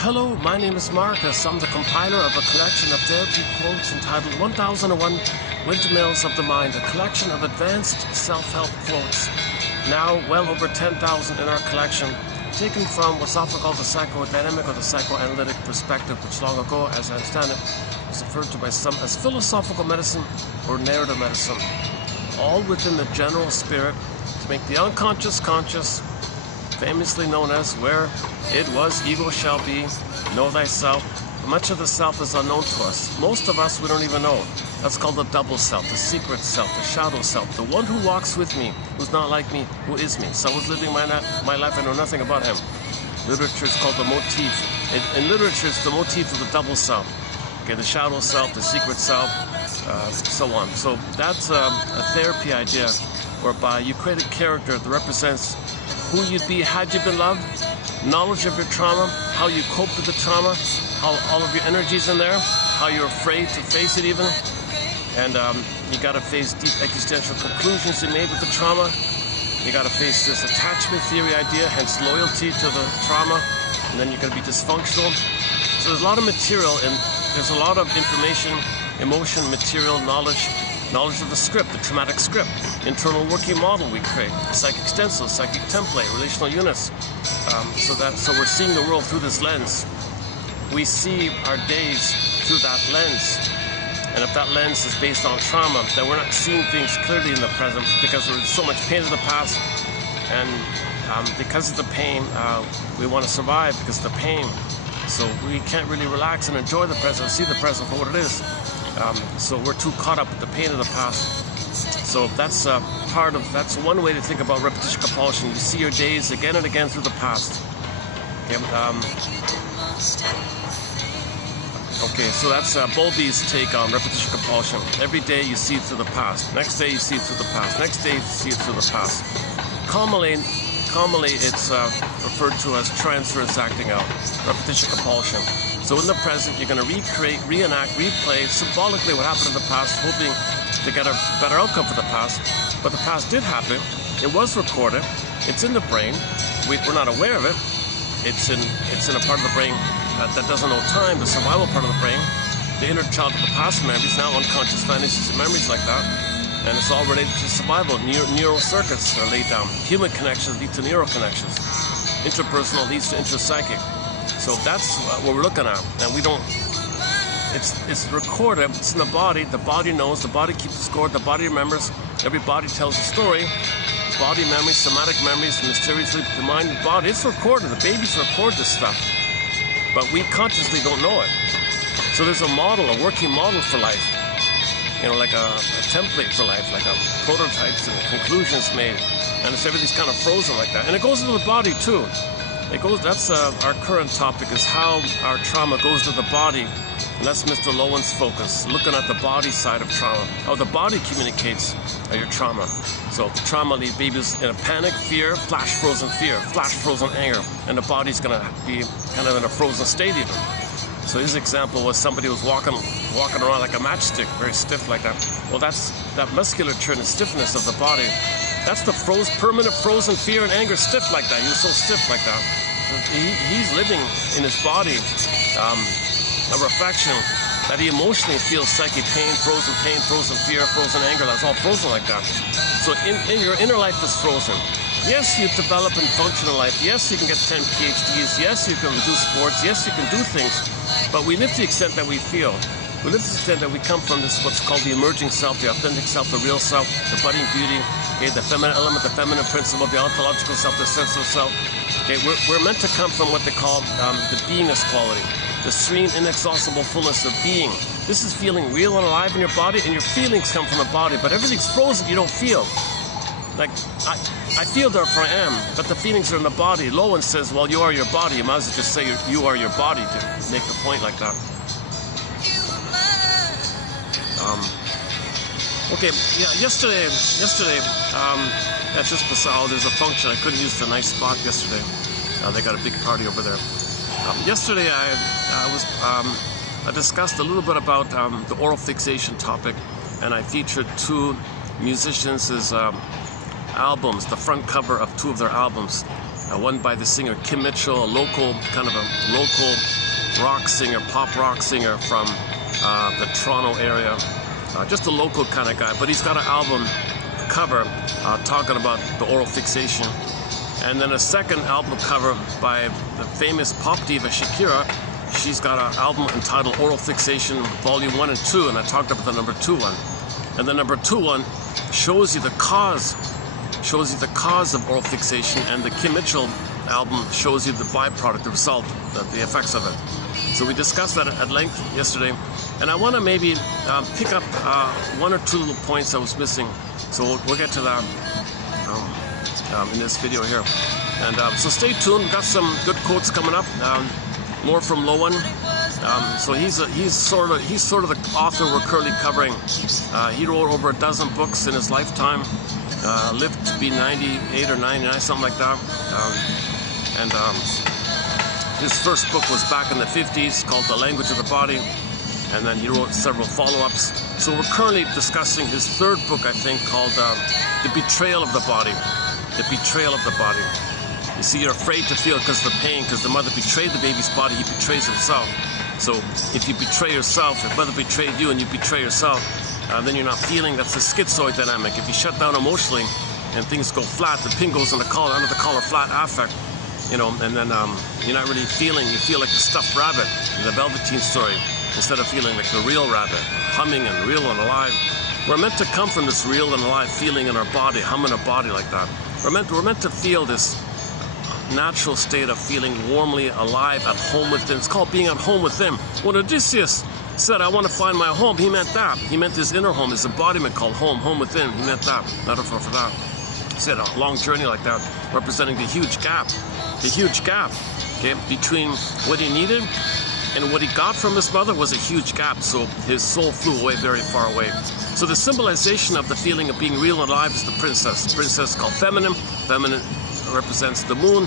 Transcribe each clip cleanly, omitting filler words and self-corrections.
Hello, my name is Marcus. I'm the compiler of a collection of therapy quotes entitled 1001 Windmills of the Mind, a collection of advanced self-help quotes. Now well over 10,000 in our collection, taken from what's often called the psychodynamic or the psychoanalytic perspective, which long ago, as I understand it, was referred to by some as philosophical medicine or narrative medicine, all within the general spirit to make the unconscious conscious, famously known as where it was, ego shall be, know thyself. Much of the self is unknown to us. Most of us we don't even know. That's called the double self, the secret self, the shadow self, the one who walks with me, who's not like me, who is me. Someone's living my life, I know nothing about him. Literature is called the motif. In literature, it's the motif of the double self. Okay, the shadow self, the secret self, so on. So that's a therapy idea whereby you create a character that represents who you'd be had you been loved, knowledge of your trauma, how you cope with the trauma, how all of your energy's in there, how you're afraid to face it even, and you gotta face deep existential conclusions you made with the trauma. You gotta face this attachment theory idea, hence loyalty to the trauma, and then you're gonna be dysfunctional. So there's a lot of material and there's a lot of information, emotion, material, knowledge of the script, the traumatic script, internal working model we create, psychic stencils, psychic template, relational units. So we're seeing the world through this lens. We see our days through that lens. And if that lens is based on trauma, then we're not seeing things clearly in the present because there's so much pain in the past. And because of the pain, we want to survive because of the pain. So we can't really relax and enjoy the present, see the present for what it is. So we're too caught up with the pain of the past. So that's that's one way to think about repetition compulsion. You see your days again and again through the past. Okay, so that's Bowlby's take on repetition compulsion. Every day you see it through the past. Next day you see it through the past. Next day you see it through the past. Commonly it's referred to as transference acting out, repetition compulsion. So in the present, you're going to recreate, reenact, replay symbolically what happened in the past, hoping to get a better outcome for the past. But the past did happen. It was recorded. It's in the brain. We're not aware of it. It's in a part of the brain that doesn't know time, the survival part of the brain. The inner child of the past memories, now unconscious fantasies and memories like that. And it's all related to survival. Neural circuits are laid down. Human connections lead to neural connections. Interpersonal leads to intrapsychic. So that's what we're looking at, and we don't. It's recorded. It's in the body. The body knows. The body keeps the score. The body remembers. Every body tells a story. Body memories, somatic memories, mysteriously the mind, the body. It's recorded. The babies record this stuff, but we consciously don't know it. So there's a model, a working model for life. You know, like a template for life, like a prototypes and conclusions made, and everything's kind of frozen like that. And it goes into the body too. That's our current topic, is how our trauma goes to the body. And that's Mr. Lowen's focus, looking at the body side of trauma, how the body communicates your trauma. So if the trauma leaves babies in a panic, fear, flash frozen anger, and the body's gonna be kind of in a frozen state even. So his example was somebody who was walking around like a matchstick, very stiff like that. Well, that's that musculature and the stiffness of the body. That's the permanent frozen fear and anger, stiff like that. He was so stiff like that. He's living in his body a reflection that he emotionally feels psychic pain, frozen fear, frozen anger. That's all frozen like that. So in your inner life is frozen. Yes, you develop and function in life. Yes, you can get 10 PhDs. Yes, you can do sports. Yes, you can do things. But we live to the extent that we feel. We live to the extent that we come from this, what's called the emerging self, the authentic self, the real self, the budding beauty, okay, the feminine element, the feminine principle, the ontological self, the sensual self. Okay, we're meant to come from what they call the beingness quality, the serene, inexhaustible fullness of being. This is feeling real and alive in your body, and your feelings come from the body, but everything's frozen, you don't feel. Like, I feel therefore I am, but the feelings are in the body. Lowen says, well, you are your body. You might as well just say you are your body to make the point like that. Okay, yeah, yesterday, that's just bizarre. There's a function. I couldn't use the nice spot yesterday. They got a big party over there. Yesterday, I discussed a little bit about the oral fixation topic, and I featured two musicians' albums, the front cover of two of their albums. one by the singer Kim Mitchell, kind of a local rock singer, pop rock singer from the Toronto area. Just a local kind of guy, but he's got an album cover talking about the oral fixation. And then a second album cover by the famous pop diva Shakira. She's got an album entitled Oral Fixation Volume 1 and 2, and I talked about the number 2 one. And the number 2 one shows you the cause of oral fixation, and the Kim Mitchell album shows you the byproduct, the result, the effects of it. So we discussed that at length yesterday, and I want to maybe pick up 1 or 2 little points I was missing. So we'll get to that in this video here. And so stay tuned. We've got some good quotes coming up. More from Lowen. So he's sort of the author we're currently covering. He wrote over a dozen books in his lifetime. Lived to be 98 or 99, something like that. His first book was back in the 50s, called The Language of the Body, and then he wrote several follow-ups. So we're currently discussing his third book, I think, called The Betrayal of the Body. The Betrayal of the Body. You see, you're afraid to feel because of the pain, because the mother betrayed the baby's body, he betrays himself. So if you betray yourself, if mother betrayed you and you betray yourself, then you're not feeling. That's the schizoid dynamic. If you shut down emotionally and things go flat, the pin goes on the collar, under the collar, flat affect, you know, and then you're not really feeling. You feel like the stuffed rabbit in the Velveteen story instead of feeling like the real rabbit, humming and real and alive. We're meant to come from this real and alive feeling in our body, humming our body like that. We're meant to feel this natural state of feeling warmly alive, at home within. It's called being at home within. When Odysseus said, I want to find my home, he meant that. He meant his inner home, his embodiment called home within. He meant that, metaphor for that. He said a long journey like that, representing the huge gap, okay, between what he needed and what he got from his mother was a huge gap, so his soul flew away very far away. So the symbolization of the feeling of being real and alive is the princess. The princess called feminine. Feminine represents the moon.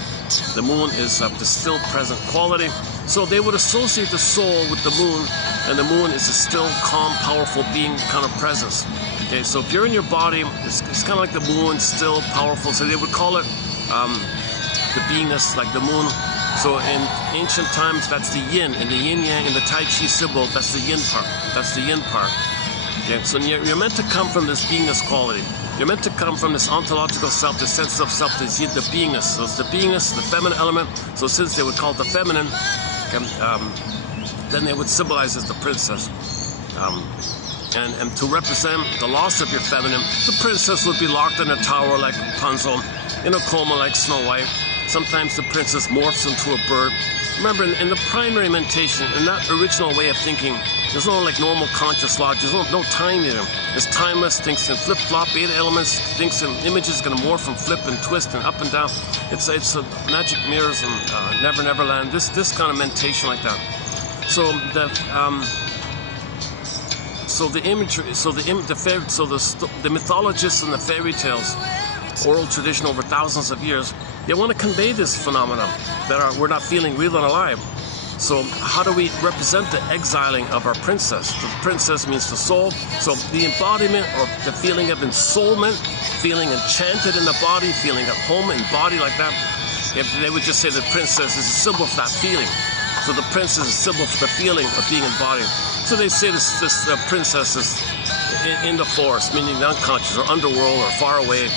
The moon is of the still present quality. So they would associate the soul with the moon, and the moon is a still, calm, powerful being kind of presence. Okay, so if you're in your body, it's kind of like the moon, still powerful. So they would call it the beingness, like the moon. So in ancient times, that's the yin, and the yin-yang in the Tai Chi symbol, that's the yin part. That's the yin part. Okay, so you're meant to come from this beingness quality. You're meant to come from this ontological self, this sense of self, this yin, the beingness. So it's the beingness, the feminine element. So since they would call it the feminine, then they would symbolize as the princess. And to represent the loss of your feminine, the princess would be locked in a tower like Rapunzel, in a coma like Snow White. Sometimes the princess morphs into a bird. Remember, in the primary mentation, in that original way of thinking, there's no like normal conscious logic. There's no time either. It's timeless, thinks in flip-flop, 8 elements, thinks in images going to morph and flip and twist and up and down. It's a magic mirrors and Never Never Land. This kind of mentation like that. So the imagery, the mythologists and the fairy tales, oral tradition over thousands of years, they want to convey this phenomenon that we're not feeling real and alive. So how do we represent the exiling of our princess? The princess means the soul. So the embodiment or the feeling of ensoulment, feeling enchanted in the body, feeling at home in body like that. If they would just say the princess is a symbol for that feeling. So the princess is a symbol for the feeling of being embodied. So they say this princess is in the forest, meaning the unconscious or underworld or far away.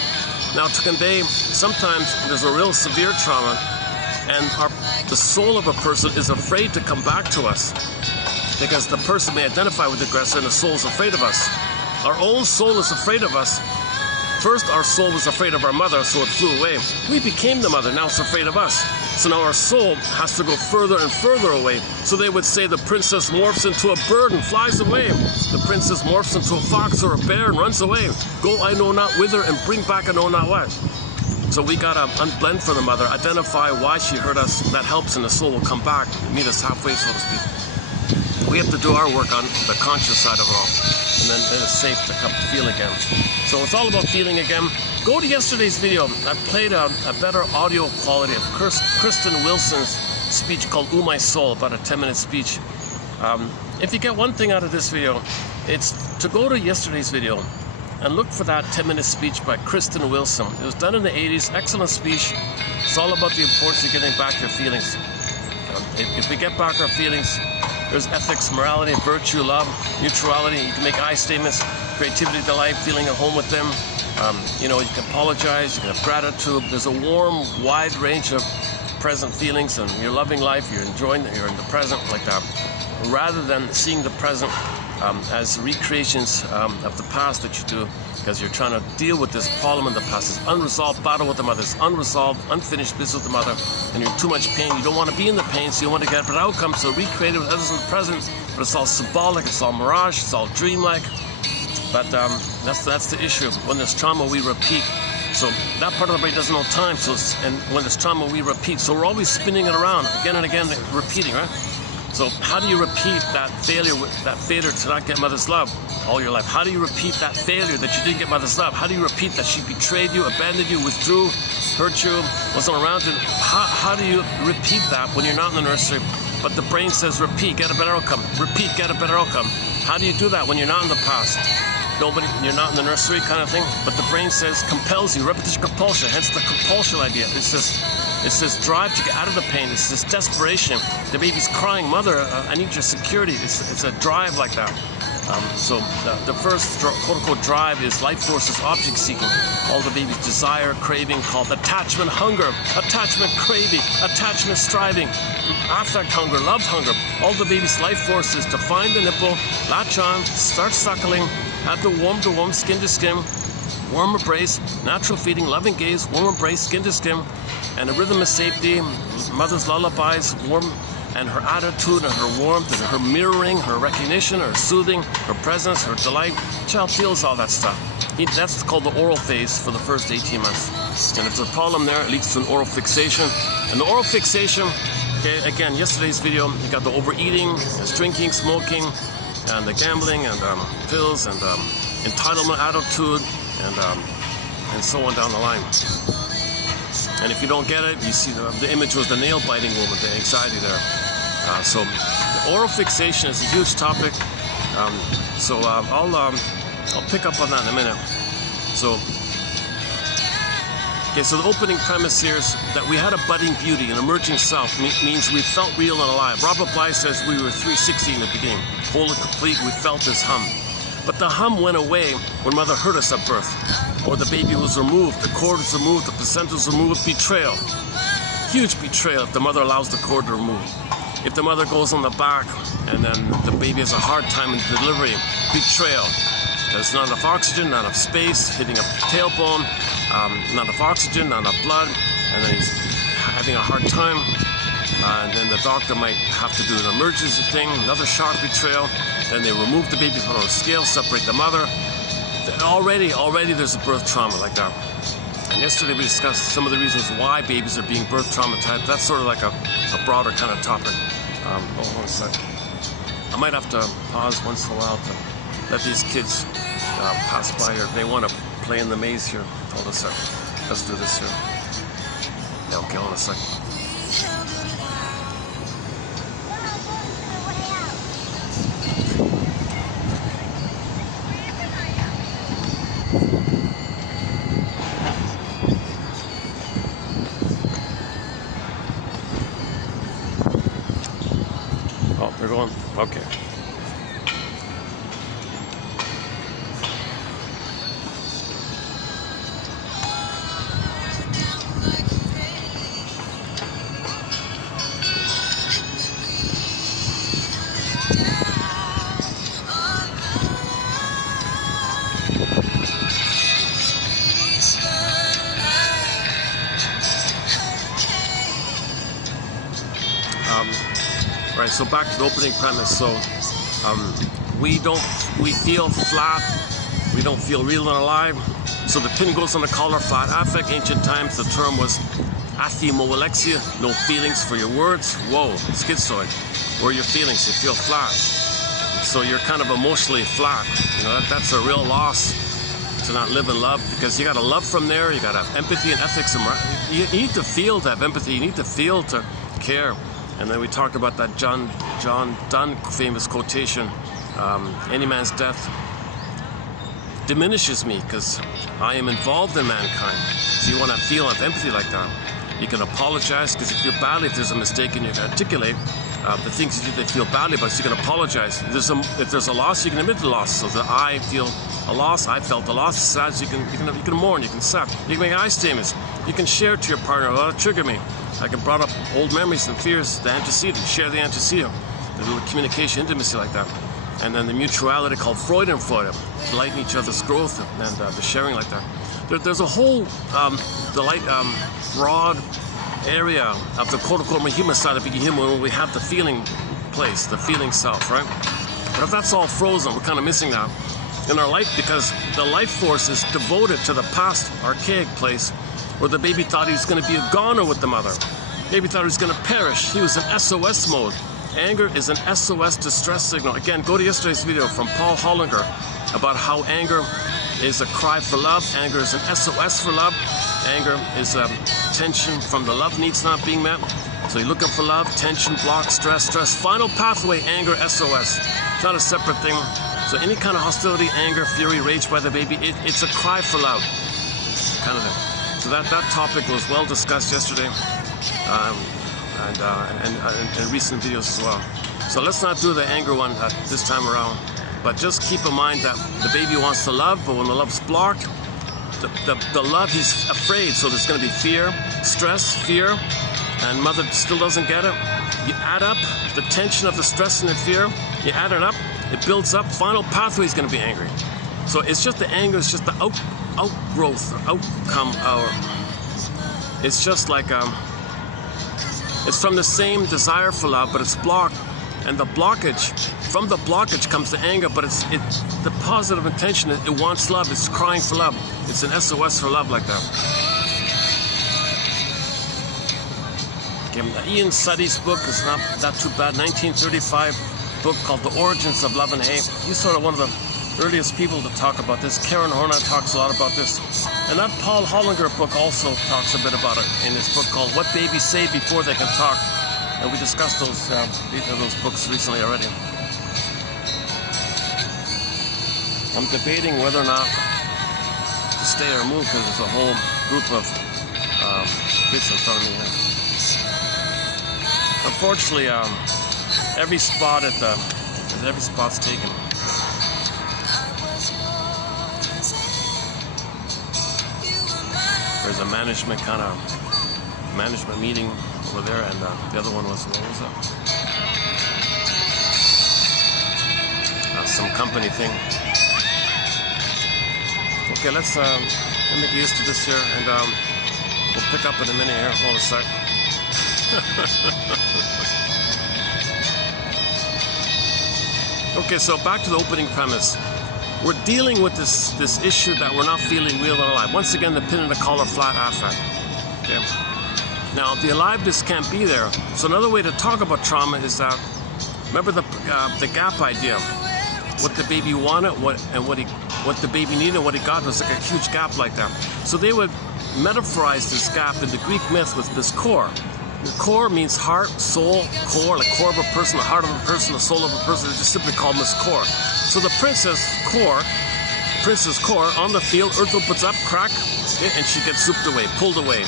Now to convey, sometimes there's a real severe trauma and the soul of a person is afraid to come back to us because the person may identify with the aggressor and the soul is afraid of us. Our own soul is afraid of us. First, our soul was afraid of our mother, so it flew away. We became the mother, now it's afraid of us. So now our soul has to go further and further away. So they would say the princess morphs into a bird and flies away. The princess morphs into a fox or a bear and runs away. Go I know not whither and bring back I know not what. So we gotta unblend for the mother, identify why she hurt us. That helps and the soul will come back and meet us halfway, so to speak. We have to do our work on the conscious side of it all. And then it's safe to come feel again. So it's all about feeling again. Go to yesterday's video. I played a better audio quality of Kristen Wilson's speech called Ooh My Soul, about a 10-minute speech. If you get one thing out of this video, it's to go to yesterday's video and look for that 10-minute speech by Kristen Wilson. It was done in the 80s, excellent speech. It's all about the importance of getting back your feelings. If we get back our feelings, there's ethics, morality, virtue, love, mutuality. You can make I statements, creativity, delight, feeling at home with them. You know, you can apologize, you can have gratitude. There's a warm, wide range of present feelings, and you're loving life, you're enjoying it, you're in the present like that. Rather than seeing the present as recreations of the past that you do, because you're trying to deal with this problem in the past, this unresolved battle with the mother, this unresolved, unfinished business with the mother, and you're in too much pain. You don't want to be in the pain, so you want to get a better outcome, so recreate it with others in the present, but it's all symbolic, it's all mirage, it's all dreamlike. But that's the issue. When there's trauma, we repeat. So that part of the brain doesn't know time, and when there's trauma, we repeat. So we're always spinning it around, again and again, repeating, right? So how do you repeat that failure to not get mother's love all your life? How do you repeat that failure that you didn't get mother's love? How do you repeat that she betrayed you, abandoned you, withdrew, hurt you, wasn't around you? How do you repeat that when you're not in the nursery? But the brain says repeat, get a better outcome. Repeat, get a better outcome. How do you do that when you're not in the past? You're not in the nursery kind of thing, but the brain says, compels you, repetition compulsion, hence the compulsion idea. It's this drive to get out of the pain, it's this desperation. The baby's crying, mother, I need your security. It's a drive like that. So the first quote-unquote drive is life forces, object seeking. All the baby's desire, craving, called attachment hunger, attachment craving, attachment striving, affect hunger, love hunger. All the baby's life forces to find the nipple, latch on, start suckling, have the warm, skin to skin, warm embrace, natural feeding, loving gaze, warm embrace, skin to skin, and a rhythm of safety, mother's lullabies, warm, and her attitude and her warmth and her mirroring, her recognition, her soothing, her presence, her delight. The child feels all that stuff. That's called the oral phase for the first 18 months. And if there's a problem there, it leads to an oral fixation. And the oral fixation, okay, again, yesterday's video, you got the overeating, there's drinking, smoking, and the gambling, and pills, and entitlement attitude, and so on down the line. And if you don't get it, you see the image was the nail-biting woman, the anxiety there. So the oral fixation is a huge topic. I'll pick up on that in a minute. So the opening premise here is that we had a budding beauty, an emerging self, means we felt real and alive. Robert Bly says we were 360 in the beginning, whole and complete, we felt this hum. But the hum went away when mother hurt us at birth, or the baby was removed, the cord was removed, the placenta was removed. Betrayal, huge betrayal if the mother allows the cord to remove. If the mother goes on the back and then the baby has a hard time in delivery, betrayal. There's not enough oxygen, not enough space, hitting a tailbone, not enough oxygen, not enough blood, and then he's having a hard time. And then the doctor might have to do an emergency thing, another shock betrayal. Then they remove the baby from a scale, separate the mother. Already there's a birth trauma like that. And yesterday we discussed some of the reasons why babies are being birth traumatized. That's sort of like a broader kind of topic. Hold on a sec. I might have to pause once in a while to let these kids pass by here. They want to play in the maze here. Hold on a sec. Let's do this here. Yeah, okay, hold on a sec. Oh, they're going? Okay. Right, so back to the opening premise. So we feel flat, we don't feel real and alive. So the pin goes on the collar, flat affect. Ancient times the term was athemolexia, no feelings for your words. Whoa, schizoid. Where are your feelings? You feel flat. So you're kind of emotionally flat. You know, that's a real loss to not live in love, because you got to love from there, you got to have empathy and ethics, and you need to feel to have empathy, you need to feel to care. And then we talked about that John Donne famous quotation, any man's death diminishes me because I am involved in mankind. So you want to feel empathy like that. You can apologize because you feel badly if there's a mistake and you can articulate the things you feel badly about, so you can apologize. If there's a loss, you can admit the loss. So that I feel a loss, I felt a loss, it's sad, so you can mourn, you can sad. You can make I statements. You can share to your partner, well, it triggered me. I can brought up old memories and fears, the antecedent, share the antecedent. There's a little communication, intimacy like that. And then the mutuality called Freud, lighten each other's growth and the sharing like that. There's a whole broad area of the quote-unquote more human side of being human when we have the feeling place, the feeling self, right? But if that's all frozen, we're kind of missing that in our life, because the life force is devoted to the past, archaic place where the baby thought he was going to be a goner with the mother. Baby thought he was going to perish. He was in SOS mode. Anger is an SOS distress signal. Again, go to yesterday's video from Paul Hollinger about how anger is a cry for love. Anger is an SOS for love. Anger is tension from the love needs not being met. So you're looking for love, tension, block, stress. Final pathway, anger, SOS. It's not a separate thing. So any kind of hostility, anger, fury, rage by the baby, it's a cry for love, kind of thing. So that topic was well discussed yesterday, and recent videos as well. So let's not do the anger one this time around. But just keep in mind that the baby wants to love, but when the love's blocked, the love, he's afraid. So there's going to be fear, stress, fear, and mother still doesn't get it. You add up the tension of the stress and the fear, you add it up, it builds up, final pathway is going to be angry. So it's just the anger, it's just the outgrowth, outcome, it's just like, it's from the same desire for love, but it's blocked. And the blockage, from the blockage comes the anger, but it's the positive intention, it wants love, it's crying for love. It's an SOS for love like that. Okay, Ian Suttie's book is not that too bad, 1935 book called The Origins of Love and Hate. He's sort of one of the earliest people to talk about this. Karen Horner talks a lot about this. And that Paul Hollinger book also talks a bit about it in his book called What Babies Say Before They Can Talk. And we discussed those books recently already. I'm debating whether or not to stay or move because there's a whole group of kids in front of me here. Unfortunately, every spot's taken. There's a management meeting over there, and the other one was, what was that? Some company thing. Okay, let's make used to this here, and we'll pick up in a minute here. Hold a sec. Okay, so back to the opening premise. We're dealing with this issue that we're not feeling real and alive. Once again, the pin in the collar flat affect. Okay. Now, the aliveness can't be there. So another way to talk about trauma is that, remember the gap idea. What the baby wanted, what the baby needed, and what he got was like a huge gap like that. So they would metaphorize this gap in the Greek myth with this core. The core means heart, soul, core, like core of a person, the heart of a person, the soul of a person. They just simply call them as core. So the princess core on the field, Urkel puts up, crack, and she gets zooped away, pulled away.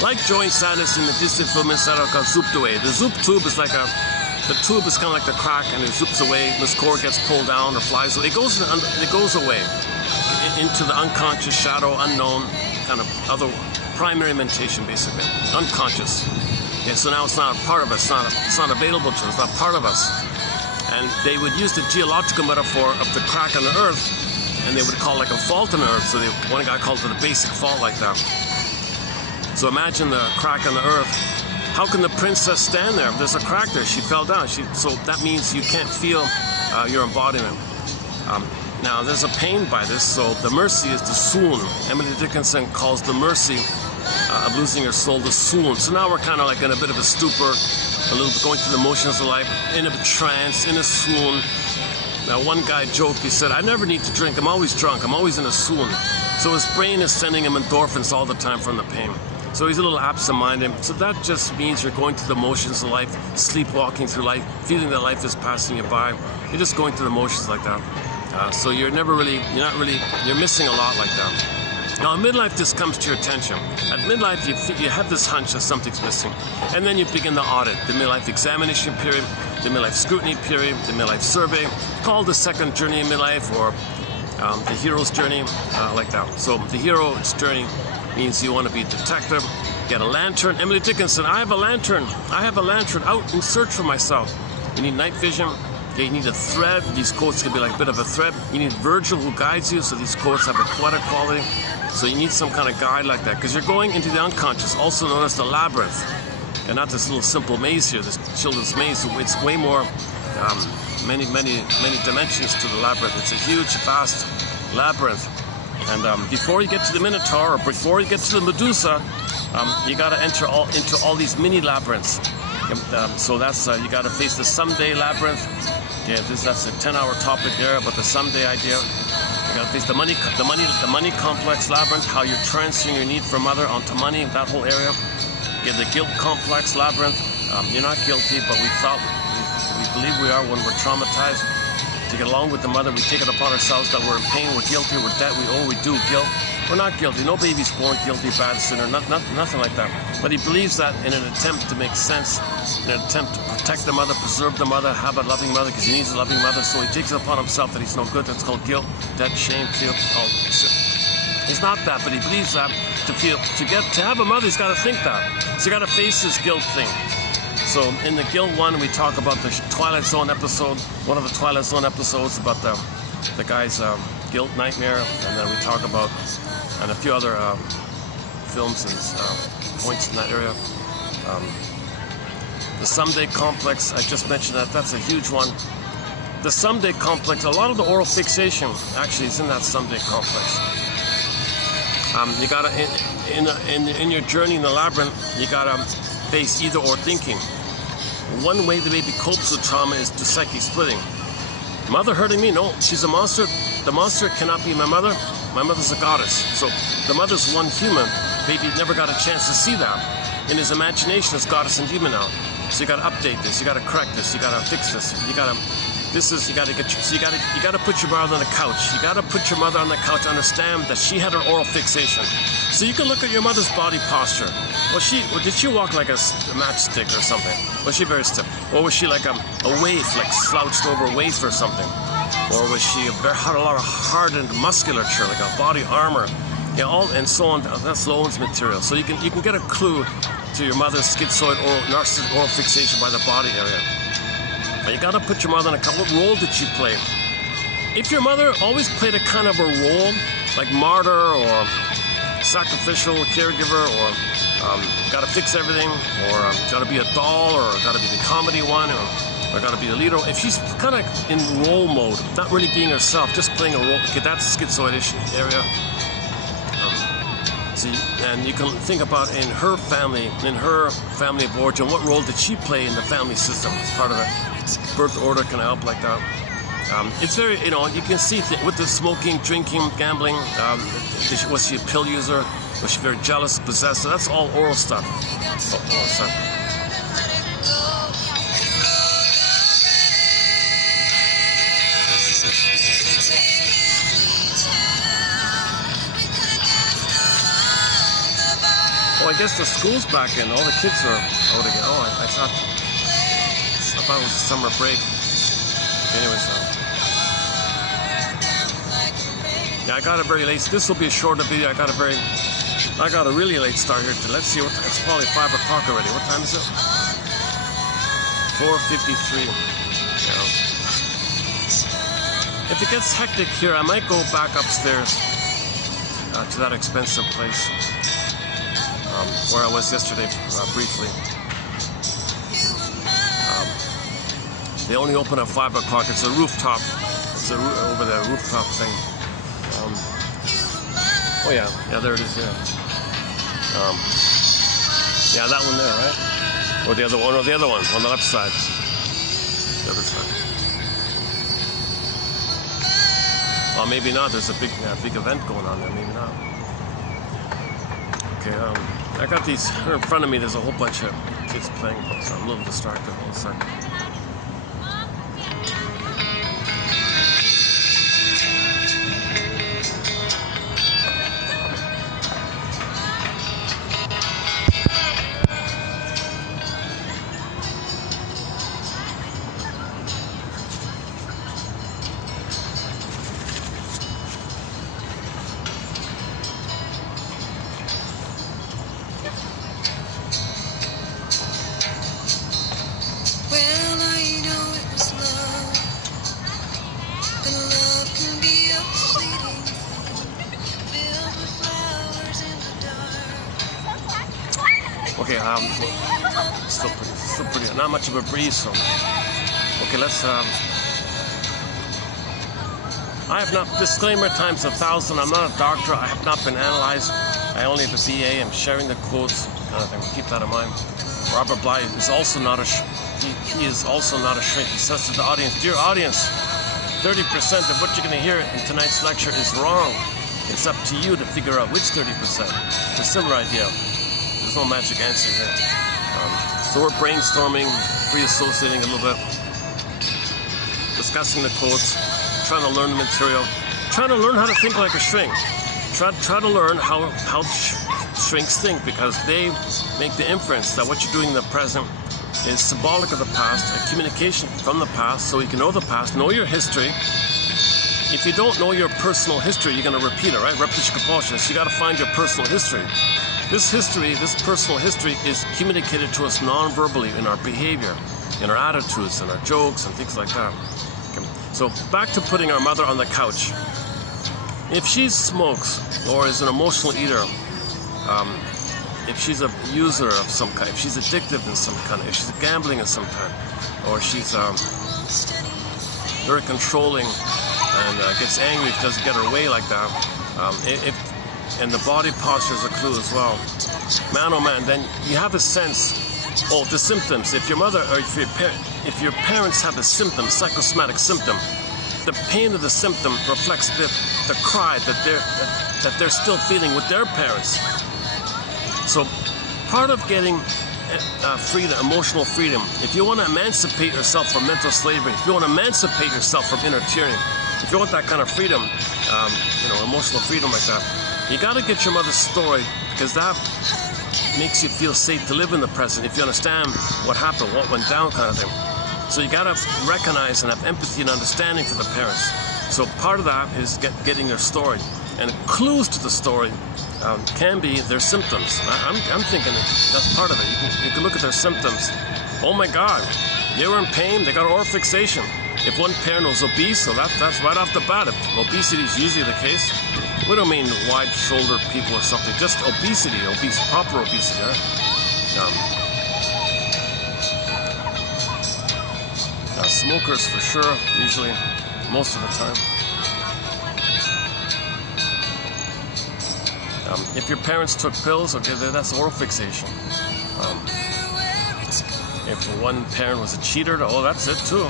Like joy and sadness in the Disney film inside of called zooped away. The zoop tube is like the tube is kind of like the crack, and it zoops away. This core gets pulled down or flies away. It goes away into the unconscious, shadow, unknown, kind of other primary mentation, basically, unconscious. Okay, so now it's not a part of us. It's not available to us. It's not part of us. And they would use the geological metaphor of the crack on the earth, and they would call it like a fault in the earth. So one guy called it a basic fault like that. So imagine the crack on the earth. How can the princess stand there? There's a crack there. She fell down. So that means you can't feel your embodiment. Now, there's a pain by this. So the mercy is the swoon. Emily Dickinson calls the mercy of losing your soul the swoon. So now we're kind of like in a bit of a stupor, a little bit going through the motions of life, in a trance, in a swoon. Now, one guy joked, he said, I never need to drink. I'm always drunk. I'm always in a swoon. So his brain is sending him endorphins all the time from the pain. So he's a little absent-minded. So that just means you're going through the motions of life, sleepwalking through life, feeling that life is passing you by. You're just going through the motions like that. So you're not really, you're missing a lot like that. Now, in midlife, this comes to your attention. At midlife, you have this hunch that something's missing. And then you begin the audit, the midlife examination period, the midlife scrutiny period, the midlife survey, called the second journey in midlife, or the hero's journey, like that. So the hero's journey means you want to be a detective, get a lantern. Emily Dickinson, I have a lantern. I have a lantern out in search for myself. You need night vision. Okay, you need a thread. These quotes can be like a bit of a thread. You need Virgil who guides you, so these quotes have a poetic quality. So you need some kind of guide like that, because you're going into the unconscious, also known as the labyrinth. And not this little simple maze here, this children's maze. It's way more, many dimensions to the labyrinth. It's a huge, vast labyrinth. And before you get to the Minotaur, or before you get to the Medusa, you got to enter into all these mini labyrinths. So that's you got to face the someday labyrinth. Yeah, that's a 10-hour topic there, but the someday idea. You got to face the money complex labyrinth. How you're transferring your need for mother onto money. That whole area. You have the guilt complex labyrinth. You're not guilty, but we believe we are when we're traumatized. To get along with the mother, we take it upon ourselves that we're in pain, we're guilty, we're dead, we do guilt. We're not guilty. No baby's born guilty, bad sinner, nothing like that. But he believes that in an attempt to make sense, in an attempt to protect the mother, preserve the mother, have a loving mother, because he needs a loving mother. So he takes it upon himself that he's no good. That's called guilt, debt, shame, guilt. He's not that, but he believes that to have a mother, he's got to think that. So you got to face this guilt thing. So in the guilt one, we talk about the Twilight Zone episode, one of the Twilight Zone episodes about the guy's guilt nightmare, and then we talk about and a few other films and points in that area. The someday complex, I just mentioned that's a huge one. The someday complex, a lot of the oral fixation actually is in that someday complex. You gotta in your journey in the labyrinth, you gotta face either or thinking. One way the baby copes with trauma is to psychic splitting. Mother hurting me? No, she's a monster. The monster cannot be my mother. My mother's a goddess. So the mother's one human. Baby never got a chance to see that. In his imagination, it's goddess and demon now. So you got to update this. You got to correct this. You got to fix this. You got to put your mother on the couch. You got to put your mother on the couch. Understand that she had her oral fixation. So you can look at your mother's body posture. Did she walk like a matchstick or something? Was she very stiff? Or was she like a waif, like slouched over a waif or something? Or was she had a lot of hardened musculature, like a body armor? Yeah, all and so on. That's Lowen's material. So you can get a clue to your mother's schizoid or narcissistic oral fixation by the body area. You gotta put your mother in a couple. What role did she play? If your mother always played a kind of a role, like martyr or sacrificial caregiver, or gotta fix everything, or gotta be a doll, or gotta be the comedy one, or gotta be the leader. If she's kind of in role mode, not really being herself, just playing a role, okay, that's schizoid-ish area. And you can think about in her family of origin, what role did she play in the family system as part of it? Birth order can help like that. It's very, you can see with the smoking, drinking, gambling, was she a pill user? Was she very jealous, possessed? So that's all oral stuff. Oral stuff. Oh, I guess the school's back in. All the kids are out again. Oh, I thought it was a summer break. Anyways, yeah, I got a very late. This will be a shorter video. I got a really late start here. Let's see. It's probably 5 o'clock already. What time is it? 4:53. Yeah. If it gets hectic here, I might go back upstairs to that expensive place. Where I was yesterday briefly. They only open at 5 o'clock. It's a rooftop. It's over the rooftop thing. Oh yeah, there it is. Yeah, that one there, right? Or the other one, on the left side. The other side. Oh, maybe not. There's a big event going on there. Maybe not. Okay. I got these here in front of me. There's a whole bunch of kids playing, so I'm a little distracted all of a sudden. Well, I know it was love, and love can be a fleeting thing, filled with flowers in the dark. Okay, still pretty, not much of a breeze, so. Okay, let's, I have not, disclaimer times 1,000, I'm not a doctor, I have not been analyzed, I only have a BA, I'm sharing the quotes, kind of thing, keep that in mind. Robert Bly is also not a, he is also not a shrink. He says to the audience, dear audience, 30% of what you're going to hear in tonight's lecture is wrong. It's up to you to figure out which 30%. It's a similar idea. There's no magic answer here. So we're brainstorming, free-associating a little bit, discussing the quotes, trying to learn the material, trying to learn how to think like a shrink. Try to learn how shrinks think, because they make the inference that what you're doing in the present is symbolic of the past, a communication from the past, so you can know the past, know your history. If you don't know your personal history, you're going to repeat it, right? Repetition compulsion. So you got to find your personal history. This history, this personal history, is communicated to us non-verbally in our behavior, in our attitudes, in our jokes, and things like that. Okay. So back to putting our mother on the couch. If she smokes or is an emotional eater, if she's a user of some kind, if she's addictive in some kind, if she's gambling in some kind, or she's very controlling and gets angry if she doesn't get her way like that, and the body posture is a clue as well. Man, oh man, then you have a sense, oh, the symptoms. If your mother or if your parents have a symptom, psychosomatic symptom, the pain of the symptom reflects the cry that they're still feeling with their parents. So part of getting freedom, emotional freedom, if you want to emancipate yourself from mental slavery, if you want to emancipate yourself from inner tyranny, if you want that kind of freedom, emotional freedom like that, you got to get your mother's story, because that makes you feel safe to live in the present if you understand what happened, what went down kind of thing. So you got to recognize and have empathy and understanding for the parents. So part of that is getting their story. And clues to the story can be their symptoms. I'm thinking that's part of it. You can look at their symptoms. Oh my God, they were in pain, they got oral fixation. If one parent was obese, so that's right off the bat. If obesity is usually the case. We don't mean wide-shouldered people or something, just obesity, proper obesity, right? Smokers for sure, usually, most of the time. If your parents took pills, okay, that's oral fixation. If one parent was a cheater, oh, that's it too.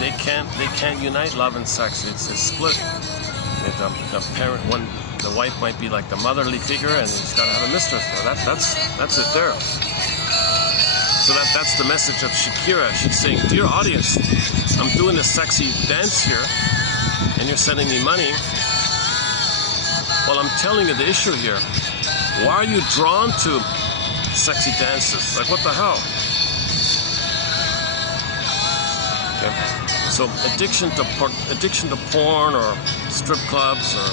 They can't unite love and sex. It's split. If the wife might be like the motherly figure, and he's got to have a mistress. That's it there. So that's the message of Shakira. She's saying, dear audience, I'm doing a sexy dance here, and you're sending me money. Well, I'm telling you the issue here. Why are you drawn to sexy dances? Like, what the hell? Okay. So addiction to porn or strip clubs or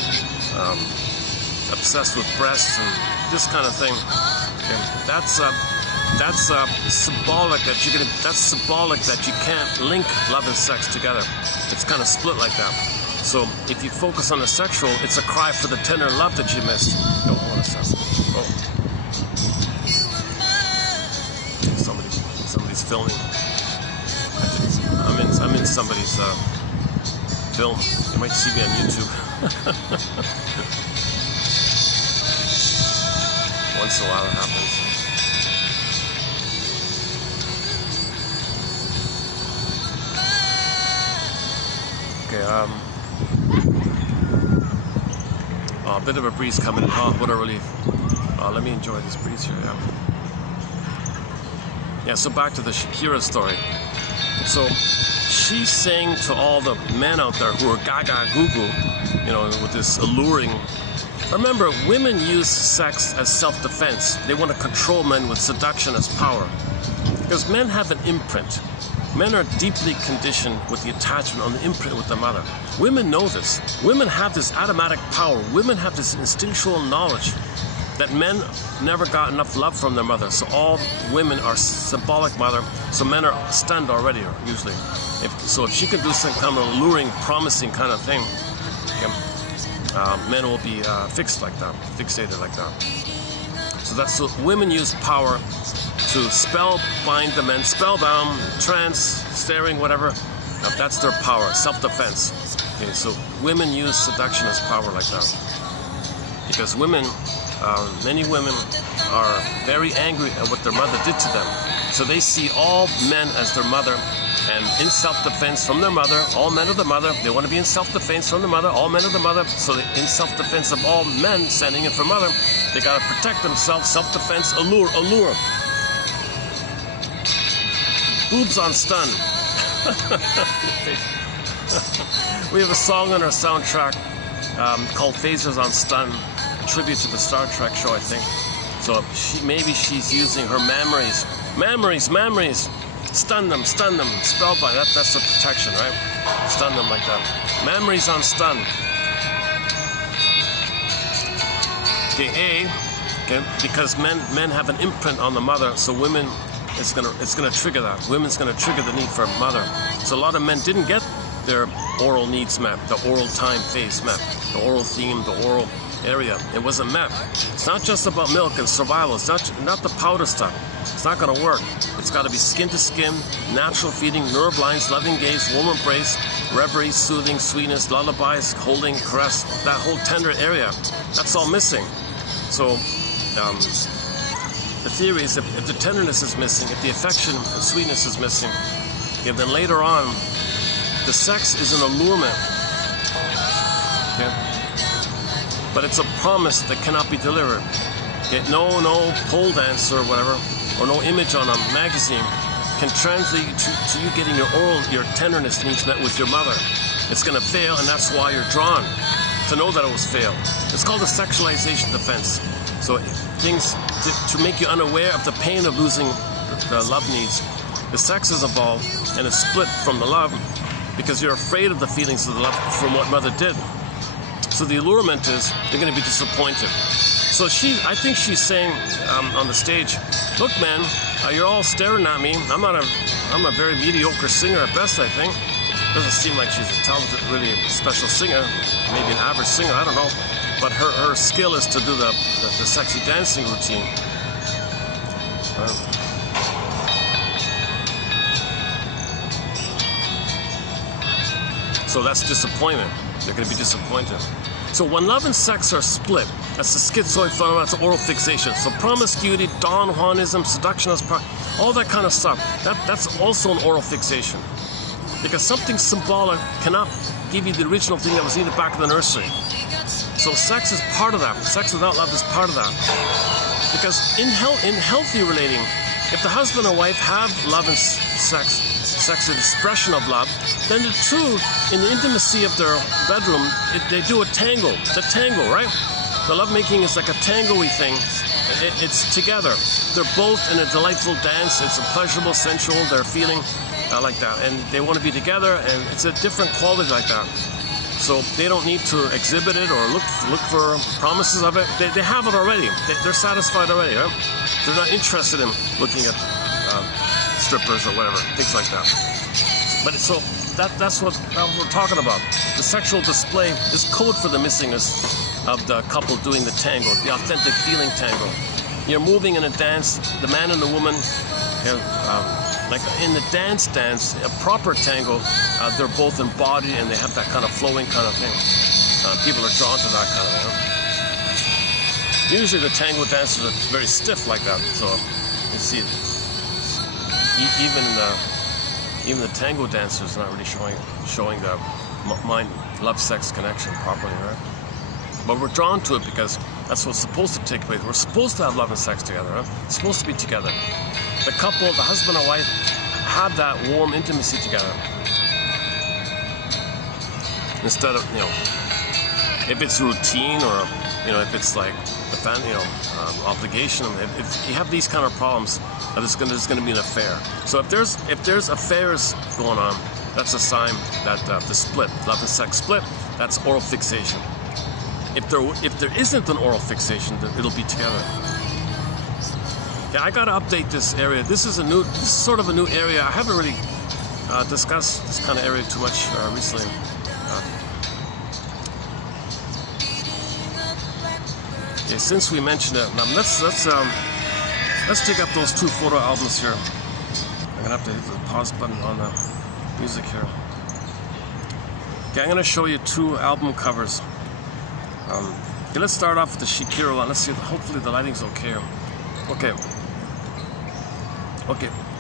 obsessed with breasts and this kind of thing. Okay. That's symbolic that you can't link love and sex together. It's kind of split like that. So if you focus on the sexual, it's a cry for the tender love that you missed. Oh, what is that? Oh. Somebody's filming. I'm in somebody's film. You might see me on YouTube. Once in a while it happens. Okay, a bit of a breeze coming in. Oh, what a relief. Let me enjoy this breeze here, yeah, so back to the Shakira story. So she's saying to all the men out there who are gaga goo-goo, with this alluring. Remember, women use sex as self-defense. They want to control men with seduction as power. Because men have an imprint. Men are deeply conditioned with the attachment on the imprint with the mother. Women know this. Women have this automatic power. Women have this instinctual knowledge that men never got enough love from their mother. So all women are symbolic mother. So men are stunned already, usually. So if she could do some kind of alluring, promising kind of thing, men will be fixated like that. So that's so women use power to spellbind the men, spellbound, trance, staring, whatever. That's their power, self-defense. Okay, so women use seduction as power like that. Because women, many women are very angry at what their mother did to them. So they see all men as their mother, and in self-defense from their mother, all men are the mother. They want to be in self-defense from the mother, all men are the mother. So in self-defense of all men standing in for mother, they got to protect themselves, self-defense, allure. Boobs on stun. We have a song on our soundtrack called Phasers on Stun, a tribute to the Star Trek show, I think. So maybe she's using her memories. Stun them, spellbind. That's the protection, right? Stun them like that. Memories on stun. Okay, because men have an imprint on the mother, so women, it's gonna trigger that. Women's gonna trigger the need for a mother. So a lot of men didn't get their oral needs met, the oral time phase met, the oral theme, the oral area. It wasn't met. It's not just about milk and survival. It's not the powder stuff. It's not going to work. It's got to be skin to skin, natural feeding, nerve lines, loving gaze, warm embrace, reverie, soothing, sweetness, lullabies, holding, caress, that whole tender area. That's all missing. So the theory is if the tenderness is missing, if the affection and sweetness is missing, then later on, the sex is an allurement. Okay? But it's a promise that cannot be delivered. Okay? No pole dance or whatever, or no image on a magazine can translate to you getting your tenderness needs met with your mother. It's going to fail, and that's why you're drawn to know that it was failed. It's called a sexualization defense. So things to make you unaware of the pain of losing the love needs. The sex is involved and it's split from the love because you're afraid of the feelings of the love from what mother did. So the allurement is you're going to be disappointed. So I think she's saying on the stage, look, man, you're all staring at me. I'm a very mediocre singer at best, I think. Doesn't seem like she's a talented, really special singer. Maybe an average singer, I don't know. But her skill is to do the sexy dancing routine. So that's disappointment. They're going to be disappointed. So when love and sex are split, that's the schizoid phenomenon, that's oral fixation. So promiscuity, Don Juanism, seduction, all that kind of stuff, that's also an oral fixation. Because something symbolic cannot give you the original thing that was needed back in the nursery. So sex is part of that. Sex without love is part of that. Because in healthy relating, if the husband and wife have love and sex is an expression of love, then the two, in the intimacy of their bedroom, they do a tango. It's a tango, right? The lovemaking is like a tango-y thing. It's together. They're both in a delightful dance. It's a pleasurable, sensual, they're feeling like that. And they want to be together, and it's a different quality like that. So they don't need to exhibit it or look for promises of it. They have it already. They're satisfied already, right? They're not interested in looking at strippers or whatever, things like that. But so that's what we're talking about. The sexual display is code for the missingness of the couple doing the tango, the authentic feeling tango. You're moving in a dance, the man and the woman, like in the dance, a proper tango, they're both embodied and they have that kind of flowing kind of thing. People are drawn to that kind of thing. Usually the tango dancers are very stiff like that, so you see it. Even the tango dancer is not really showing the love-sex connection properly, right? But we're drawn to it because that's what's supposed to take place. We're supposed to have love and sex together, right? It's supposed to be together. The couple, the husband and wife, have that warm intimacy together. Instead of, if it's routine or, if it's like obligation, if you have these kind of problems, there's going to be an affair. So if there's affairs going on, that's a sign that the split, love and sex split, that's oral fixation. If there isn't an oral fixation, it'll be together. Yeah, I gotta update this area. This is sort of a new area. I haven't really discussed this kind of area too much recently. Okay, since we mentioned it, now let's dig up those 2 photo albums here. I'm gonna have to hit the pause button on the music here. Okay, I'm gonna show you 2 album covers. Okay, let's start off with the Shikiro one. Let's see. Hopefully the lighting's okay. Okay.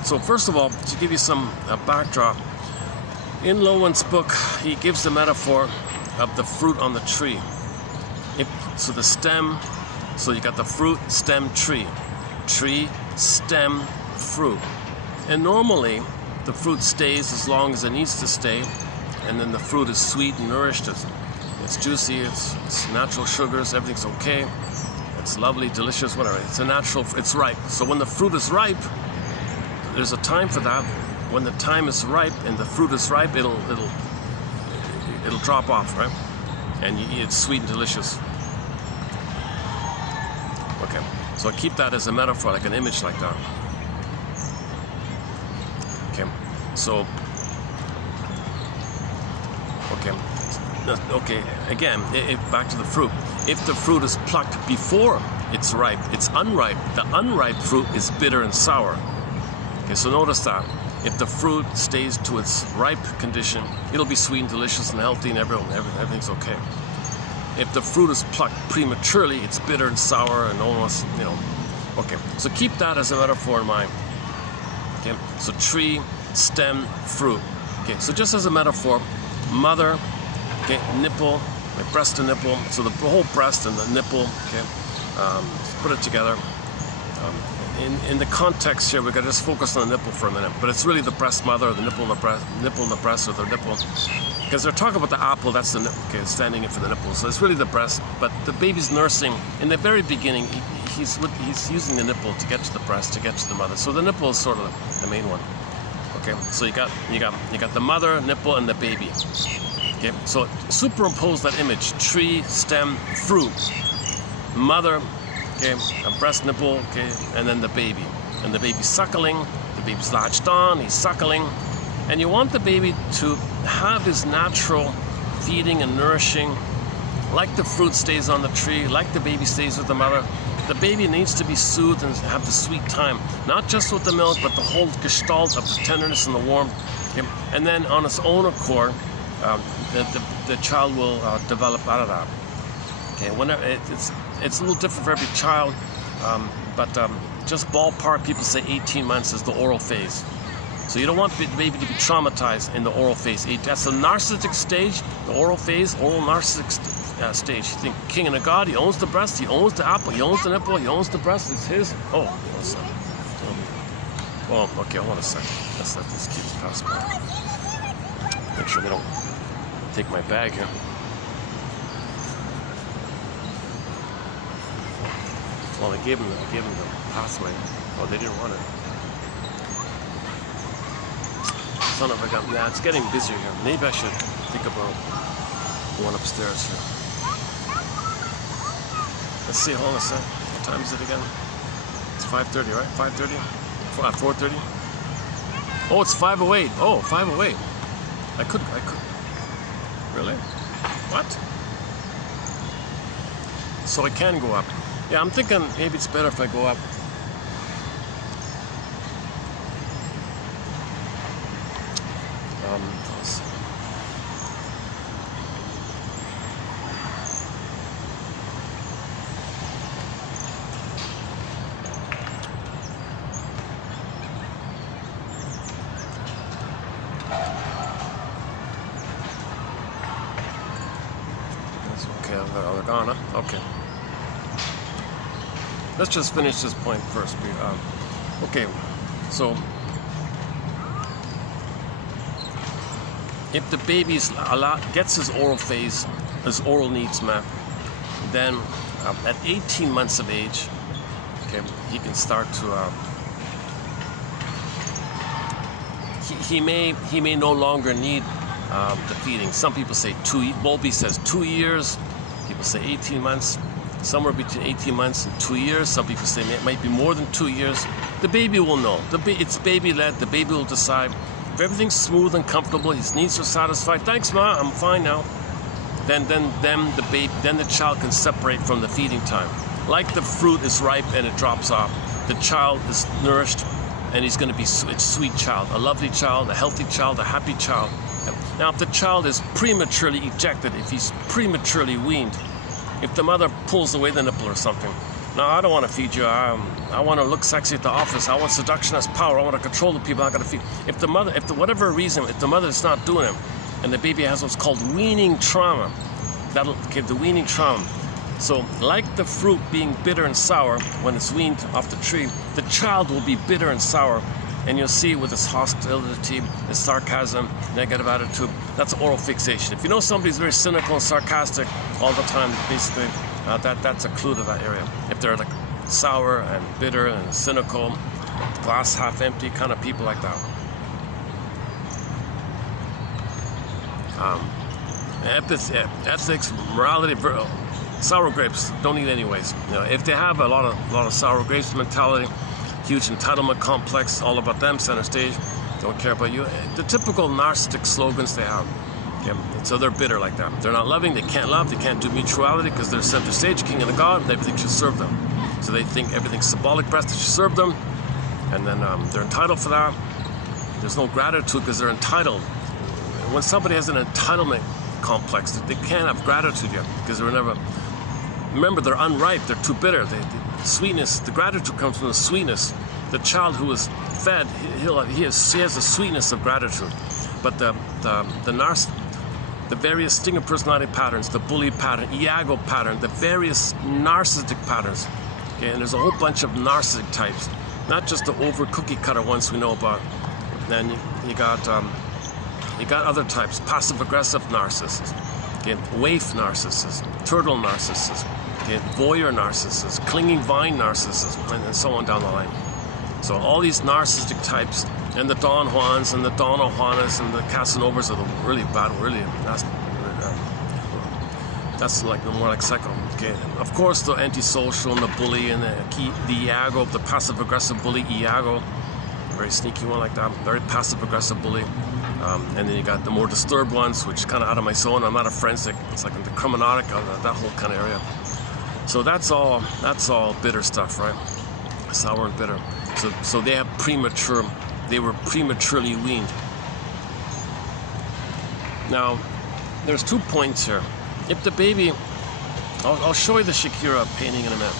So first of all, to give you some backdrop, in Lowen's book, he gives the metaphor of the fruit on the tree. So the stem. So you got the fruit, stem, tree. Tree, stem, fruit. And normally, the fruit stays as long as it needs to stay, and then the fruit is sweet and nourished. It's juicy, it's natural sugars, everything's okay. It's lovely, delicious, whatever. It's ripe. So when the fruit is ripe, there's a time for that. When the time is ripe and the fruit is ripe, it'll drop off, right? And you eat it sweet and delicious. Okay, so keep that as a metaphor, like an image like that. Okay, again, back to the fruit. If the fruit is plucked before it's ripe, it's unripe. The unripe fruit is bitter and sour. Okay, so notice that. If the fruit stays to its ripe condition, it'll be sweet and delicious and healthy and everything's okay. If the fruit is plucked prematurely, it's bitter and sour and almost, Okay, so keep that as a metaphor in mind. Okay, so tree, stem, fruit. Okay, so just as a metaphor, mother, okay, nipple, my breast and nipple, so the whole breast and the nipple, okay, put it together. In the context here, we're gonna just focus on the nipple for a minute, but it's really the breast mother, or the nipple and the breast, or the nipple, because they're talking about the apple, that's the nipple, okay, standing in for the nipple, so it's really the breast, but the baby's nursing, in the very beginning, he's using the nipple to get to the breast, to get to the mother, so the nipple is sort of the main one. Okay, so you got the mother, nipple, and the baby. Okay, so superimpose that image: tree, stem, fruit, mother, okay, a breast, nipple, okay, and then the baby. And the baby's suckling, the baby's latched on, he's suckling, and you want the baby to have his natural feeding and nourishing, like the fruit stays on the tree, like the baby stays with the mother. The baby needs to be soothed and have the sweet time, not just with the milk, but the whole gestalt of the tenderness and the warmth. Okay? And then on its own accord, the child will develop out of that. Okay, whenever it's a little different for every child, but just ballpark, people say 18 months is the oral phase. So you don't want the baby to be traumatized in the oral phase. That's the narcissistic stage, the oral phase, oral narcissistic stage. You think king and a god, he owns the breast, he owns the apple, he owns the nipple, he owns the breast, it's his. Oh, okay, hold on a second. Let's let this keep pass by. Make sure they don't take my bag here. Well, I gave them the pathway. Oh, they didn't want it. Son of a gun. Yeah, it's getting busier here. Maybe I should think about going upstairs here. Let's see, hold on a sec. What time is it again? It's 5:30, right? 5:30? 4:30? Oh, it's 5:08. Oh, 5:08. I could. Really? What? So I can go up. Yeah, I'm thinking maybe it's better if I go up. Let's see. That's okay, they're gone, huh? Okay. Let's just finish this point first. Okay, so if the baby gets his oral phase, his oral needs met, then at 18 months of age, okay, he can start to. He may no longer need the feeding. Some people say Bowlby says 2 years. People people say 18 months, somewhere between 18 months and 2 years. Some people say it might be more than 2 years. The baby will know. It's baby-led. The baby will decide. If everything's smooth and comfortable, his needs are satisfied. Thanks, Ma, I'm fine now. Then the child can separate from the feeding time. Like the fruit is ripe and it drops off. The child is nourished, and he's going to be a sweet child, a lovely child, a healthy child, a happy child. Now, if the child is prematurely ejected, if he's prematurely weaned, if the mother pulls away the nipple or something, no, I don't want to feed you. I want to look sexy at the office. I want seduction as power. I want to control the people I'm going to feed. If the mother, whatever reason, if the mother is not doing it, and the baby has what's called weaning trauma, that'll give the weaning trauma. So, like the fruit being bitter and sour when it's weaned off the tree, the child will be bitter and sour, and you'll see with his hostility, his sarcasm, negative attitude. That's oral fixation. If you know somebody's very cynical and sarcastic all the time, basically, that's a clue to that area. If they're like sour and bitter and cynical, glass half empty kind of people like that. Ethics, morality, sour grapes, don't eat anyways. You know, if they have a lot of sour grapes mentality, huge entitlement complex, all about them, center stage, don't care about you. The typical narcissistic slogans they have. Yeah, so they're bitter like that. They're not loving, they can't do mutuality because they're center stage, king of the god, and everything should serve them. So they think everything's symbolic breath that should serve them, and then they're entitled for that. There's no gratitude because they're entitled. When somebody has an entitlement complex, they can't have gratitude yet because they're never. Remember, they're unripe. They're too bitter. The sweetness, the gratitude comes from the sweetness. The child who is fed, he has the sweetness of gratitude. But the various stinger personality patterns, the bully pattern, iago pattern, the various narcissistic patterns. Okay, and there's a whole bunch of narcissistic types, not just the over cookie cutter ones we know about. Then you got other types: passive aggressive narcissists, okay, waif narcissists, turtle narcissists, okay, voyeur narcissists, clinging vine narcissists, and so on down the line. So all these narcissistic types, and the Don Juans and the Donna Juanas and the Casanovas are the really bad, that's like the more like psycho. Okay, of course the antisocial and the bully and the iago, the passive aggressive bully iago, very sneaky one like that, very passive aggressive bully. And then you got the more disturbed ones, which is kind of out of my zone. I'm not a forensic. It's like the criminalic, that whole kind of area. So that's all bitter stuff, right? Sour and bitter. So they were prematurely weaned. Now, there's 2 points here. If the baby, I'll show you the Shakira painting in a minute.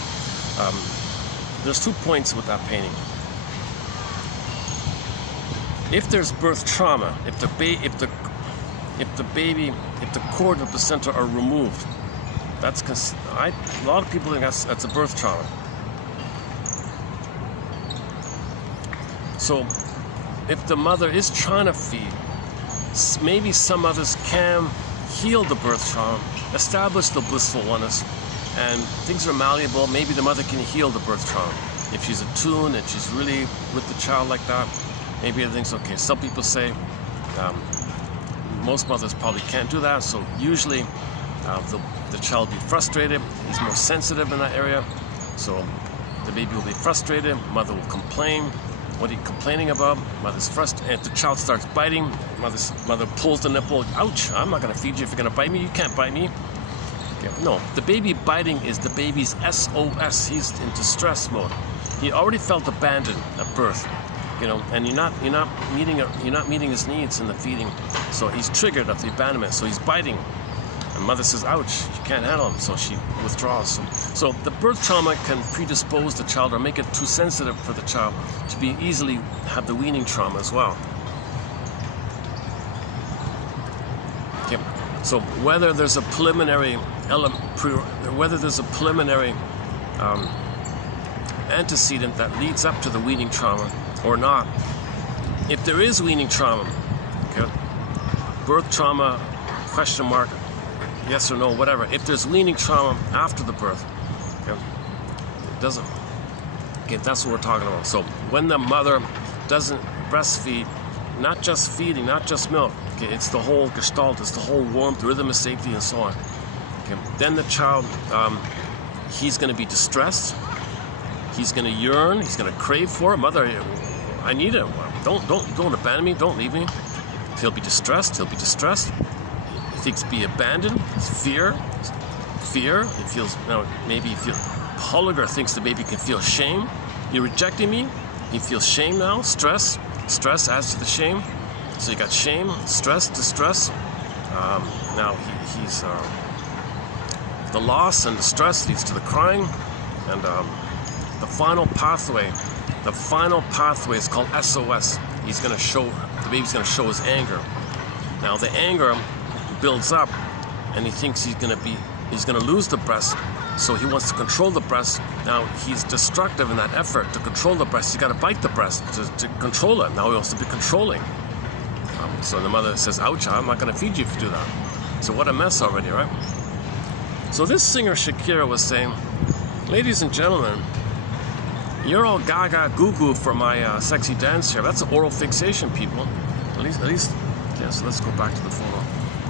There's 2 points with that painting. If there's birth trauma, if the cordial placenta are removed, a lot of people think that's a birth trauma. So, if the mother is trying to feed, maybe some mothers can heal the birth trauma, establish the blissful oneness, and things are malleable. Maybe the mother can heal the birth trauma if she's attuned and she's really with the child like that. Maybe everything's okay. Some people say most mothers probably can't do that, so usually the child will be frustrated. He's more sensitive in that area, so the baby will be frustrated. Mother will complain. What are you complaining about? Mother's frustrated. If the child starts biting, mother pulls the nipple. Ouch! I'm not going to feed you if you're going to bite me. You can't bite me. Okay. No, the baby biting is the baby's SOS. He's in distress mode. He already felt abandoned at birth. You know, and you're not meeting his needs in the feeding, so he's triggered of the abandonment. So he's biting, and mother says, "Ouch! You can't handle him," so she withdraws. So the birth trauma can predispose the child or make it too sensitive for the child to be easily have the weaning trauma as well. Okay, so whether there's a preliminary antecedent that leads up to the weaning trauma or not. If there is weaning trauma, okay, birth trauma, question mark, yes or no, whatever. If there's weaning trauma after the birth, okay, it doesn't. Okay, that's what we're talking about. So when the mother doesn't breastfeed, not just feeding, not just milk, okay, it's the whole gestalt, it's the whole warmth, rhythm of safety, and so on. Okay. Then the child, he's going to be distressed. He's going to yearn. He's going to crave for it. Mother, I need it. Don't abandon me. Don't leave me. He'll be distressed. He thinks be abandoned. Fear. He feels, maybe Holliger thinks the baby can feel shame. You're rejecting me. He feels shame now. Stress adds to the shame. So you got shame, stress, distress. Now he's the loss and the stress leads to the crying, and the final pathway is called SOS. The baby's gonna show his anger. Now the anger builds up, and he thinks he's gonna lose the breast, so he wants to control the breast. Now he's destructive in that effort to control the breast. He's got to bite the breast to control it. Now he wants to be controlling. So the mother says, ouch, I'm not going to feed you if you do that. So what a mess already, right? So this singer Shakira was saying, ladies and gentlemen, you're all gaga goo-goo for my sexy dance here. That's oral fixation, people. At least, yeah, so let's go back to the photo.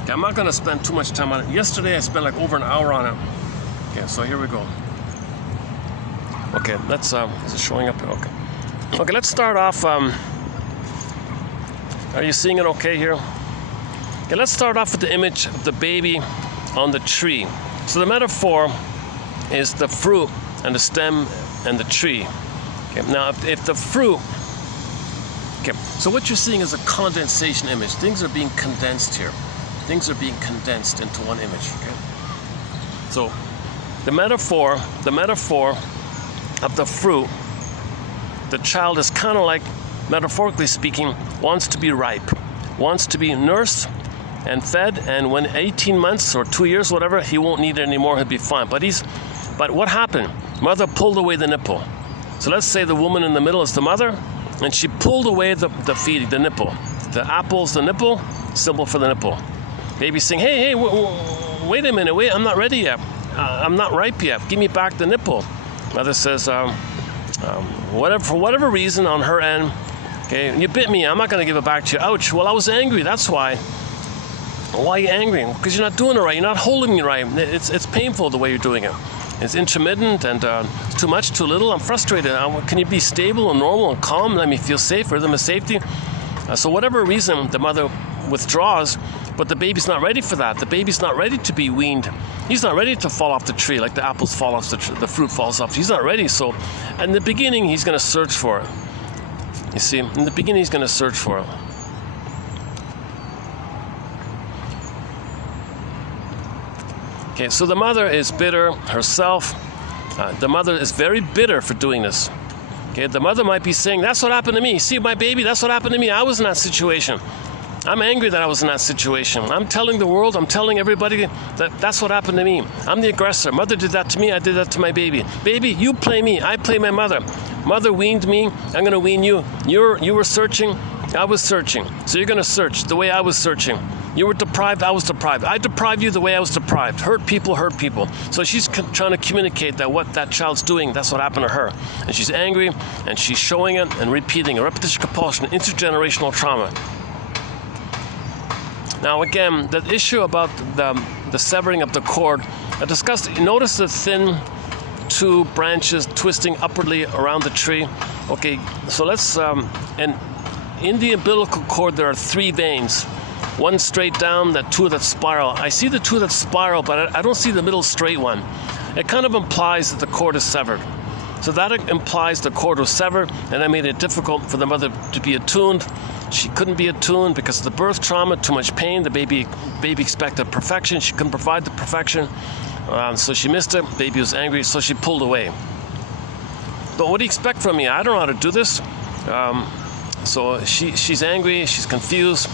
Okay, I'm not going to spend too much time on it. Yesterday I spent like over an hour on it. Okay, so here we go. Okay, let's, is it showing up here? Okay, let's start off, are you seeing it okay here? Okay, let's start off with the image of the baby on the tree. So the metaphor is the fruit and the stem and the tree. Okay, now if the fruit, okay, so what you're seeing is a condensation image. Things are being condensed here. Things are being condensed into one image, okay? So the metaphor of the fruit, the child is kind of like, metaphorically speaking, wants to be ripe, wants to be nursed and fed, and when 18 months or 2 years, whatever, he won't need it anymore, he'll be fine. But what happened? Mother pulled away the nipple. So let's say the woman in the middle is the mother, and she pulled away the feeding, the nipple. The apple's the nipple, symbol for the nipple. Baby's saying, hey, wait a minute, I'm not ready yet. I'm not ripe yet. Give me back the nipple. Mother says, for whatever reason on her end, okay, you bit me. I'm not going to give it back to you. Ouch. Well, I was angry. That's why. Why are you angry? Because you're not doing it right. You're not holding me right. It's painful the way you're doing it. It's intermittent and it's too much, too little. I'm frustrated. Can you be stable and normal and calm? Let me feel safe, rhythm of safety. So whatever reason, the mother withdraws, but the baby's not ready for that. The baby's not ready to be weaned. He's not ready to fall off the tree like the apples fall off the fruit falls off. He's not ready. So in the beginning, he's going to search for it. You see, in the beginning, he's going to search for it. Okay, so the mother is bitter herself. The mother is very bitter for doing this. Okay, the mother might be saying, that's what happened to me. See, my baby, that's what happened to me. I was in that situation. I'm angry that I was in that situation. I'm telling the world, I'm telling everybody that that's what happened to me. I'm the aggressor. Mother did that to me, I did that to my baby. Baby, you play me, I play my mother. Mother weaned me, I'm gonna wean you. You were searching, I was searching. So you're gonna search the way I was searching. You were deprived, I was deprived. I deprived you the way I was deprived. Hurt people. So she's trying to communicate that what that child's doing, that's what happened to her. And she's angry, and she's showing it and repeating it. Repetition, compulsion, intergenerational trauma. Now again, the issue about the severing of the cord, I discussed, notice the thin two branches twisting upwardly around the tree. Okay, so let's, and in the umbilical cord there are 3 veins. One straight down, two that spiral. I see the 2 that spiral, but I don't see the middle straight one. It kind of implies that the cord is severed. So that implies the cord was severed, and that made it difficult for the mother to be attuned. She couldn't be attuned because of the birth trauma, too much pain. The baby expected perfection. She couldn't provide the perfection. So she missed it. Baby was angry, so she pulled away. But what do you expect from me? I don't know how to do this. So she's angry, she's confused.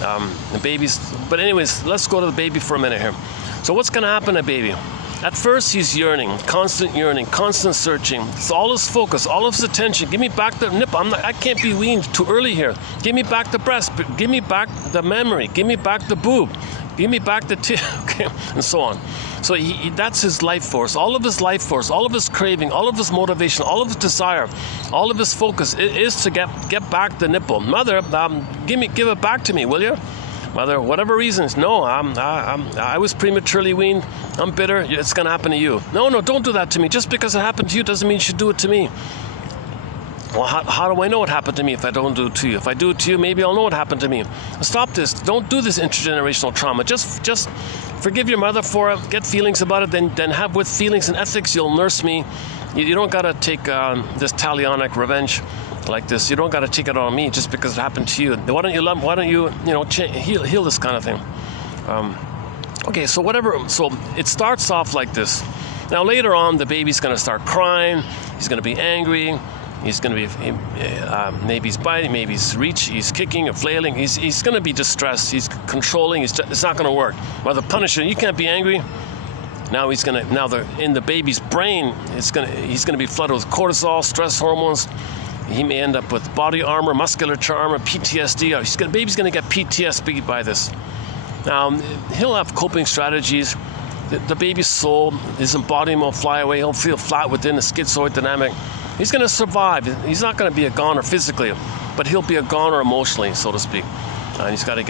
The baby's, but anyways, let's go to the baby for a minute here. So what's going to happen to baby? At first, he's yearning, constant searching. It's all his focus, all of his attention. Give me back the nipple. I can't be weaned too early here. Give me back the breast. Give me back the memory. Give me back the boob. Give me back the okay, and so on. So that's his life force. All of his life force, all of his craving, all of his motivation, all of his desire, all of his focus is to get back the nipple. Mother, give it back to me, will you? Mother, whatever reasons, no, I was prematurely weaned. I'm bitter. It's going to happen to you. No, don't do that to me. Just because it happened to you doesn't mean you should do it to me. Well, how do I know what happened to me if I don't do it to you? If I do it to you, maybe I'll know what happened to me. Stop this. Don't do this intergenerational trauma. Just forgive your mother for it. Get feelings about it. Then have with feelings and ethics. You'll nurse me. You don't got to take this talionic revenge like this. You don't got to take it on me just because it happened to you. Why don't you heal this kind of thing? Okay, so whatever. So it starts off like this. Now later on, the baby's going to start crying. He's going to be angry. He's going to be, maybe he's biting, maybe he's kicking or flailing. He's going to be distressed. He's controlling. It's not going to work. Mother punishing. You can't be angry. Now in the baby's brain, he's going to be flooded with cortisol, stress hormones. He may end up with body armor, musculature armor, PTSD. Baby's going to get PTSD by this. Now he'll have coping strategies. The baby's soul, his embodiment will fly away. He'll feel flat within the schizoid dynamic. He's going to survive. He's not going to be a goner physically, but he'll be a goner emotionally, so to speak. And he's got to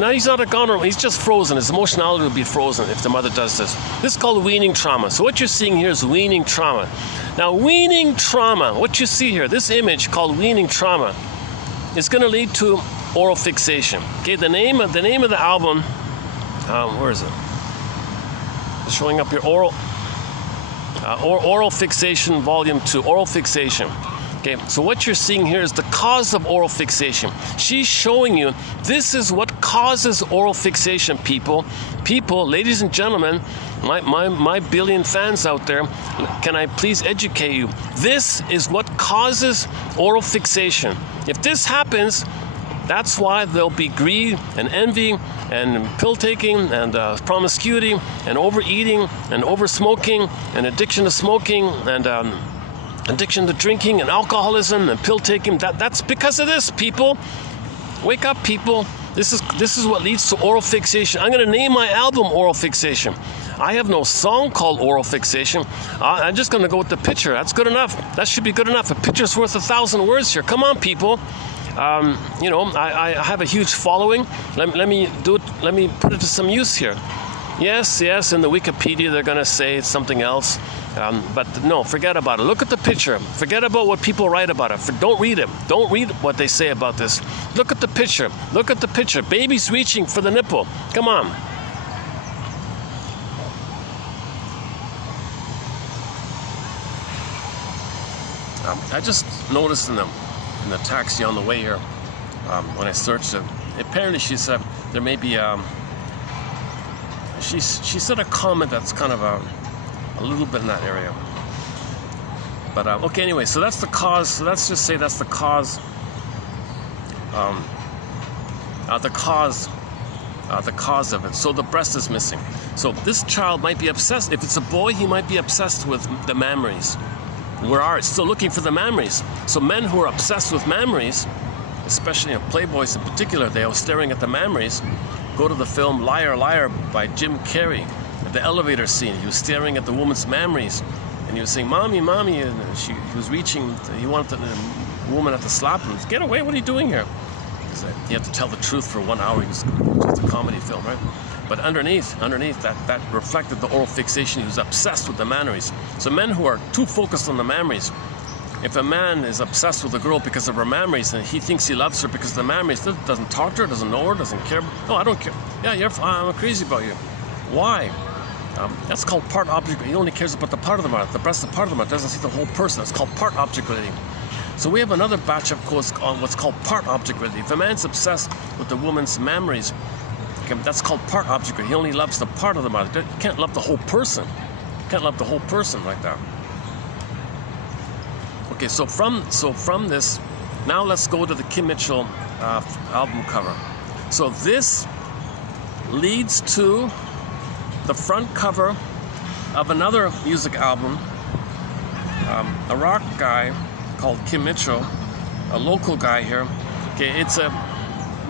now he's not a goner. He's just frozen. His emotionality will be frozen if the mother does this. This is called weaning trauma. So what you're seeing here is weaning trauma. Now, weaning trauma, what you see here, this image called weaning trauma, is going to lead to oral fixation. Okay, the name of the album, where is it? It's showing up here, Oral Fixation, Volume 2, Oral Fixation. Okay, so what you're seeing here is the cause of oral fixation. She's showing you this is what causes oral fixation, people. People, ladies and gentlemen, my billion fans out there, can I please educate you? This is what causes oral fixation. If this happens, that's why there'll be greed and envy and pill taking and promiscuity and overeating and over-smoking and addiction to smoking and addiction to drinking and alcoholism and pill taking. That's because of this, people. Wake up, people. This is what leads to oral fixation. I'm going to name my album Oral Fixation. I have no song called Oral Fixation. I'm just going to go with the picture. That's good enough. That should be good enough. A picture's worth 1,000 words here. Come on, people. I have a huge following. Let me do it. Let me put it to some use here. Yes, in the Wikipedia they're going to say it's something else. But no, forget about it. Look at the picture. Forget about what people write about it. Don't read it. Don't read what they say about this. Look at the picture. Look at the picture. Baby's reaching for the nipple. Come on. I just noticed in the taxi on the way here, when I searched it, apparently she said there may be she said a comment that's kind of a little bit in that area. But okay, anyway, so that's the cause. So let's just say that's the cause. The cause of it. So the breast is missing. So this child might be obsessed. If it's a boy, he might be obsessed with the mammaries. Where are it? Still looking for the mammaries. So men who are obsessed with mammaries, especially playboys in particular, they are staring at the mammaries. Go to the film Liar, Liar by Jim Carrey. At the elevator scene, he was staring at the woman's mammaries, and he was saying, "Mommy, mommy," and he was reaching. He wanted the woman had to slap him. "Get away! What are you doing here?" You have to tell the truth for 1 hour. It's a comedy film, right? But underneath that reflected the oral fixation. He was obsessed with the mammaries. So men who are too focused on the mammaries, if a man is obsessed with a girl because of her mammaries and he thinks he loves her because of the mammaries, doesn't talk to her, doesn't know her, doesn't care. No, I don't care. Yeah, I'm crazy about you. Why? That's called part object. He only cares about the part of the mouth. The breast, the part of the mouth, doesn't see the whole person. It's called part objectivity. So we have another batch of course on what's called part objectivity. If a man's obsessed with the woman's mammaries, that's called part objectivity. He only loves the part of the mouth. You can't love the whole person. You can't love the whole person like that. Okay, so from this, now let's go to the Kim Mitchell album cover. So this leads to the front cover of another music album, a rock guy called Kim Mitchell, a local guy here. Okay, it's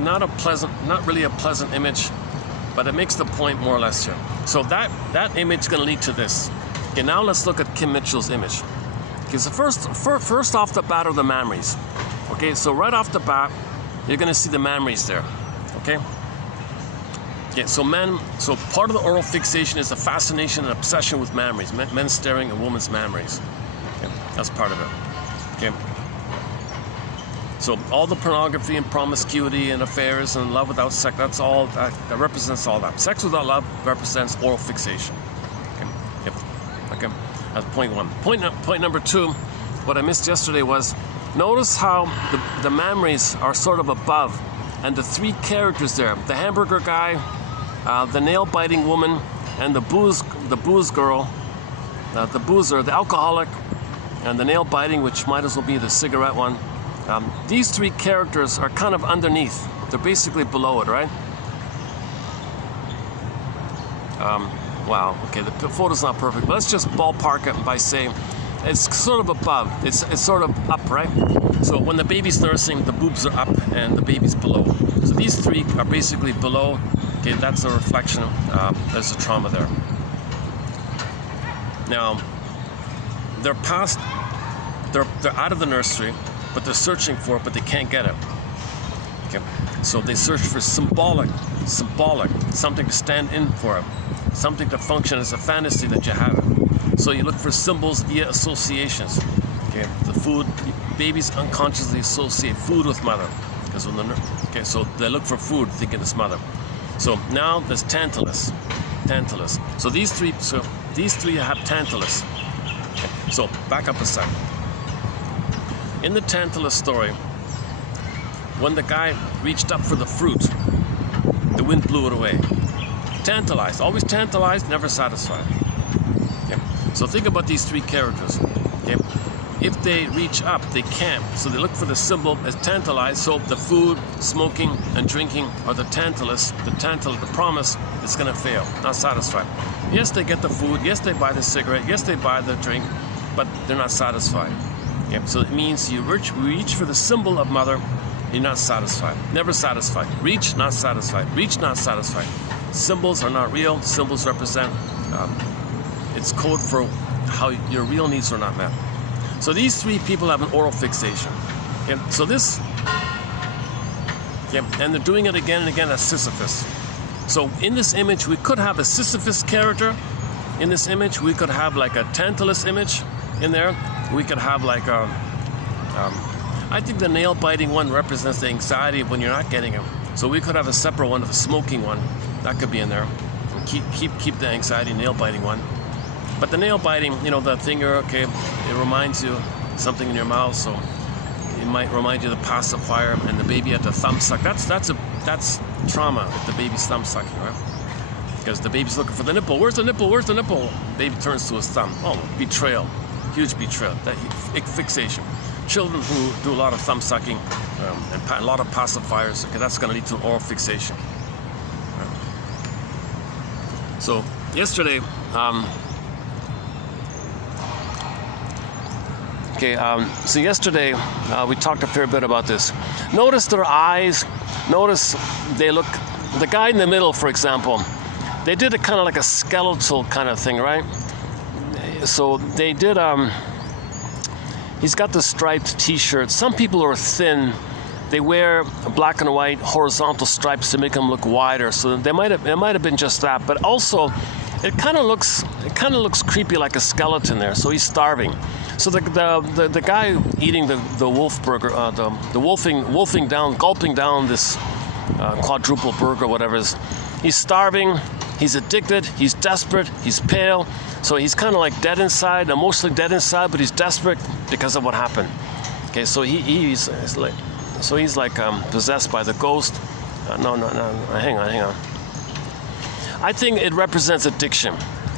not really a pleasant image, but it makes the point more or less here. So that image is going to lead to this. Okay, now let's look at Kim Mitchell's image. Okay, so first off the bat are the mammaries. Okay, so right off the bat, you're going to see the mammaries there. Okay, Okay, so part of the oral fixation is the fascination and obsession with memories, men staring at women's memories. Okay, that's part of it. Okay. So all the pornography and promiscuity and affairs and love without sex, that's all, that represents all that. Sex without love represents oral fixation. Okay, yep. Okay. That's point one. Point number two, what I missed yesterday was, notice how the memories are sort of above, and the three characters there, the hamburger guy, the nail-biting woman, and the booze girl, the boozer, the alcoholic, and the nail-biting, which might as well be the cigarette one. These three characters are kind of underneath. They're basically below it, right? Wow, okay, the photo's not perfect, but let's just ballpark it by saying it's sort of above. It's sort of up, right? So when the baby's nursing, the boobs are up and the baby's below. So these three are basically below. Okay, that's a reflection. There's a trauma there. Now, they're out of the nursery, but they're searching for it, but they can't get it. Okay, so they search for symbolic, something to stand in for it, something to function as a fantasy that you have it. So you look for symbols via associations. Okay, the food, babies unconsciously associate food with mother, because okay, so they look for food, thinking it's mother. So now there's Tantalus. So these three have Tantalus. Okay, so back up a second. In the Tantalus story, when the guy reached up for the fruit, the wind blew it away. Tantalized, always tantalized, never satisfied. Okay. So think about these three characters. Okay. If they reach up, they can't. So they look for the symbol as tantalized. So the food, smoking, and drinking are the Tantalus, the promise is going to fail, not satisfied. Yes, they get the food. Yes, they buy the cigarette. Yes, they buy the drink, but they're not satisfied. Okay. So it means you reach for the symbol of mother, you're not satisfied. Never satisfied. Reach, not satisfied. Reach, not satisfied. Symbols are not real. Symbols represent, it's code for how your real needs are not met. So these three people have an oral fixation. Okay? So this, okay, and they're doing it again and again as Sisyphus. So in this image, we could have a Sisyphus character. In this image, we could have like a Tantalus image in there. We could have like a, I think the nail-biting one represents the anxiety when you're not getting it. So we could have a separate one of a smoking one. That could be in there. And keep the anxiety nail-biting one. But the nail-biting, you know, the finger, okay, it reminds you something in your mouth, so it might remind you of the pacifier and the baby at the thumb suck. That's trauma if the baby's thumb sucking, right? Because the baby's looking for the nipple. Where's the nipple? Where's the nipple? Baby turns to his thumb. Oh, betrayal. Huge betrayal. That fixation. Children who do a lot of thumb sucking and a lot of pacifiers, okay, that's going to lead to oral fixation. Right. So yesterday, we talked a fair bit about this. Notice their eyes. Notice they look. The guy in the middle, for example, they did a kind of like a skeletal kind of thing, right? So they did. He's got the striped T-shirt. Some people are thin. They wear black and white horizontal stripes to make them look wider. So it might have been just that. But also, it kind of looks creepy, like a skeleton there. So he's starving. So the guy eating the wolf burger, the gulping down this quadruple burger, whatever it is, he's starving. He's addicted. He's desperate. He's pale. So he's kind of like dead inside, emotionally dead inside, but he's desperate because of what happened. Okay, so he's like possessed by the ghost. No, hang on. I think it represents addiction.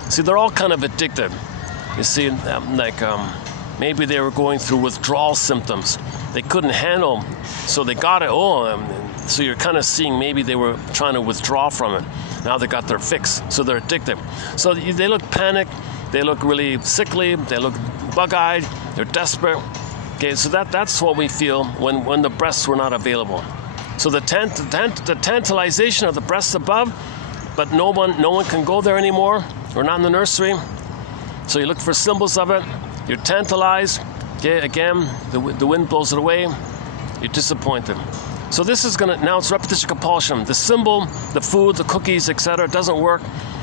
See, they're all kind of addicted. You see, maybe they were going through withdrawal symptoms. They couldn't handle, so they got it. So you're kind of seeing maybe they were trying to withdraw from it. Now they got their fix, so they're addicted. So they look panicked, they look really sickly, they look bug-eyed, they're desperate. Okay, so that's what we feel when the breasts were not available. So the tantalization of the breasts above, but no one can go there anymore. We're not in the nursery. So you look for symbols of it. You're tantalized. Okay, again, the wind blows it away. You're disappointed. So this is gonna, now it's repetition compulsion. The symbol, the food, the cookies, etc. doesn't work.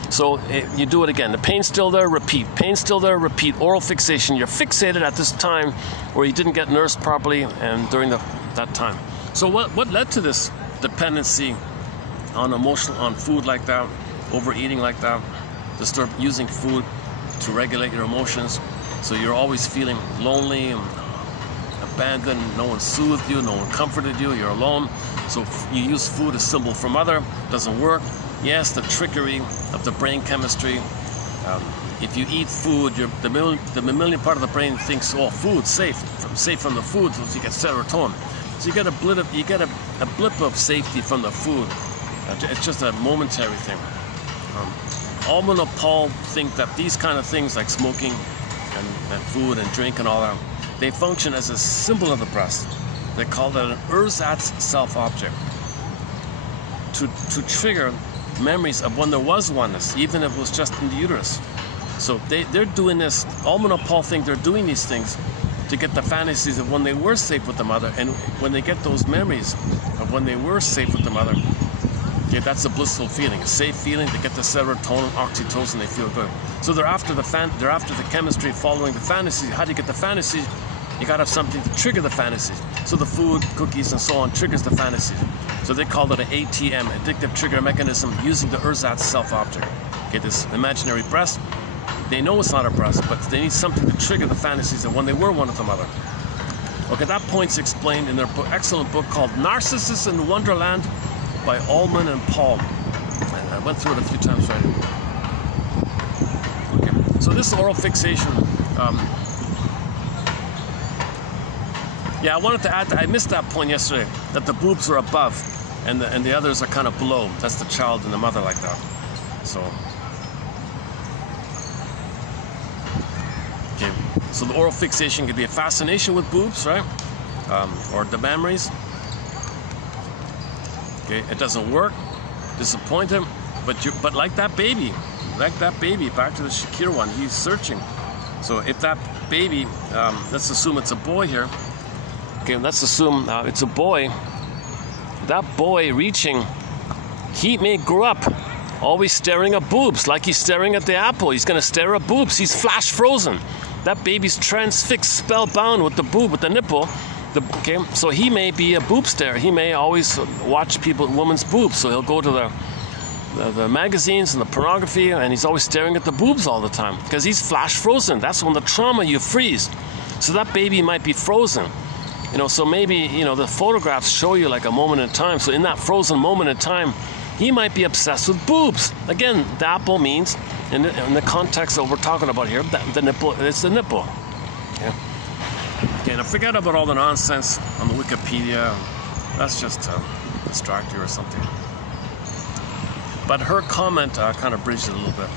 So you do it again. The pain's still there, repeat. Pain's still there, repeat. Oral fixation. You're fixated at this time where you didn't get nursed properly and during that time. So what led to this dependency on food like that, overeating like that, using food to regulate your emotions? So you're always feeling lonely and abandoned, no one soothed you, no one comforted you, you're alone. So you use food as symbol for mother, doesn't work. Yes, the trickery of the brain chemistry. If you eat food, the mammalian part of the brain thinks, oh, food, safe from the food, so you get serotonin. So you get a blip of safety from the food. It's just a momentary thing. Alman and Paul think that these kind of things like smoking and food and drink and all that, they function as a symbol of the breast. They call that an ersatz self-object. To trigger memories of when there was oneness, even if it was just in the uterus. So they're doing this, Alman and Paul think they're doing these things to get the fantasies of when they were safe with the mother, and when they get those memories of when they were safe with the mother, okay, that's a blissful feeling, a safe feeling. They get the serotonin, oxytocin, they feel good. So they're after the chemistry, following the fantasy. How do you get the fantasy? You gotta have something to trigger the fantasies. So the food, cookies, and so on triggers the fantasies. So they call it an ATM, addictive trigger mechanism, using the ersatz self-object. Okay, this imaginary breast, they know it's not a breast, but they need something to trigger the fantasies of when they were one with the mother. Okay, that point's explained in their excellent book called Narcissus in Wonderland by Alman and Paul. And I went through it a few times already. Okay, so this oral fixation, yeah, I wanted to add, I missed that point yesterday, that the boobs are above and the others are kind of below. That's the child and the mother like that. So, okay, so the oral fixation could be a fascination with boobs, right? Or the memories. Okay, it doesn't work, disappointed, but like that baby, back to the Shakir one, he's searching. So if that baby, let's assume it's a boy here. Okay, let's assume it's a boy. That boy reaching, he may grow up always staring at boobs, like he's staring at the apple. He's going to stare at boobs. He's flash frozen. That baby's transfixed, spellbound with the boob, with the nipple. Okay, so he may be a boob stare. He may always watch women's boobs. So he'll go to the magazines and the pornography, and he's always staring at the boobs all the time because he's flash frozen. That's when the trauma, you freeze. So that baby might be frozen. You know, so maybe, you know, the photographs show you like a moment in time. So in that frozen moment in time, he might be obsessed with boobs. Again, the apple means, in the context that we're talking about here, the nipple, it's the nipple. Yeah. Okay, now forget about all the nonsense on the Wikipedia. That's just to distract you or something. But her comment kind of bridged it a little bit.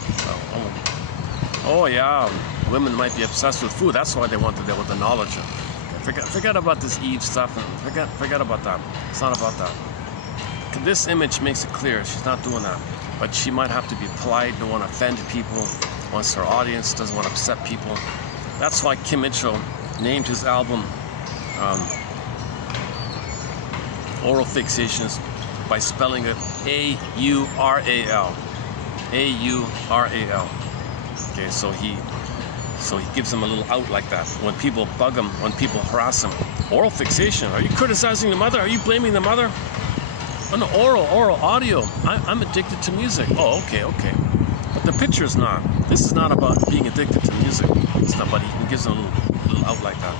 Oh yeah, women might be obsessed with food. That's why they want to deal with the knowledge. Forget about this Eve stuff. Forget about that. It's not about that. This image makes it clear she's not doing that. But she might have to be polite, don't want to offend people, wants her audience, doesn't want to upset people. That's why Kim Mitchell named his album Oral Fixations by spelling it A-U-R-A-L. A-U-R-A-L. Okay, so he gives them a little out like that. When people bug him, when people harass him. Oral fixation. Are you criticizing the mother? Are you blaming the mother? Oh no, oral, audio. I'm addicted to music. Oh, okay. But the picture is not. This is not about being addicted to music. It's not, but he gives them a little out like that.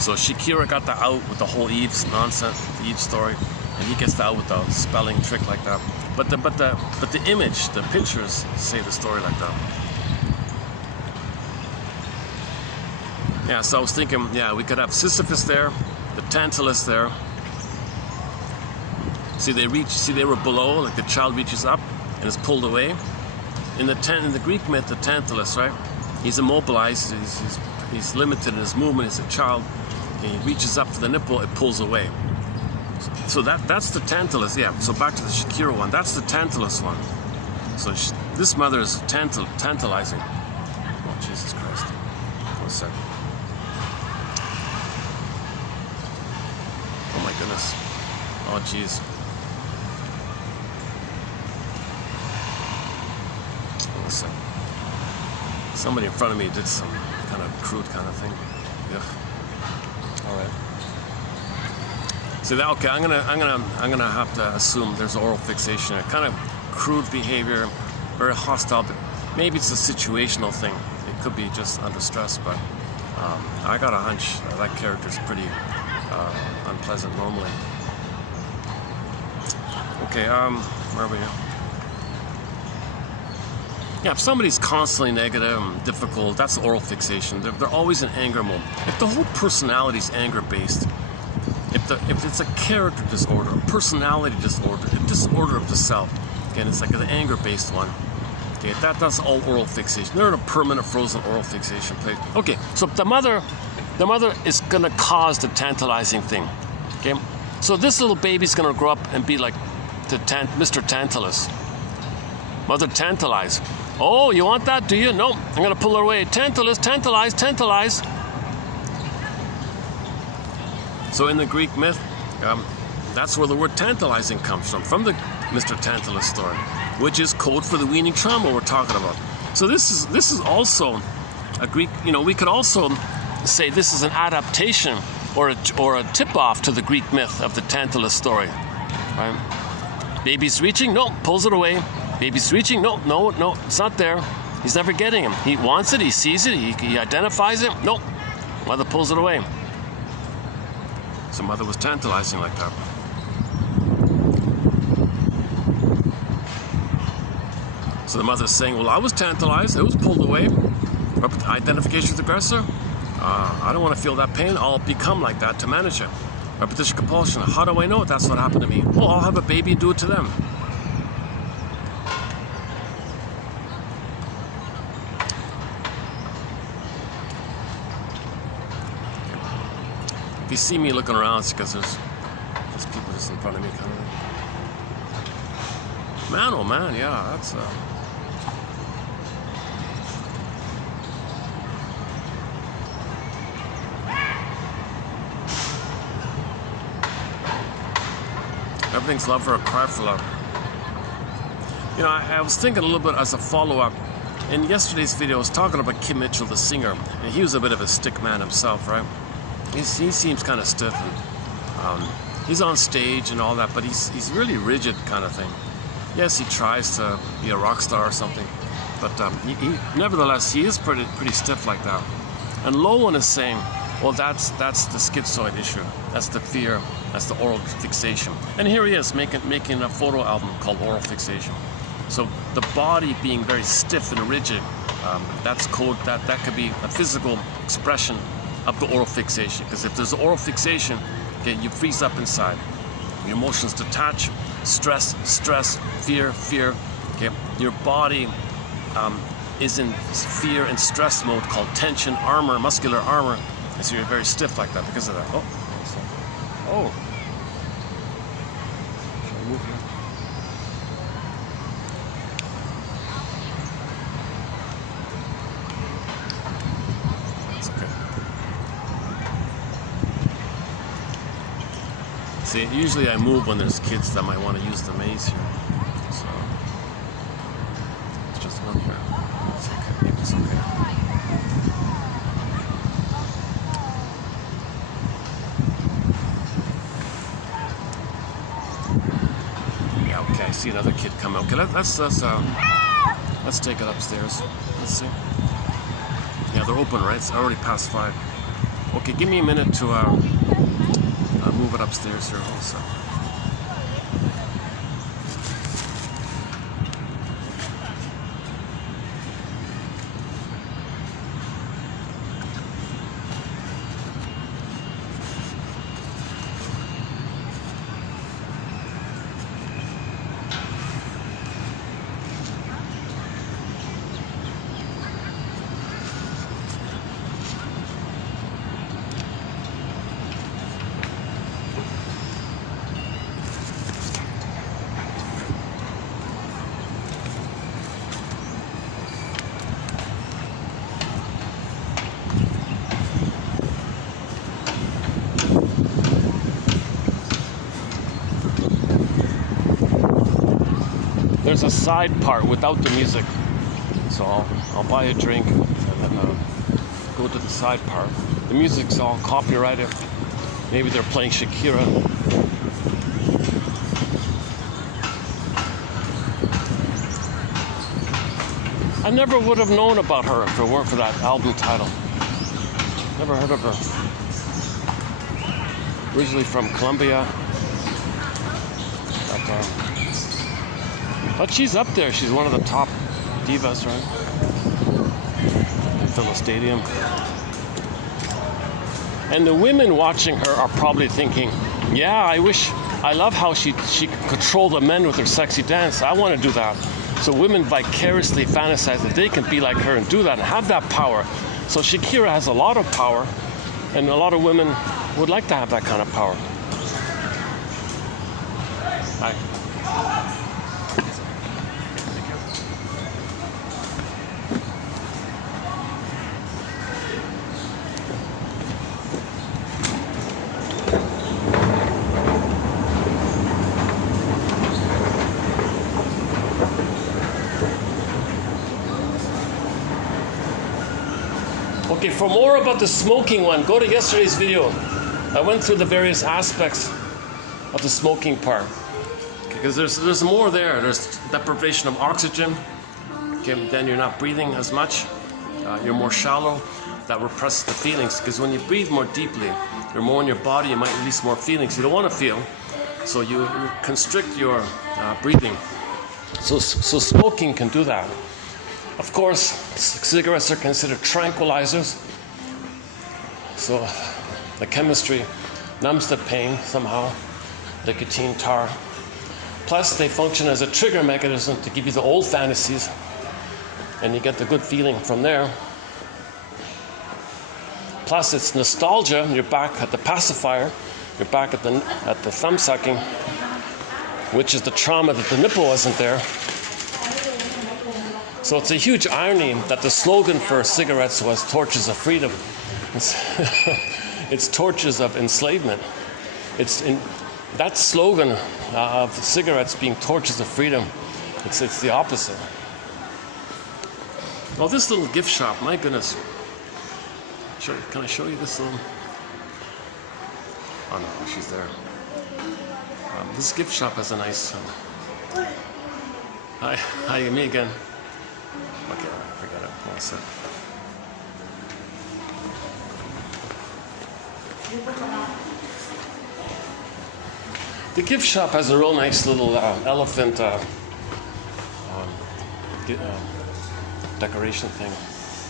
So Shakira got the out with the whole Eve's nonsense, the Eve story, and he gets the out with the spelling trick like that. But the image, the pictures say the story like that. Yeah, so I was thinking, yeah, we could have Sisyphus there, the Tantalus there. See, they were below, like the child reaches up and is pulled away. In the Greek myth, the Tantalus, right? He's immobilized, he's limited in his movement, he's a child. And he reaches up to the nipple, it pulls away. So that's the Tantalus, yeah. So back to the Shakira one, that's the Tantalus one. So this mother is tantalizing. Oh, Jesus Christ. 1 second. Oh, jeez. Listen. Somebody in front of me did some kind of crude kind of thing. Yeah. All right. So that, okay, I'm gonna have to assume there's oral fixation, a kind of crude behavior, very hostile. Maybe it's a situational thing. It could be just under stress, but I got a hunch that character's pretty unpleasant normally. Okay, where are we now? Yeah, if somebody's constantly negative and difficult, that's oral fixation. They're always in anger mode. If the whole personality is anger-based, if it's a character disorder, a personality disorder, a disorder of the self, again, it's like an anger-based one. Okay, that's all oral fixation. They're in a permanent frozen oral fixation place. Okay, so the mother is gonna cause the tantalizing thing. Okay, so this little baby's gonna grow up and be like Mr. Tantalus. Mother tantalize. Oh, you want that? Do you? No, I'm gonna pull her away. Tantalus, tantalize, tantalize. So in the Greek myth, that's where the word tantalizing comes from the Mr. Tantalus story, which is code for the weaning trauma we're talking about. So this is also a Greek, we could also say this is an adaptation or a tip-off to the Greek myth of the Tantalus story. Right? Baby's reaching, no, pulls it away. Baby's reaching, no, it's not there. He's never getting him. He wants it, he sees it, he identifies it, no. Mother pulls it away. So mother was tantalizing like that. So the mother's saying, well, I was tantalized, it was pulled away. Identification with aggressor. I don't want to feel that pain. I'll become like that to manage it. Repetition compulsion. How do I know that's what happened to me? Well, I'll have a baby and do it to them. If you see me looking around, it's because there's people just in front of me kind of thing. Man, oh man, yeah, that's everything's love or a cry for love. I was thinking a little bit as a follow-up. In yesterday's video, I was talking about Kim Mitchell, the singer, and he was a bit of a stick man himself, right? He seems kind of stiff, and he's on stage and all that, but he's really rigid kind of thing. Yes, he tries to be a rock star or something, but nevertheless, he is pretty stiff like that. And Lowen is saying, well, that's the schizoid issue. That's the fear. That's the oral fixation. And here he is making a photo album called Oral Fixation. So the body being very stiff and rigid, that's code. That could be a physical expression of the oral fixation. Because if there's oral fixation, okay, you freeze up inside. Your emotions detach. Stress, fear. Okay, your body is in fear and stress mode called tension, armor, muscular armor. And so you're very stiff like that because of that. Oh. Should I move here? It's okay. See, usually I move when there's kids that might want to use the maze here. So it's just one here. It's okay. Maybe it's okay. I see another kid come out. Okay, let's take it upstairs. Let's see. Yeah, they're open, right? It's already past 5. Okay, give me a minute to move it upstairs here also. there's a side part without the music. So I'll buy a drink and then go to the side part. The music's all copyrighted. Maybe they're playing Shakira. I never would have known about her if it weren't for that album title. Never heard of her. Originally from Colombia. But she's up there. She's one of the top divas, right? Fill a stadium. And the women watching her are probably thinking, yeah, I love how she can control the men with her sexy dance. I want to do that. So women vicariously fantasize that they can be like her and do that and have that power. So Shakira has a lot of power, and a lot of women would like to have that kind of power. Hi. Okay, for more about the smoking one, go to yesterday's video. I went through the various aspects of the smoking part. Because there's more there. There's deprivation of oxygen. Okay, then you're not breathing as much. You're more shallow. That represses the feelings. Because when you breathe more deeply, you're more in your body, you might release more feelings you don't want to feel. So you constrict your breathing. So smoking can do that. Of course, cigarettes are considered tranquilizers. So the chemistry numbs the pain somehow, nicotine, tar. Plus, they function as a trigger mechanism to give you the old fantasies, and you get the good feeling from there. Plus, it's nostalgia. You're back at the pacifier. You're back at the thumb sucking, which is the trauma that the nipple wasn't there. So it's a huge irony that the slogan for cigarettes was torches of freedom. It's torches of enslavement. That slogan of cigarettes being torches of freedom, it's the opposite. Oh, this little gift shop, my goodness. Can I show you this little? Oh no, she's there. This gift shop has a nice... Hi, me again. Okay, forget it. One sec. The gift shop has a real nice little elephant decoration thing.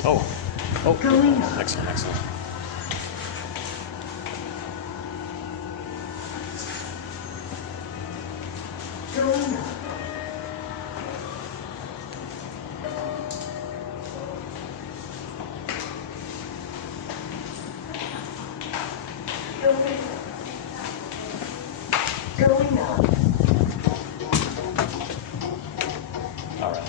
Oh, next one. All right.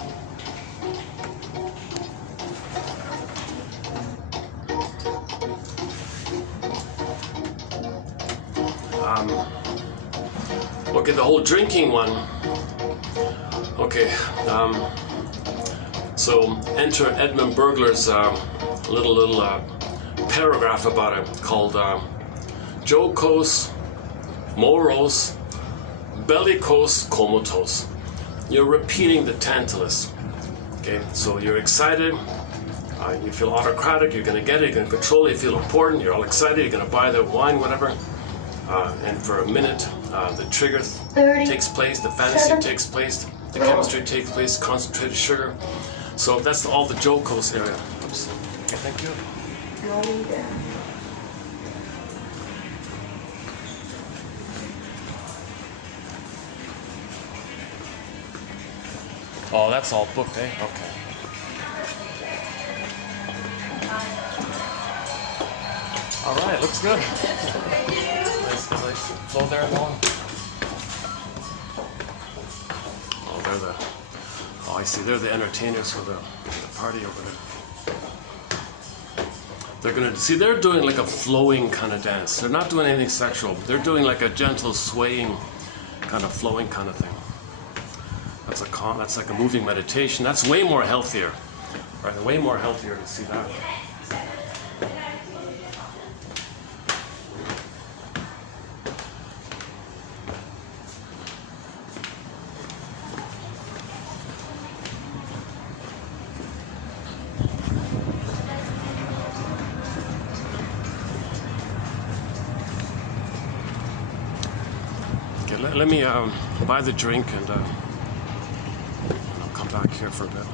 Okay, the whole drinking one. Okay, so enter Edmund Burglar's little paragraph about it called Jocose, Morose, Bellicose, Comatose. You're repeating the Tantalus. Okay, so you're excited, you feel autocratic, you're going to get it, you're going to control it, you feel important, you're all excited, you're going to buy the wine, whatever. And for a minute, the trigger takes place, the fantasy takes place, the chemistry takes place, concentrated sugar. So that's all the Jocose area. Oops. Okay, thank you. Oh, that's all booked, eh? Okay. All right, looks good. Nice flow there going. Oh, I see. They're the entertainers for the party over there. They're gonna see. They're doing like a flowing kind of dance. They're not doing anything sexual. They're doing like a gentle swaying, kind of flowing kind of thing. That's a calm. That's like a moving meditation. That's way more healthier, right? Way more healthier to see that. Let me buy the drink and I'll come back here for a bit.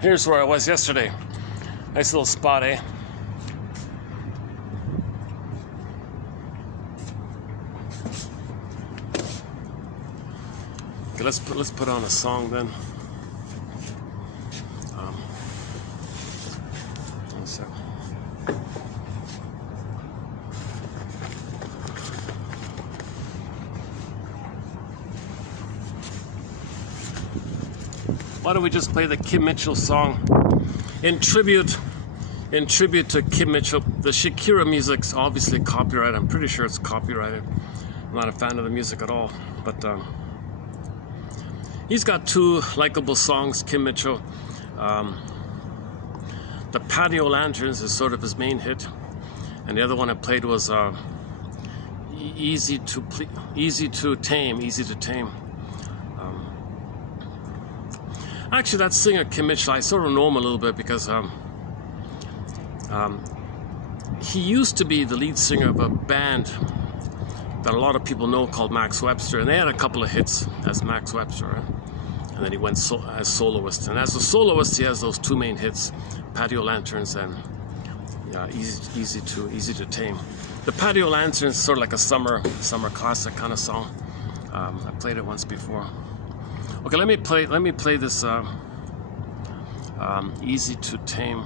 Here's where I was yesterday. Nice little spot, eh? Okay, let's put on a song then. One sec. Why don't we just play the Kim Mitchell song in tribute to Kim Mitchell? The Shakira music's obviously copyrighted. I'm pretty sure it's copyrighted. I'm not a fan of the music at all, but he's got two likable songs, Kim Mitchell. The Patio Lanterns is sort of his main hit, and the other one I played was Easy to Tame. Actually, that singer Kim Mitchell, I sort of know him a little bit because he used to be the lead singer of a band that a lot of people know called Max Webster, and they had a couple of hits as Max Webster, right? And then he went as soloist. And as a soloist, he has those two main hits, Patio Lanterns and Easy to Tame. The Patio Lanterns is sort of like a summer classic kind of song. I played it once before. Okay, let me play this Easy to Tame.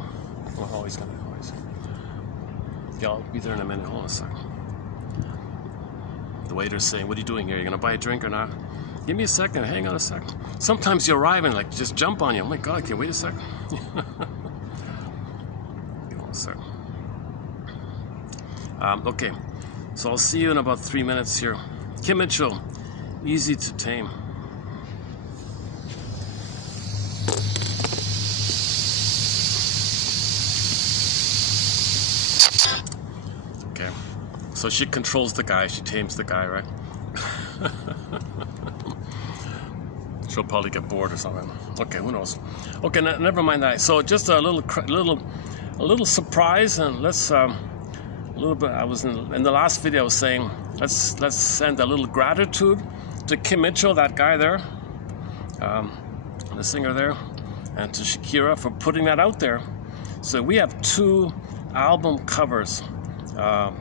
Oh, he's gonna. Yeah, I'll be there in a minute. Hold on a second. The waiter's saying, "What are you doing here? You gonna buy a drink or not?" Give me a second. Hang on a second. Sometimes you arrive and like just jump on you. Oh my God! Can you wait a second? Give me a second. Okay, so I'll see you in about 3 minutes here. Kim Mitchell, Easy to Tame. So she controls the guy, she tames the guy, right? She'll probably get bored or something. Okay, who knows? Okay, never mind that. So just a little surprise, and let's a little bit. I was in the last video. I was saying let's send a little gratitude to Kim Mitchell, that guy there, the singer there, and to Shakira for putting that out there. So we have two album covers.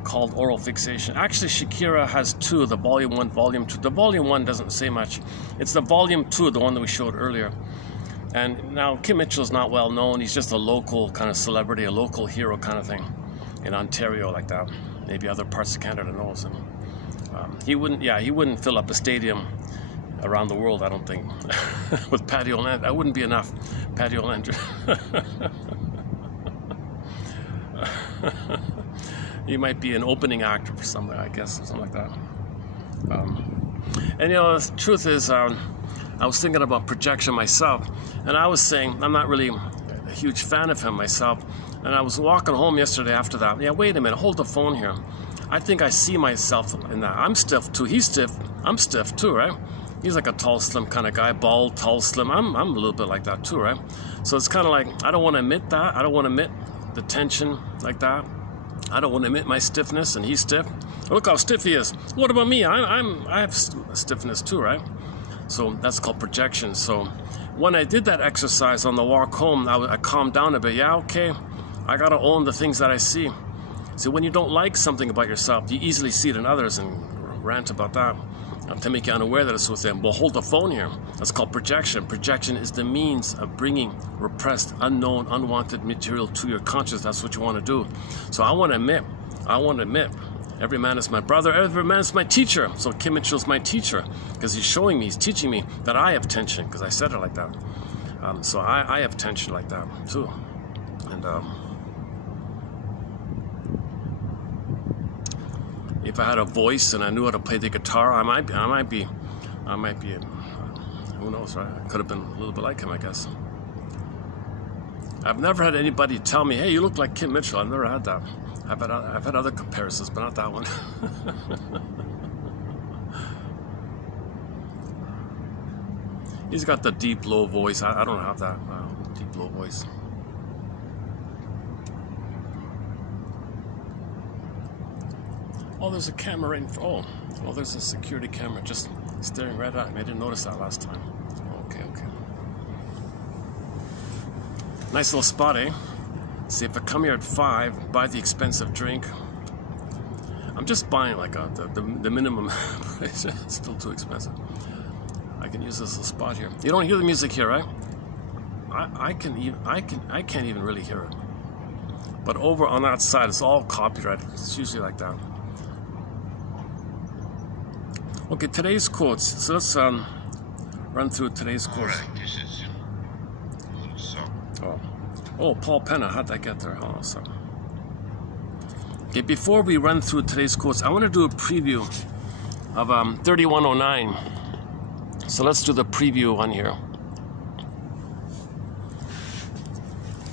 Called Oral Fixation. Actually, Shakira has two, the volume 1, volume 2. The volume 1 doesn't say much. It's the volume 2, the one that we showed earlier. And now Kim Mitchell's not well known. He's just a local kind of celebrity, a local hero kind of thing in Ontario like that. Maybe other parts of Canada knows him. He wouldn't fill up a stadium around the world, I don't think, with Patio Land. That wouldn't be enough. Patio Land. He might be an opening actor for something, I guess, or something like that. And you know, the truth is, I was thinking about projection myself, and I was saying I'm not really a huge fan of him myself. And I was walking home yesterday after that. Yeah, wait a minute, hold the phone here. I think I see myself in that. I'm stiff too. He's stiff. I'm stiff too, right? He's like a tall, slim kind of guy, bald, tall, slim. I'm a little bit like that too, right? So it's kind of like I don't want to admit that. I don't want to admit the tension like that. I don't want to admit my stiffness, and he's stiff. Look how stiff he is. What about me? I have stiffness too, right? So that's called projection. So when I did that exercise on the walk home, I calmed down a bit. Yeah, okay, I gotta own the things that I see. So when you don't like something about yourself, you easily see it in others and rant about that to make you unaware that it's within. Well, hold the phone here. That's called projection. Projection is the means of bringing repressed, unknown, unwanted material to your conscious. That's what you want to do. So I want to admit, every man is my brother, every man is my teacher. So Kim Mitchell's my teacher because he's showing me, he's teaching me that I have tension because I said it like that. So I have tension like that too. And if I had a voice and I knew how to play the guitar, I might be, who knows, right? I could have been a little bit like him, I guess. I've never had anybody tell me, hey, you look like Kim Mitchell. I've never had that. I've had other comparisons, but not that one. He's got the deep, low voice. I don't have that deep, low voice. Oh, there's a camera in. Oh, there's a security camera just staring right at me. I didn't notice that last time. Okay. Nice little spot, eh? See, if I come here at 5, buy the expensive drink. I'm just buying like the minimum price. It's still too expensive. I can use this little spot here. You don't hear the music here, right? I can't even really hear it. But over on that side, it's all copyrighted. It's usually like that. Okay, today's quotes. So let's run through today's quotes. Oh, Paul Penna, how'd that get there? Oh, so. Okay, before we run through today's quotes, I want to do a preview of 3109. So let's do the preview one here.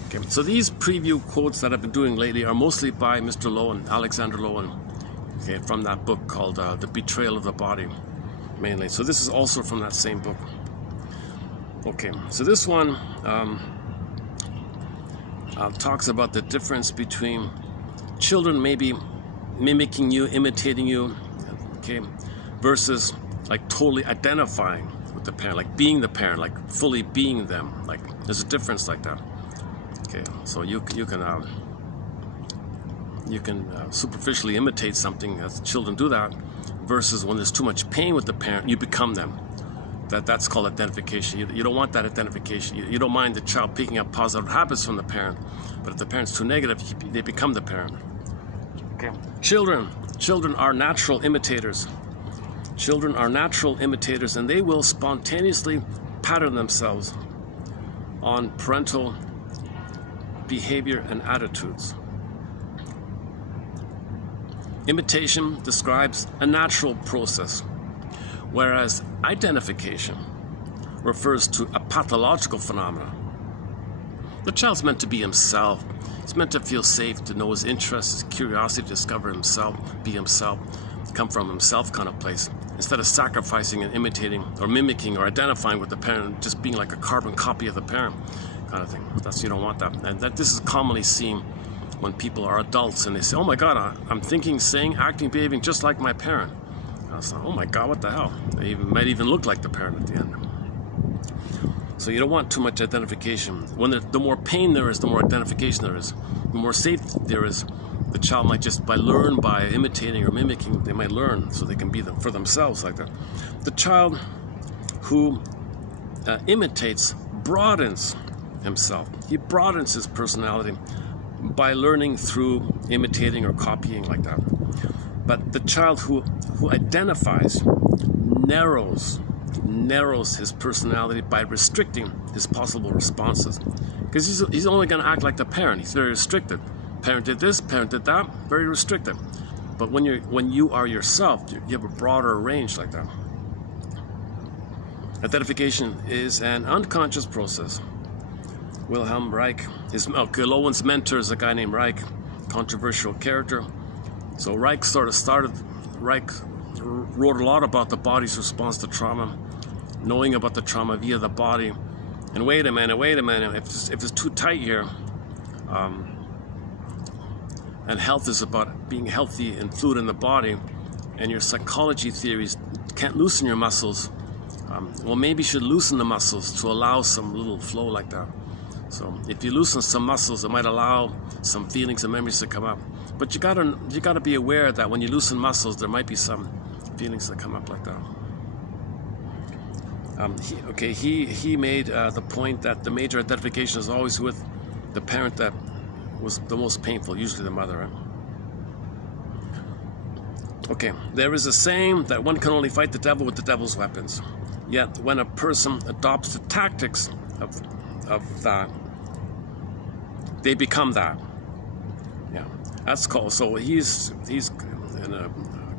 Okay, so these preview quotes that I've been doing lately are mostly by Mr. Lowen, Alexander Lowen, okay, from that book called The Betrayal of the Body, mainly. So this is also from that same book. Okay, so this one talks about the difference between children maybe mimicking you, imitating you, okay, versus like totally identifying with the parent, like being the parent, like fully being them. Like there's a difference like that. Okay, so you can superficially imitate something, as children do that, versus when there's too much pain with the parent, you become them. That's called identification. You don't want that identification. You don't mind the child picking up positive habits from the parent, but if the parent's too negative, they become the parent. Okay. Children are natural imitators. Children are natural imitators, and they will spontaneously pattern themselves on parental behavior and attitudes. Imitation describes a natural process, whereas identification refers to a pathological phenomenon. The child's meant to be himself. He's meant to feel safe, to know his interests, his curiosity, to discover himself, be himself, come from himself kind of place, instead of sacrificing and imitating or mimicking or identifying with the parent, just being like a carbon copy of the parent kind of thing. You don't want that. And this is commonly seen when people are adults and they say, oh my God, I'm thinking, saying, acting, behaving just like my parent. I was like, oh my God, what the hell? They might even look like the parent at the end. So you don't want too much identification. When the more pain there is, the more identification there is. The more safety there is, the child might just by imitating or mimicking, they might learn so they can be for themselves like that. The child who imitates broadens himself. He broadens his personality by learning through imitating or copying like that. But the child who identifies narrows his personality by restricting his possible responses. Because he's only going to act like the parent. He's very restricted. Parent did this, parent did that, very restricted. But when you are yourself, you have a broader range like that. Identification is an unconscious process. Wilhelm Reich, Lowen's mentor is a guy named Reich, controversial character. So Reich wrote a lot about the body's response to trauma, knowing about the trauma via the body. And wait a minute, if it's too tight here, and health is about being healthy and fluid in the body, and your psychology theories can't loosen your muscles, well, maybe you should loosen the muscles to allow some little flow like that. So if you loosen some muscles, it might allow some feelings and memories to come up. But you gotta be aware that when you loosen muscles, there might be some feelings that come up like that. He made the point that the major identification is always with the parent that was the most painful, usually the mother. Right? Okay, there is a saying that one can only fight the devil with the devil's weapons. Yet when a person adopts the tactics of that, they become that. Yeah, that's called. So he's in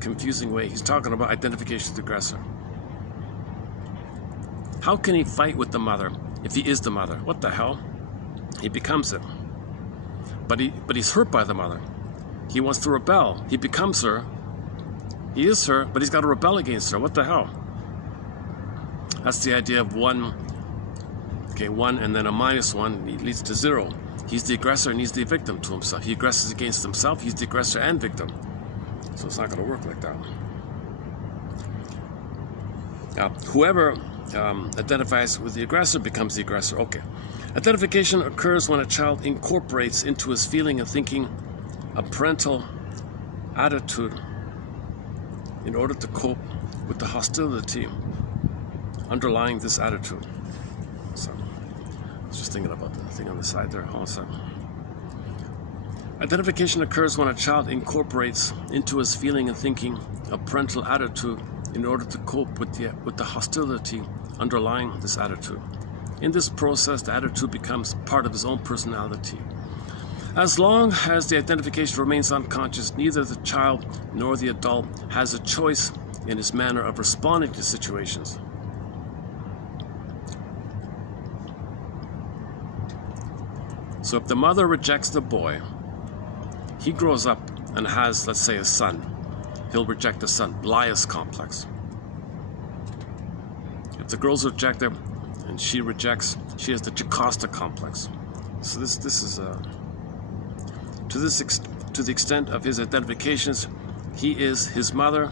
confusing way. He's talking about identification with the aggressor. How can he fight with the mother if he is the mother? What the hell? He becomes it. But he's hurt by the mother. He wants to rebel. He becomes her. He is her, but he's got to rebel against her. What the hell? That's the idea of one. Okay, one and then a minus one leads to zero. He's the aggressor and he's the victim to himself. He aggresses against himself. He's the aggressor and victim. So it's not going to work like that. Whoever identifies with the aggressor becomes the aggressor. Okay. Identification occurs when a child incorporates into his feeling and thinking a parental attitude in order to cope with the hostility underlying this attitude. So, I was just thinking about the thing on the side there. Hold on a second. Identification occurs when a child incorporates into his feeling and thinking a parental attitude in order to cope with the hostility underlying this attitude. In this process, the attitude becomes part of his own personality. As long as the identification remains unconscious, neither the child nor the adult has a choice in his manner of responding to situations. So if the mother rejects the boy, he grows up and has, let's say, a son. He'll reject the son. Bias complex. If the girl's rejected and she rejects, she has the Jocasta complex. So this is to the extent of his identifications, he is his mother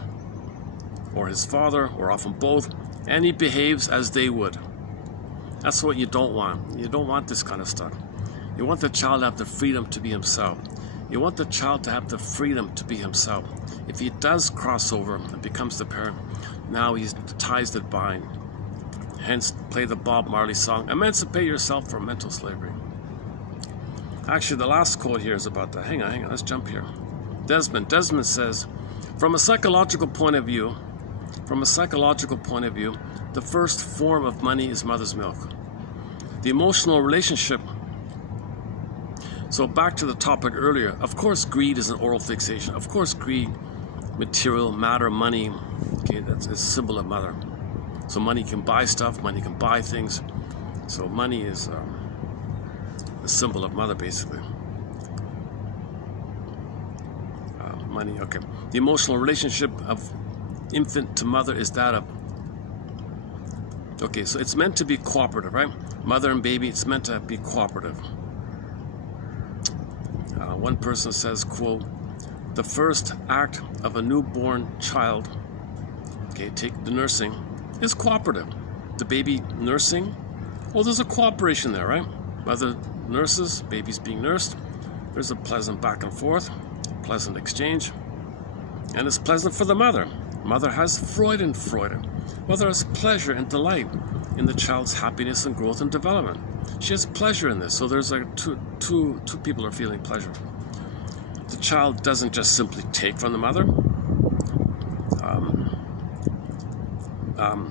or his father or often both, and he behaves as they would. That's what you don't want. You don't want this kind of stuff. You want the child to have the freedom to be himself. You want the child to have the freedom to be himself. If he does cross over and becomes the parent, now he's the ties that bind. Hence, play the Bob Marley song, "Emancipate yourself from mental slavery." Actually, the last quote here is about that. Hang on, let's jump here. Desmond says, from a psychological point of view, the first form of money is mother's milk. The emotional relationship. So back to the topic earlier, of course greed is an oral fixation. Of course greed, material, matter, money, okay, that's a symbol of mother. So money can buy stuff, money can buy things. So money is the symbol of mother, basically. Money, okay. The emotional relationship of infant to mother is that of, okay, so it's meant to be cooperative, right? Mother and baby, it's meant to be cooperative. One person says, quote, the first act of a newborn child, okay, take the nursing, is cooperative. The baby nursing, well, there's a cooperation there, right? Mother nurses, baby's being nursed. There's a pleasant back and forth, pleasant exchange. And it's pleasant for the mother. Mother has Freude. Mother has pleasure and delight in the child's happiness and growth and development. She has pleasure in this. So there's like two people are feeling pleasure. The child doesn't just simply take from the mother,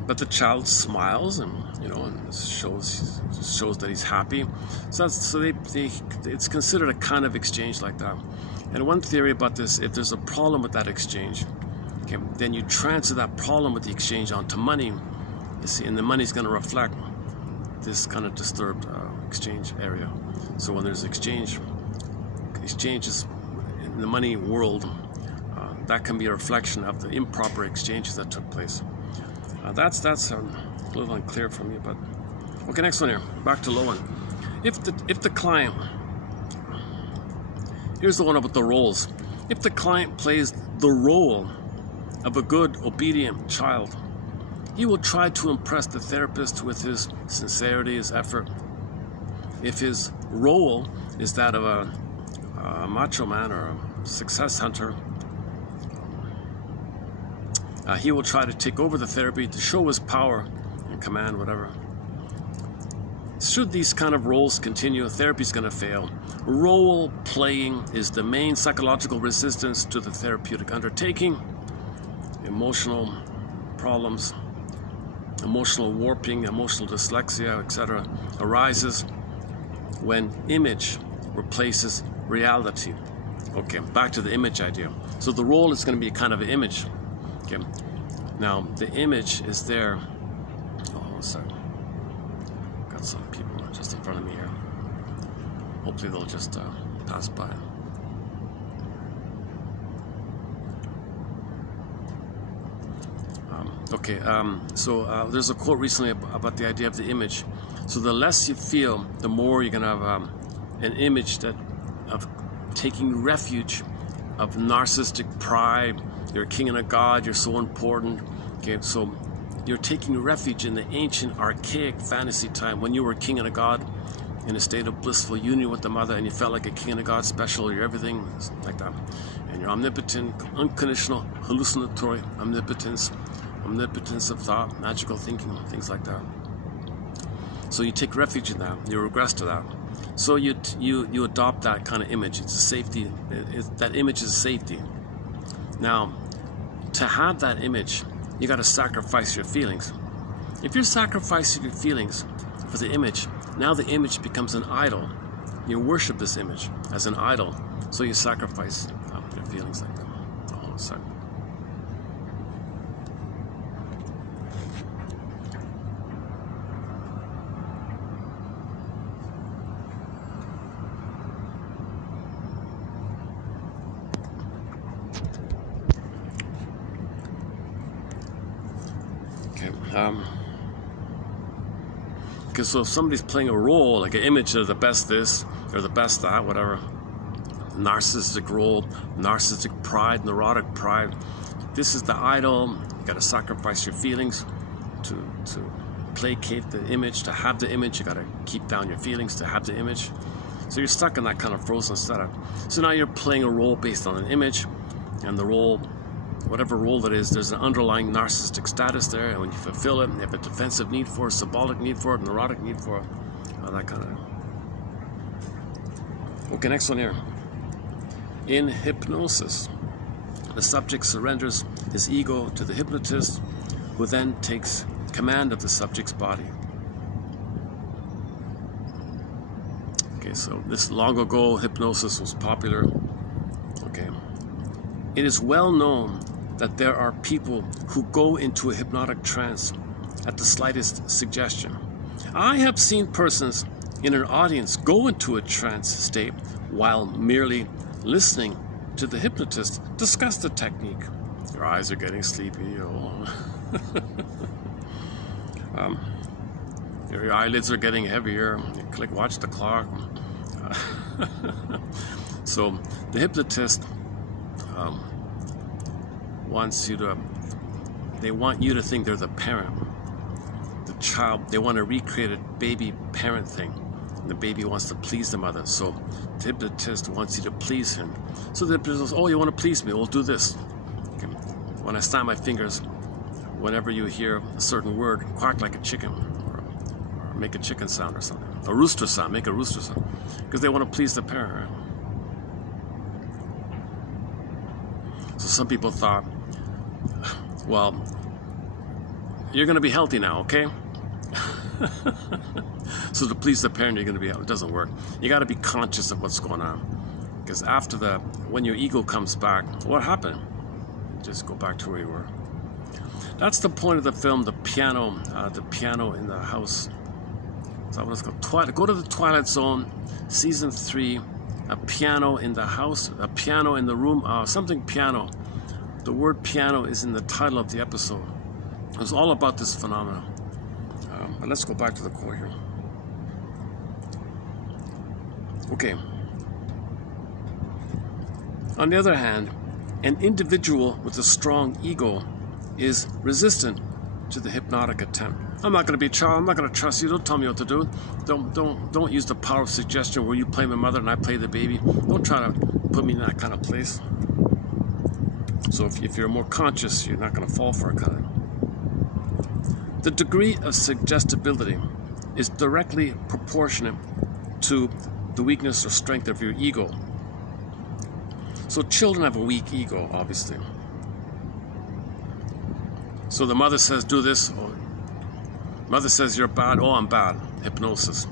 but the child smiles and and shows that he's happy. So it's considered a kind of exchange like that. And one theory about this, if there's a problem with that exchange, okay, then you transfer that problem with the exchange onto money. You see, and the money's going to reflect this kind of disturbed exchange area. So when there's exchanges in the money world, that can be a reflection of the improper exchanges that took place. That's a little unclear for me, but okay. Next one here. Back to Lowen. If the client, here's the one about the roles. If the client plays the role of a good, obedient child, he will try to impress the therapist with his sincerity, his effort. If his role is that of a macho man or a success hunter, he will try to take over the therapy to show his power and command, whatever. Should these kind of roles continue, therapy is going to fail. Role playing is the main psychological resistance to the therapeutic undertaking. Emotional problems, emotional warping, emotional dyslexia, etc. arises when image replaces reality. Okay, back to the image idea. So the role is going to be kind of an image. Okay, now the image is there. Oh, hold on a second. Got some people just in front of me here. Hopefully they'll just pass by. So there's a quote recently about the idea of the image. So the less you feel, the more you're going to have an image of taking refuge of narcissistic pride. You're a king and a god, you're so important. Okay, so you're taking refuge in the ancient, archaic fantasy time when you were a king and a god in a state of blissful union with the mother, and you felt like a king and a god, special, you're everything, like that. And you're omnipotent, unconditional, hallucinatory omnipotence of thought, magical thinking, things like that. So you take refuge in that, you regress to that. So you adopt that kind of image. It's a safety. That image is safety. Now, to have that image, you got to sacrifice your feelings. If you're sacrificing your feelings for the image, now the image becomes an idol. You worship this image as an idol, so you sacrifice your feelings like that. Hold on a second. Okay, so if somebody's playing a role, like an image, they're the best this, they're the best that, whatever, narcissistic role, narcissistic pride, neurotic pride, this is the idol. You got to sacrifice your feelings to placate the image. To have the image, you got to keep down your feelings to have the image. So you're stuck in that kind of frozen setup. So now you're playing a role based on an image, and the role, whatever role that is, there's an underlying narcissistic status there, and when you fulfill it, you have a defensive need for it, symbolic need for it, neurotic need for it, all that kind of. Okay, next one here. In hypnosis, the subject surrenders his ego to the hypnotist, who then takes command of the subject's body. Okay, so this long ago, hypnosis was popular. Okay. It is well known that there are people who go into a hypnotic trance at the slightest suggestion. I have seen persons in an audience go into a trance state while merely listening to the hypnotist discuss the technique. Your eyes are getting sleepy. Your eyelids are getting heavier. You click, watch the clock. So the hypnotist they want you to think they're the parent. The child, they want to recreate a baby parent thing. The baby wants to please the mother, so the hypnotist wants you to please him. So the hypnotist says, oh, you want to please me? We'll do this. Okay. When I snap my fingers, whenever you hear a certain word, quack like a chicken, or make a chicken sound or something. A rooster sound, make a rooster sound. Because they want to please the parent, right? So some people thought, well, you're going to be healthy now, okay? So to please the parent, you're going to be healthy. It doesn't work. You got to be conscious of what's going on. Because after that, when your ego comes back, what happened? Just go back to where you were. That's the point of the film, the piano in the house. Is that what it's called? Go to the Twilight Zone, season 3. A piano in the house, a piano in the room, something piano. The word piano is in the title of the episode. It was all about this phenomenon. But let's go back to the core here. Okay. On the other hand, an individual with a strong ego is resistant to the hypnotic attempt. I'm not going to be a child. I'm not going to trust you. Don't tell me what to do. Don't use the power of suggestion where you play my mother and I play the baby. Don't try to put me in that kind of place. So if you're more conscious, you're not going to fall for it kind of. The degree of suggestibility is directly proportionate to the weakness or strength of your ego. So children have a weak ego, obviously. So the mother says, do this. Oh, mother says, you're bad. Oh, I'm bad. Hypnosis.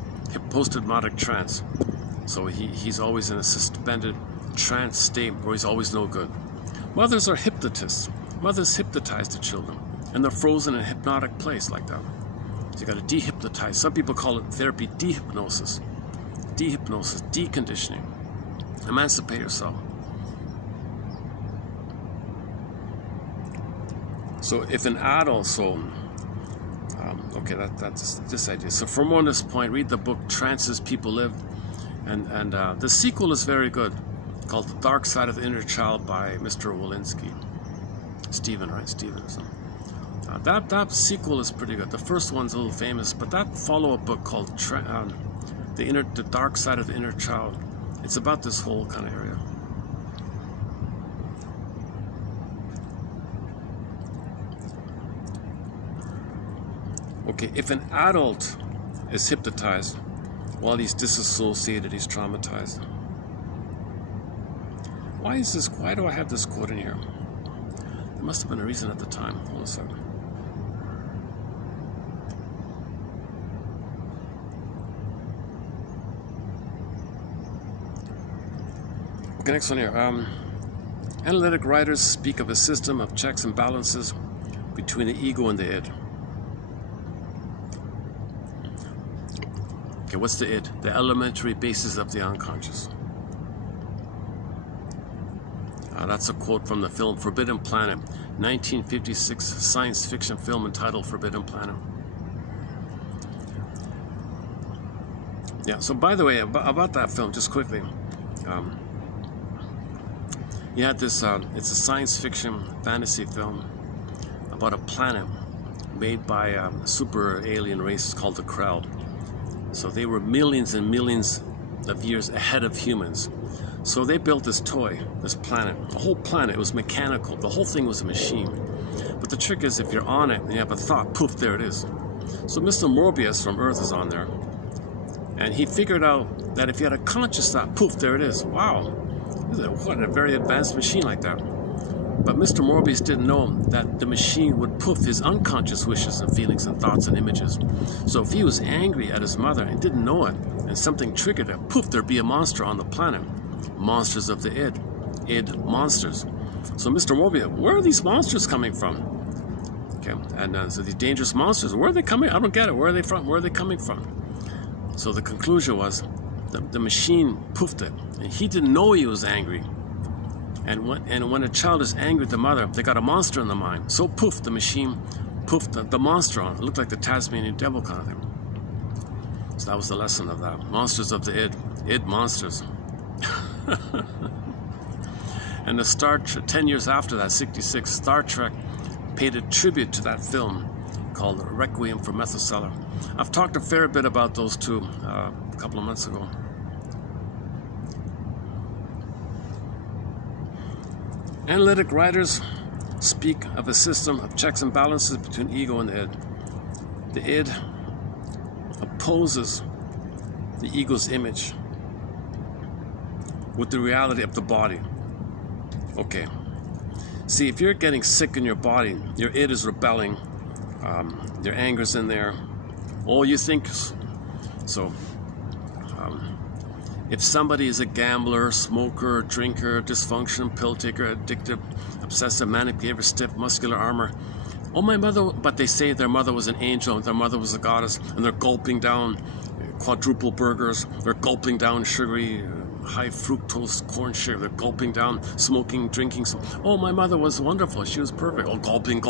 Post-hypnotic trance. So he's always in a suspended trance state where he's always no good. Mothers are hypnotists. Mothers hypnotize the children, and they're frozen in a hypnotic place like that. So you got to dehypnotize. Some people call it therapy dehypnosis. Dehypnosis, deconditioning. Emancipate yourself. So if an adult, okay, that's this idea. So from on this point, read the book Trances People Live, and the sequel is very good, called The Dark Side of the Inner Child by Mr. Walensky. Stephen, right? Stevenson. That sequel is pretty good. The first one's a little famous, but that follow-up book called The Dark Side of the Inner Child, it's about this whole kind of area. Okay, if an adult is hypnotized while he's disassociated, he's traumatized. Why do I have this quote in here? There must have been a reason at the time. Hold on a second. Okay, next one here. Analytic writers speak of a system of checks and balances between the ego and the id. Okay, what's the id? The elementary basis of the unconscious. That's a quote from the film Forbidden Planet, 1956 science fiction film entitled Forbidden Planet. Yeah, so by the way, about that film, just quickly, you had this, it's a science fiction fantasy film about a planet made by a super alien race called the Crowd. So they were millions and millions of years ahead of humans. So they built this toy, this planet, the whole planet. It was mechanical. The whole thing was a machine. But the trick is, if you're on it and you have a thought, poof, there it is. So Mr. Morbius from Earth is on there. And he figured out that if you had a conscious thought, poof, there it is. Wow, what a very advanced machine like that. But Mr. Morbius didn't know that the machine would poof his unconscious wishes and feelings and thoughts and images. So if he was angry at his mother and didn't know it, and something triggered it, poof, there'd be a monster on the planet. Monsters of the id monsters. So Mr. Morbius, where are these monsters coming from? Okay, and so these dangerous monsters, where are they coming? I don't get it. Where are they from? Where are they coming from? So the conclusion was, the machine poofed it, and he didn't know he was angry. And when a child is angry at the mother, they got a monster in the mind. So poof, the machine poofed the monster on. It looked like the Tasmanian devil kind of thing. So that was the lesson of that. Monsters of the id monsters. And 10 years after that, 66, Star Trek paid a tribute to that film called Requiem for Methuselah. I've talked a fair bit about those two a couple of months ago. Analytic writers speak of a system of checks and balances between ego and the id. The id opposes the ego's image with the reality of the body. Okay. See, if you're getting sick in your body, your id is rebelling, your anger's in there, all you think. So, if somebody is a gambler, smoker, drinker, dysfunctional, pill taker, addictive, obsessive, manic behavior, stiff, muscular armor, oh, my mother, but they say their mother was an angel, their mother was a goddess, and they're gulping down quadruple burgers, they're gulping down sugary, high fructose corn sugar, they're gulping down, smoking, drinking. Oh, my mother was wonderful, she was perfect. Oh, gulping,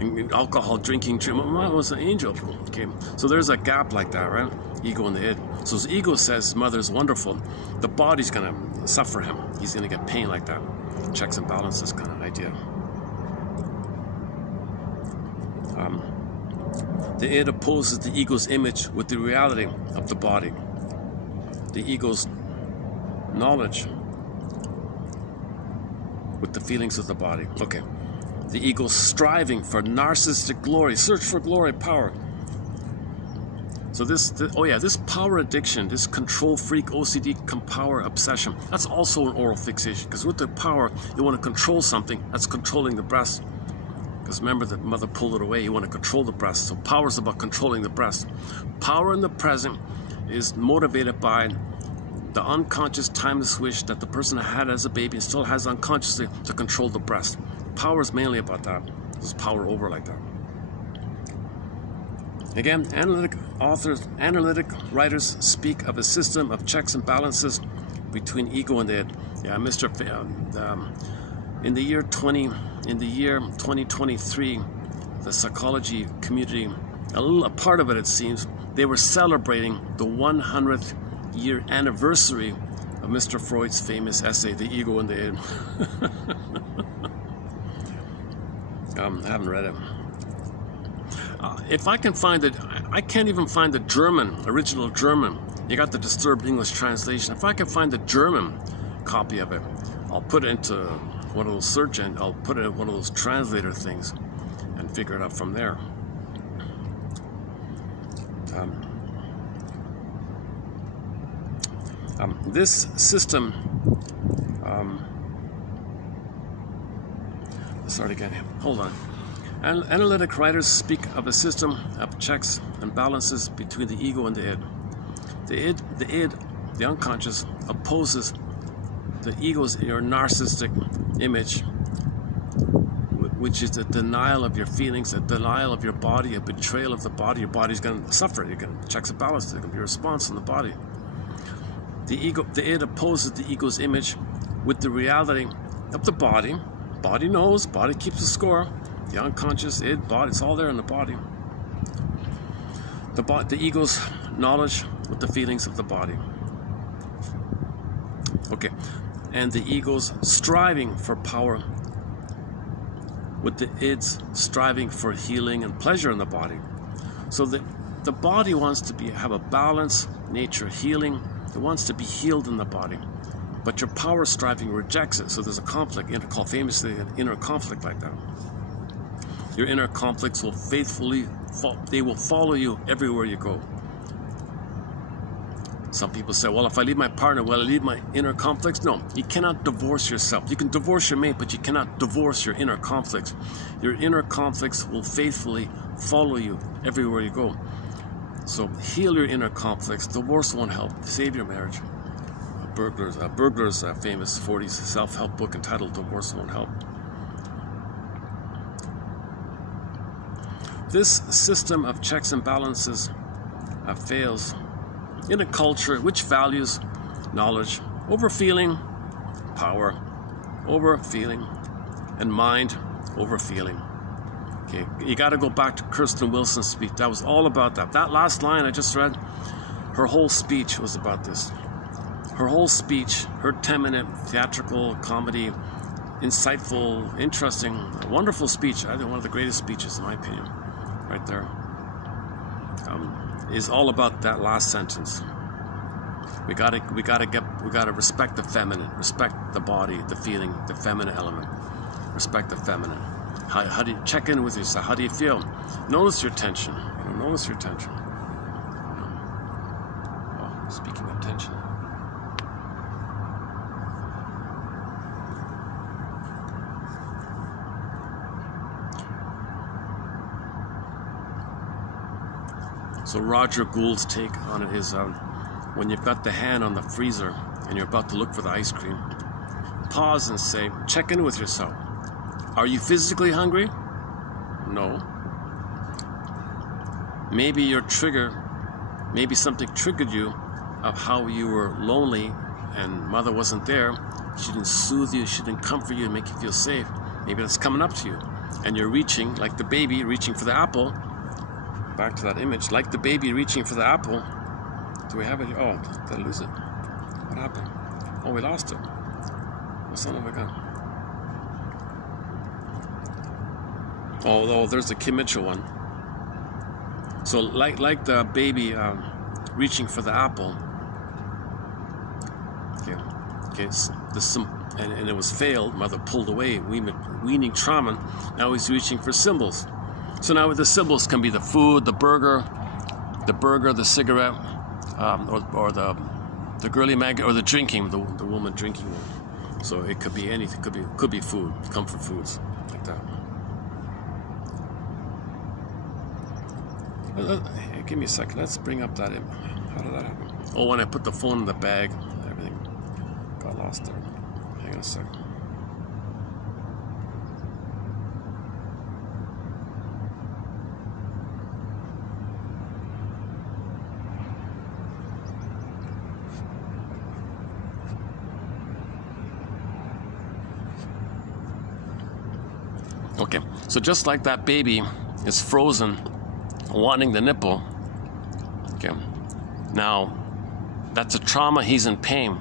and alcohol, drinking. My mom was an angel. Okay, so there's a gap like that, right? Ego and the id. So his ego says his mother's wonderful. The body's gonna suffer him. He's gonna get pain like that. Checks and balances kind of idea. The id opposes the ego's image with the reality of the body. The ego's knowledge with the feelings of the body. Okay. The ego's striving for narcissistic glory, search for glory, power. So this power addiction, this control freak, OCD, power obsession, that's also an oral fixation. Because with the power, you want to control something, that's controlling the breast. Because remember, the mother pulled it away, you want to control the breast. So power is about controlling the breast. Power in the present is motivated by the unconscious timeless wish that the person had as a baby and still has unconsciously to control the breast. Power is mainly about that. There's power over like that. Again, analytic writers speak of a system of checks and balances between ego and the id. Yeah, in the year 2023, the psychology community, a part of it, it seems, they were celebrating the 100th year anniversary of Mr. Freud's famous essay, The Ego and the Id. I haven't read it. If I can find it, I can't even find the original German. You got the disturbed English translation. If I can find the German copy of it, I'll put it into one of those search and I'll put it in one of those translator things and figure it out from there. This system, start again, hold on. Analytic writers speak of a system of checks and balances between the ego and the id. The id, the unconscious, opposes the ego's your narcissistic image, which is the denial of your feelings, a denial of your body, a betrayal of the body. Your body's going to suffer. You're going to checks and balances. There can be a response in the body. The id opposes the ego's image with the reality of the body. Body knows. Body keeps the score. The unconscious, id, body, it's all there in the body. The ego's knowledge with the feelings of the body. Okay, and the ego's striving for power with the id's striving for healing and pleasure in the body. So the body wants to have a balanced nature, healing. It wants to be healed in the body, but your power striving rejects it. So there's a conflict, famously an inner conflict like that. Your inner conflicts will they will follow you everywhere you go. Some people say, well, if I leave my partner, will I leave my inner conflicts? No, you cannot divorce yourself. You can divorce your mate, but you cannot divorce your inner conflicts. Your inner conflicts will faithfully follow you everywhere you go. So heal your inner conflicts. Divorce won't help. Save your marriage. Burglar's famous 40s self-help book entitled Divorce Won't Help. This system of checks and balances fails in a culture which values knowledge over feeling, power over feeling, and mind over feeling. Okay, you got to go back to Kirsten Wilson's speech. That was all about that. That last line I just read, her whole speech was about this. Her whole speech, her 10-minute theatrical comedy, insightful, interesting, wonderful speech. I think one of the greatest speeches in my opinion, right there, is all about that last sentence. We gotta respect the feminine, respect the body, the feeling, the feminine element. Respect the feminine. How do you check in with yourself? How do you feel? Notice your tension. Notice your tension. Oh, speaking of tension. So Roger Gould's take on it is when you've got the hand on the freezer and you're about to look for the ice cream, pause and say, check in with yourself. Are you physically hungry? No. Maybe your trigger, maybe something triggered you of how you were lonely and mother wasn't there. She didn't soothe you, she didn't comfort you and make you feel safe. Maybe that's coming up to you. And you're reaching, like the baby reaching for the apple. Back to that image, like the baby reaching for the apple. Do we have it here? Oh, did I lose it? What happened? Oh, we lost it. What son of a gun? Oh, there's the Kim Mitchell one. So like the baby reaching for the apple. Okay. And it was failed. Mother pulled away. Weaning trauma. Now he's reaching for symbols. So now the symbols can be the food, the burger, the cigarette, or the girly maggot, or the drinking, the woman drinking. So it could be anything. Could be food, comfort foods, like that. Give me a second. Let's bring up that. How did that happen? Oh, when I put the phone in the bag, lost there. Hang on a second. Okay, so just like that baby is frozen, wanting the nipple, okay, now that's a trauma, he's in pain.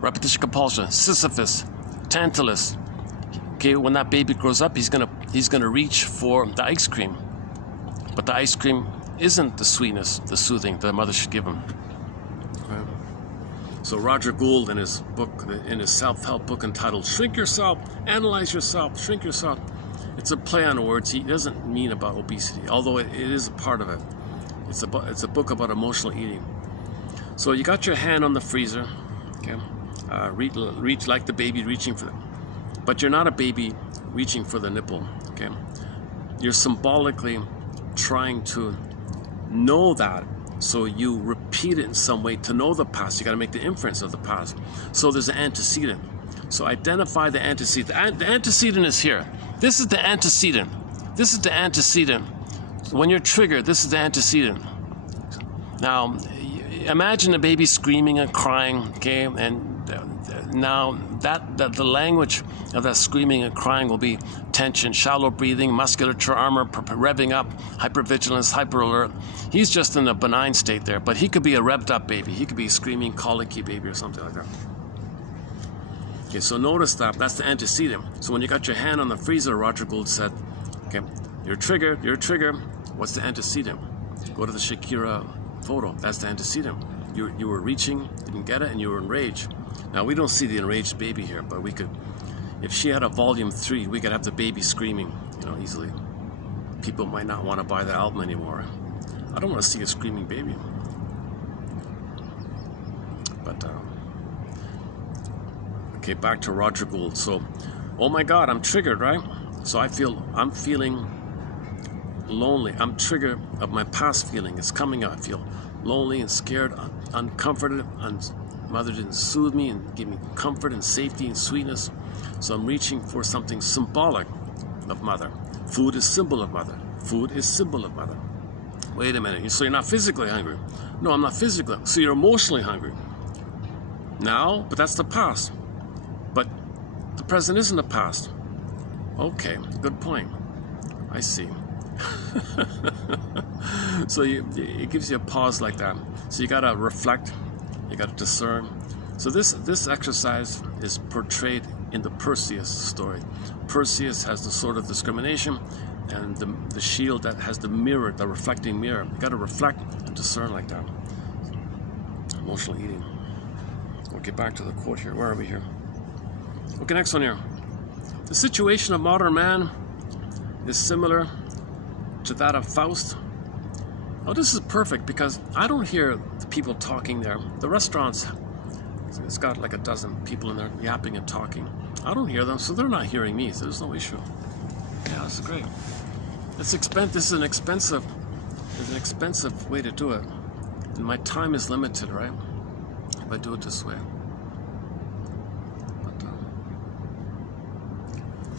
Repetition compulsion, Sisyphus, Tantalus. Okay, when that baby grows up, he's gonna reach for the ice cream. But the ice cream isn't the sweetness, the soothing that the mother should give him. Okay. So Roger Gould in his book, in his self-help book entitled Shrink Yourself, Analyze Yourself, Shrink Yourself. It's a play on words. He doesn't mean about obesity, although it is a part of it. It's a book about emotional eating. So you got your hand on the freezer, okay? Reach like the baby reaching for it. But you're not a baby reaching for the nipple, okay? You're symbolically trying to know that, so you repeat it in some way to know the past. You got to make the inference of the past. So there's an antecedent. So identify the antecedent. The antecedent is here. This is the antecedent. This is the antecedent. When you're triggered, this is the antecedent. Now, imagine a baby screaming and crying, okay? And now the language of that screaming and crying will be tension, shallow breathing, musculature, armor revving up, hypervigilance, hyperalert. He's just in a benign state there, but he could be a revved up baby. He could be a screaming, colicky baby or something like that. Okay, so notice that that's the antecedent. So when you got your hand on the freezer, Roger Gould said, okay, you're triggered. What's the antecedent? Go to the Shakira photo. That's the antecedent. You were reaching, didn't get it, and you were enraged. Now we don't see the enraged baby here, but we could, if she had a volume 3, we could have the baby screaming, easily. People might not want to buy the album anymore. I don't want to see a screaming baby. But okay, back to Roger Gould. So, oh my God, I'm triggered, right? So I'm feeling lonely. I'm triggered of my past feeling. It's coming out. I feel lonely and scared, uncomforted. Mother didn't soothe me and give me comfort and safety and sweetness. So I'm reaching for something symbolic of mother. Food is symbol of mother. Food is symbol of mother. Wait a minute. So you're not physically hungry? No, I'm not physically. So you're emotionally hungry. Now, but that's the past. But the present isn't the past. Okay, good point. I see. So it gives you a pause like that. So you gotta reflect, you gotta discern. So this exercise is portrayed in the Perseus story. Perseus has the sword of discrimination and the shield that has the mirror, the reflecting mirror. You gotta reflect and discern like that. Emotional eating. We'll get back to the quote here. Where are we here? Okay, next one here. The situation of modern man is similar to that of Faust. Oh, this is perfect because I don't hear the people talking there. The restaurants, it's got like a dozen people in there yapping and talking. I don't hear them, so they're not hearing me, so there's no issue. Yeah, this is great. This is an expensive way to do it. And my time is limited, right? If I do it this way. But,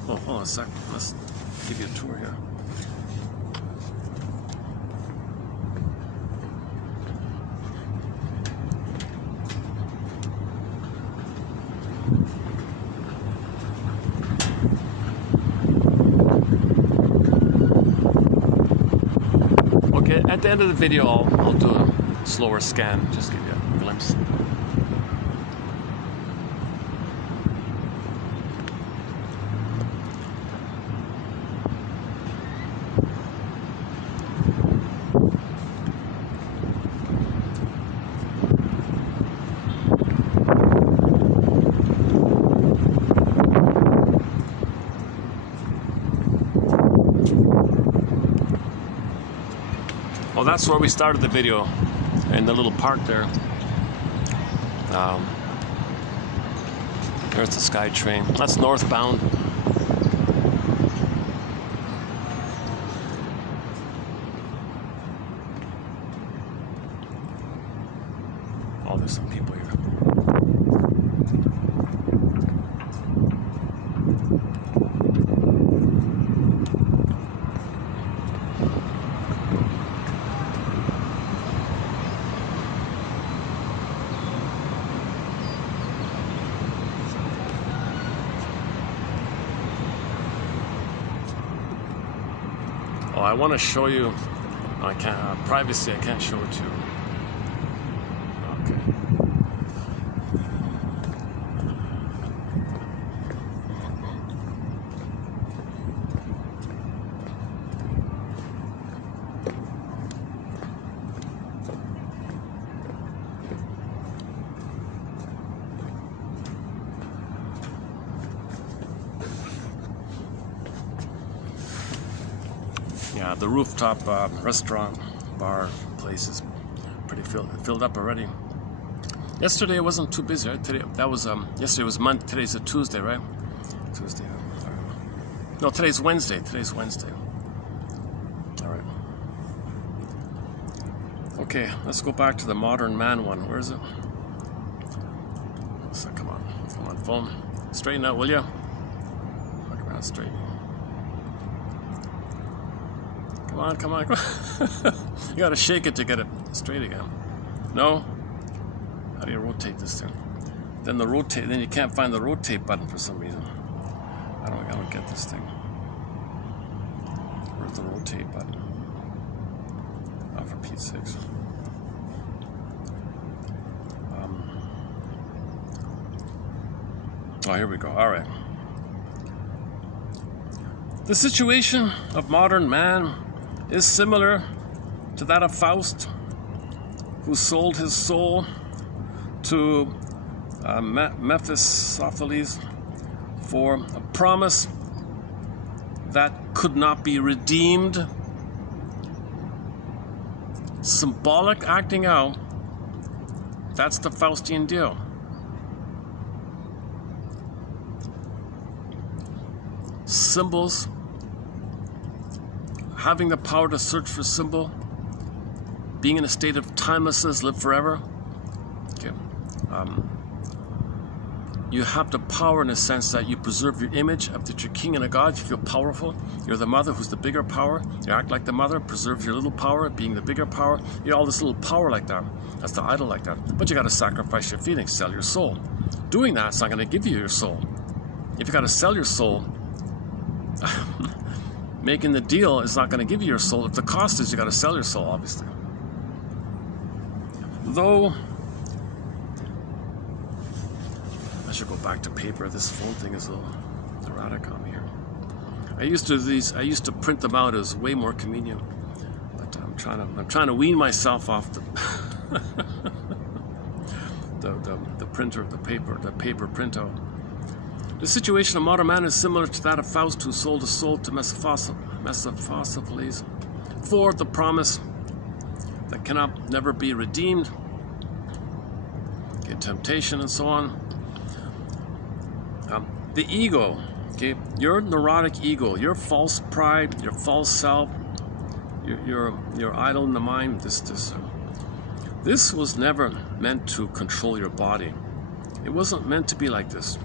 oh, hold on a sec. Let's give you a tour here. Okay, at the end of the video, I'll do a slower scan, just give you a glimpse. Well, that's where we started the video, in the little park there. There's the SkyTrain. That's northbound. Oh, there's some people here. Oh, I want to show you. I can't. Privacy. I can't show it to you. Okay. Yeah, the rooftop restaurant, bar place is pretty filled up already. Yesterday it wasn't too busy. Right? Today yesterday was Monday. Today's a Tuesday, right? Tuesday. No, today's Wednesday. Today's Wednesday. All right. Okay, let's go back to the modern man one. Where is it? So, come on, phone. Straighten out, will you? Walk around straight. Come on. You gotta shake it to get it straight again. No? How do you rotate this thing? Then you can't find the rotate button for some reason. I don't get this thing. Where's the rotate button? Oh, for Pete's sakes. Oh, here we go. All right. The situation of modern man is similar to that of Faust, who sold his soul to Mephistopheles for a promise that could not be redeemed. Symbolic acting out, that's the Faustian deal. Symbols, having the power to search for symbol, being in a state of timelessness, live forever. Okay. You have the power in a sense that you preserve your image of that you're king and a god. You feel powerful. You're the mother who's the bigger power. You act like the mother, preserve your little power, being the bigger power. You're all this little power like that. That's the idol like that. But you got to sacrifice your feelings, sell your soul. Doing that's not going to give you your soul. If you got to sell your soul, making the deal is not going to give you your soul. If the cost is you got to sell your soul, obviously. Though, I should go back to paper. This phone thing is a little erratic on me here. I used to print them out. It was way more convenient. But I'm trying to wean myself off the the printer, the paper printout. The situation of modern man is similar to that of Faust, who sold his soul to Mephistopheles for the promise that cannot never be redeemed. Okay, temptation and so on. The ego, okay, your neurotic ego, your false pride, your false self, your idol in the mind. This was never meant to control your body. It wasn't meant to be like this.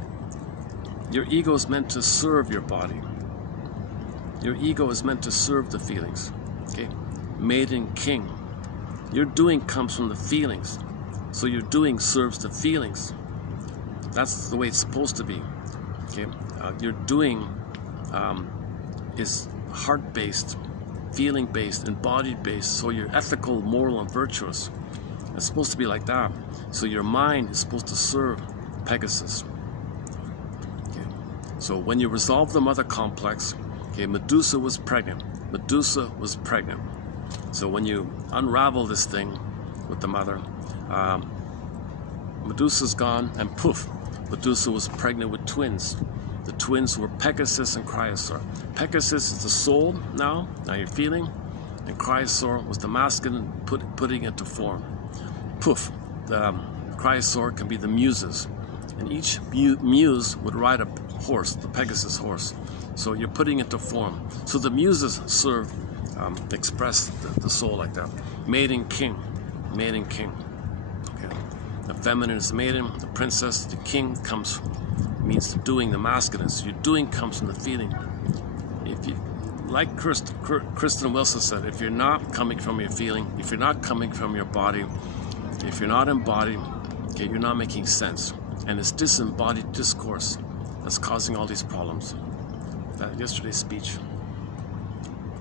Your ego is meant to serve your body. Your ego is meant to serve the feelings. Okay? Made in king. Your doing comes from the feelings. So your doing serves the feelings. That's the way it's supposed to be. Okay? Your doing is heart-based, feeling-based, and body-based. So you're ethical, moral, and virtuous. It's supposed to be like that. So your mind is supposed to serve Pegasus. So when you resolve the mother complex, okay, Medusa was pregnant. Medusa was pregnant. So when you unravel this thing with the mother, Medusa's gone, and poof, Medusa was pregnant with twins. The twins were Pegasus and Chrysaor. Pegasus is the soul now you're feeling, and Chrysaor was the masculine putting it to form. Poof, the Chrysaor can be the muses, and each muse would ride a horse, the Pegasus horse. So you're putting it to form. So the muses express the soul like that. Maiden king. Maiden king. Okay. The feminine is maiden, the princess, the king means the doing, the masculine. So your doing comes from the feeling. If you, like Kristen Wilson said, if you're not coming from your feeling, if you're not coming from your body, if you're not embodied, okay, you're not making sense. And it's disembodied discourse that's causing all these problems. That yesterday's speech.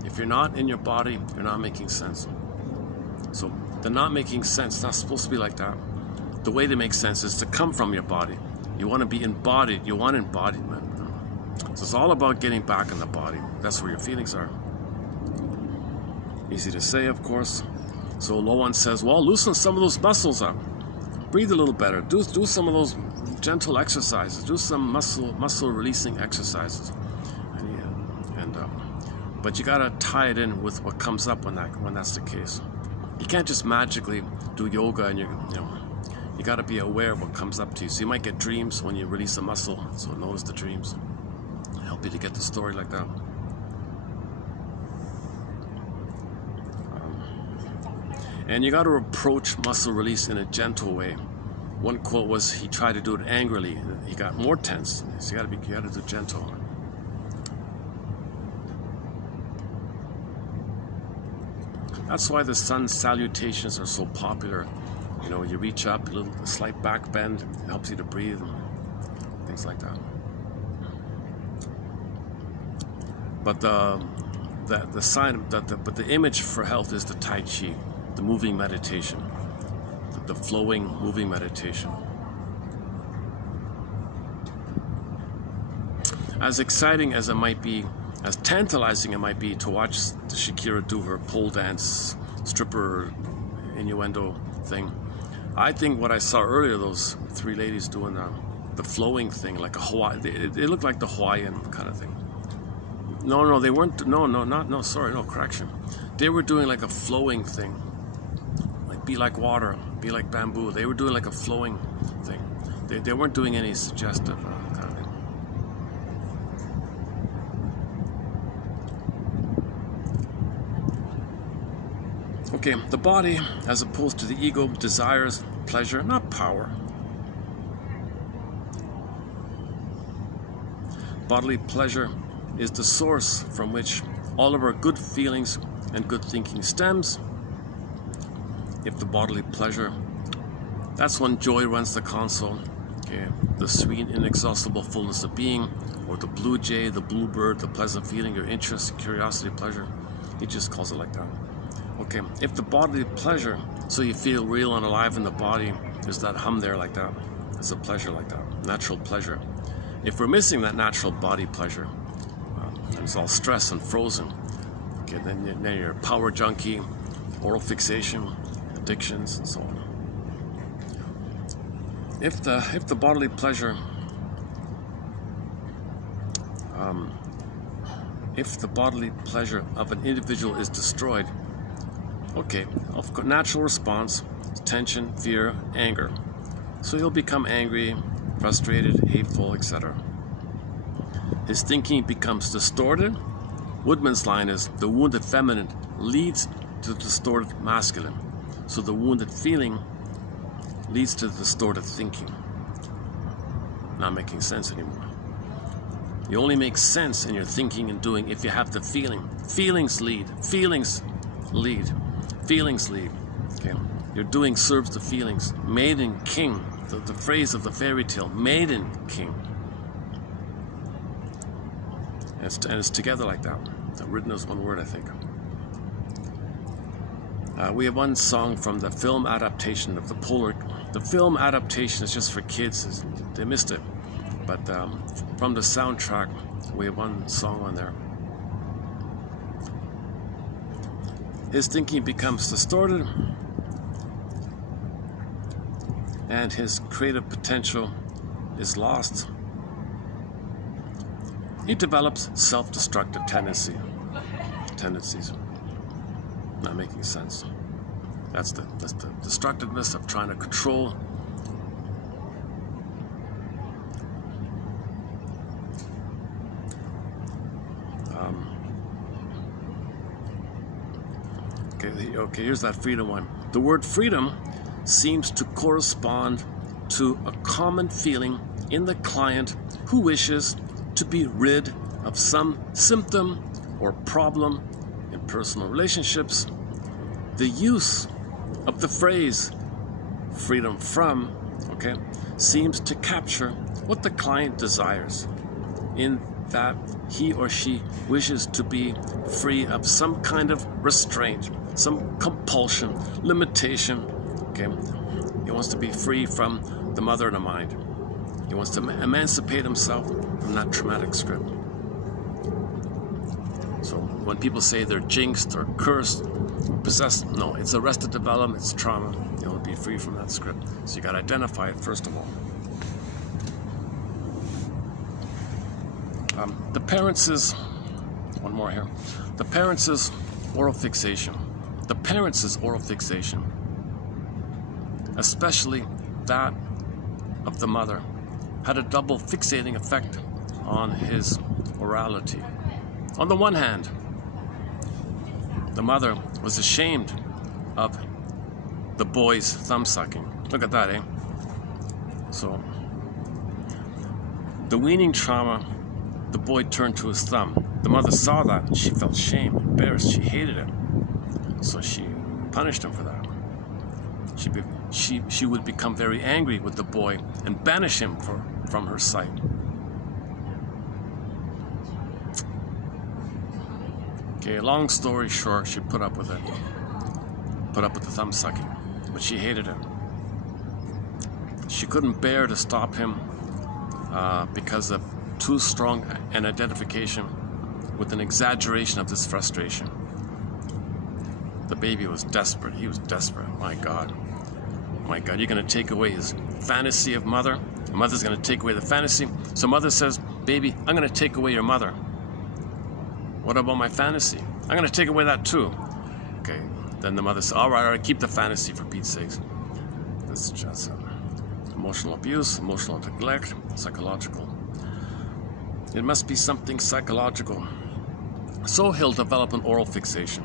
If you're not in your body, you're not making sense. So the not making sense is not supposed to be like that. The way to make sense is to come from your body. You want to be embodied. You want embodiment. So it's all about getting back in the body. That's where your feelings are. Easy to say, of course. So no one says, well, loosen some of those muscles up. Breathe a little better. Do some of those gentle exercises. Do some muscle releasing exercises. But you gotta tie it in with what comes up when that's the case. You can't just magically do yoga and you gotta be aware of what comes up to you. So you might get dreams when you release a muscle. So notice the dreams. Help you to get the story like that. And you got to approach muscle release in a gentle way. One quote was he tried to do it angrily. He got more tense. So you got to do gentle. That's why the sun salutations are so popular. You know, you reach up, a slight back bend, it helps you to breathe, things like that. But the image for health is the Tai Chi, the moving meditation, the flowing moving meditation. As exciting as it might be, as tantalizing it might be to watch the Shakira do her pole dance, stripper innuendo thing, I think what I saw earlier, those three ladies doing the flowing thing, like a Hawaii, they looked like the Hawaiian kind of thing. No, they weren't. No, correction. They were doing like a flowing thing, like be like water, be like bamboo. They were doing like a flowing thing. They weren't doing any suggestive kind of thing. Okay, the body, as opposed to the ego, desires pleasure, not power. Bodily pleasure is the source from which all of our good feelings and good thinking stems. If the bodily pleasure, that's when joy runs the console. Okay, the sweet, inexhaustible fullness of being, or the blue jay, the bluebird, the pleasant feeling, your interest, curiosity, pleasure. He just calls it like that. Okay, if the bodily pleasure, so you feel real and alive in the body, there's that hum there like that. It's a pleasure like that, natural pleasure. If we're missing that natural body pleasure, it's all stress and frozen. Okay, then you're a power junkie, oral fixation, addictions, and so on. If the bodily pleasure, if the bodily pleasure of an individual is destroyed, okay, natural response, tension, fear, anger. So he'll become angry, frustrated, hateful, etc. His thinking becomes distorted. Woodman's line is, the wounded feminine leads to the distorted masculine. So the wounded feeling leads to the distorted thinking. Not making sense anymore. You only make sense in your thinking and doing if you have the feeling. Feelings lead. Feelings lead. Feelings lead. Okay. Your doing serves the feelings. Maiden king. The phrase of the fairy tale. Maiden king. And it's together like that. Written as one word, I think. We have one song from the film adaptation of the Polar. The film adaptation is just for kids. They missed it. But from the soundtrack, we have one song on there. His thinking becomes distorted, and his creative potential is lost. He develops self-destructive tendencies. Not making sense. That's the destructiveness of trying to control. Okay, here's that freedom one. The word freedom seems to correspond to a common feeling in the client who wishes to be rid of some symptom or problem in personal relationships. The use of the phrase freedom from, okay, seems to capture what the client desires in that he or she wishes to be free of some kind of restraint, some compulsion, limitation. Okay, he wants to be free from the mother in the mind. He wants to emancipate himself from that traumatic script. So when people say they're jinxed or cursed, possessed, no, it's arrested development, it's trauma. You want to be free from that script. So you got to identify it first of all. The parents' one more here. The parents' oral fixation. The parents' oral fixation, especially that of the mother, had a double fixating effect on his orality. On the one hand, the mother was ashamed of the boy's thumb sucking. Look at that, eh? So, the weaning trauma, the boy turned to his thumb. The mother saw that. She felt shame, embarrassed. She hated it. So she punished him for that. She would become very angry with the boy and banish him from her sight. Okay, long story short, she put up with it. Put up with the thumb sucking. But she hated it. She couldn't bear to stop him because of too strong an identification with an exaggeration of this frustration. The baby was desperate. He was desperate. My God. My God, you're going to take away his fantasy of mother. The mother's going to take away the fantasy. So mother says, baby, I'm going to take away your mother. What about my fantasy? I'm going to take away that too. Okay, then the mother says, all right, keep the fantasy for Pete's sakes. This is just emotional abuse, emotional neglect, psychological. It must be something psychological. So he'll develop an oral fixation.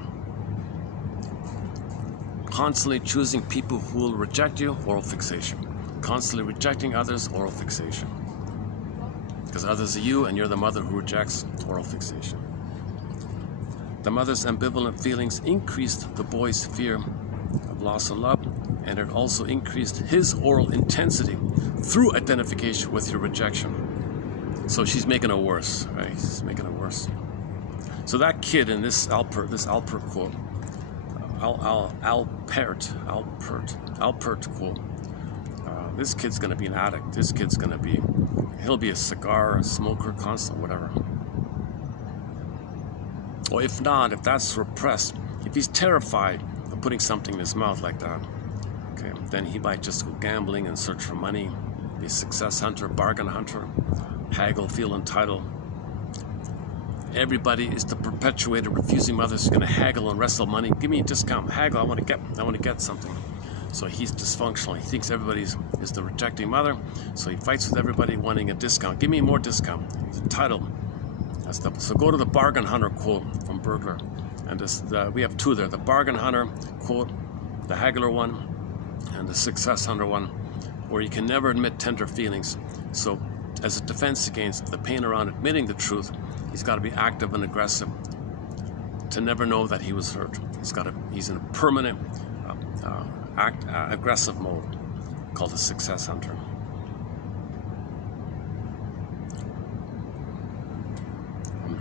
Constantly choosing people who will reject you, oral fixation. Constantly rejecting others, oral fixation. Because others are you and you're the mother who rejects, oral fixation. The mother's ambivalent feelings increased the boy's fear of loss and love, and it also increased his oral intensity through identification with your rejection. So she's making it worse, right? She's making it worse. So that kid in this Alpert quote, Alpert quote, this kid's going to be an addict. This kid's going to be, he'll be a cigar, a smoker, constant, whatever. Or if not, if that's repressed, if he's terrified of putting something in his mouth like that, okay, then he might just go gambling and search for money, be a success hunter, bargain hunter, haggle, feel entitled. Everybody is the perpetuator, refusing mothers who's going to haggle and wrestle money. Give me a discount, haggle. I want to get something. So he's dysfunctional. He thinks everybody is the rejecting mother. So he fights with everybody wanting a discount. Give me more discount. He's entitled. So go to the bargain hunter quote from Burglar, and we have two there: the bargain hunter quote, the haggler one, and the success hunter one, where you can never admit tender feelings. So, as a defense against the pain around admitting the truth, he's got to be active and aggressive to never know that he was hurt. He's in a permanent aggressive mode called the success hunter.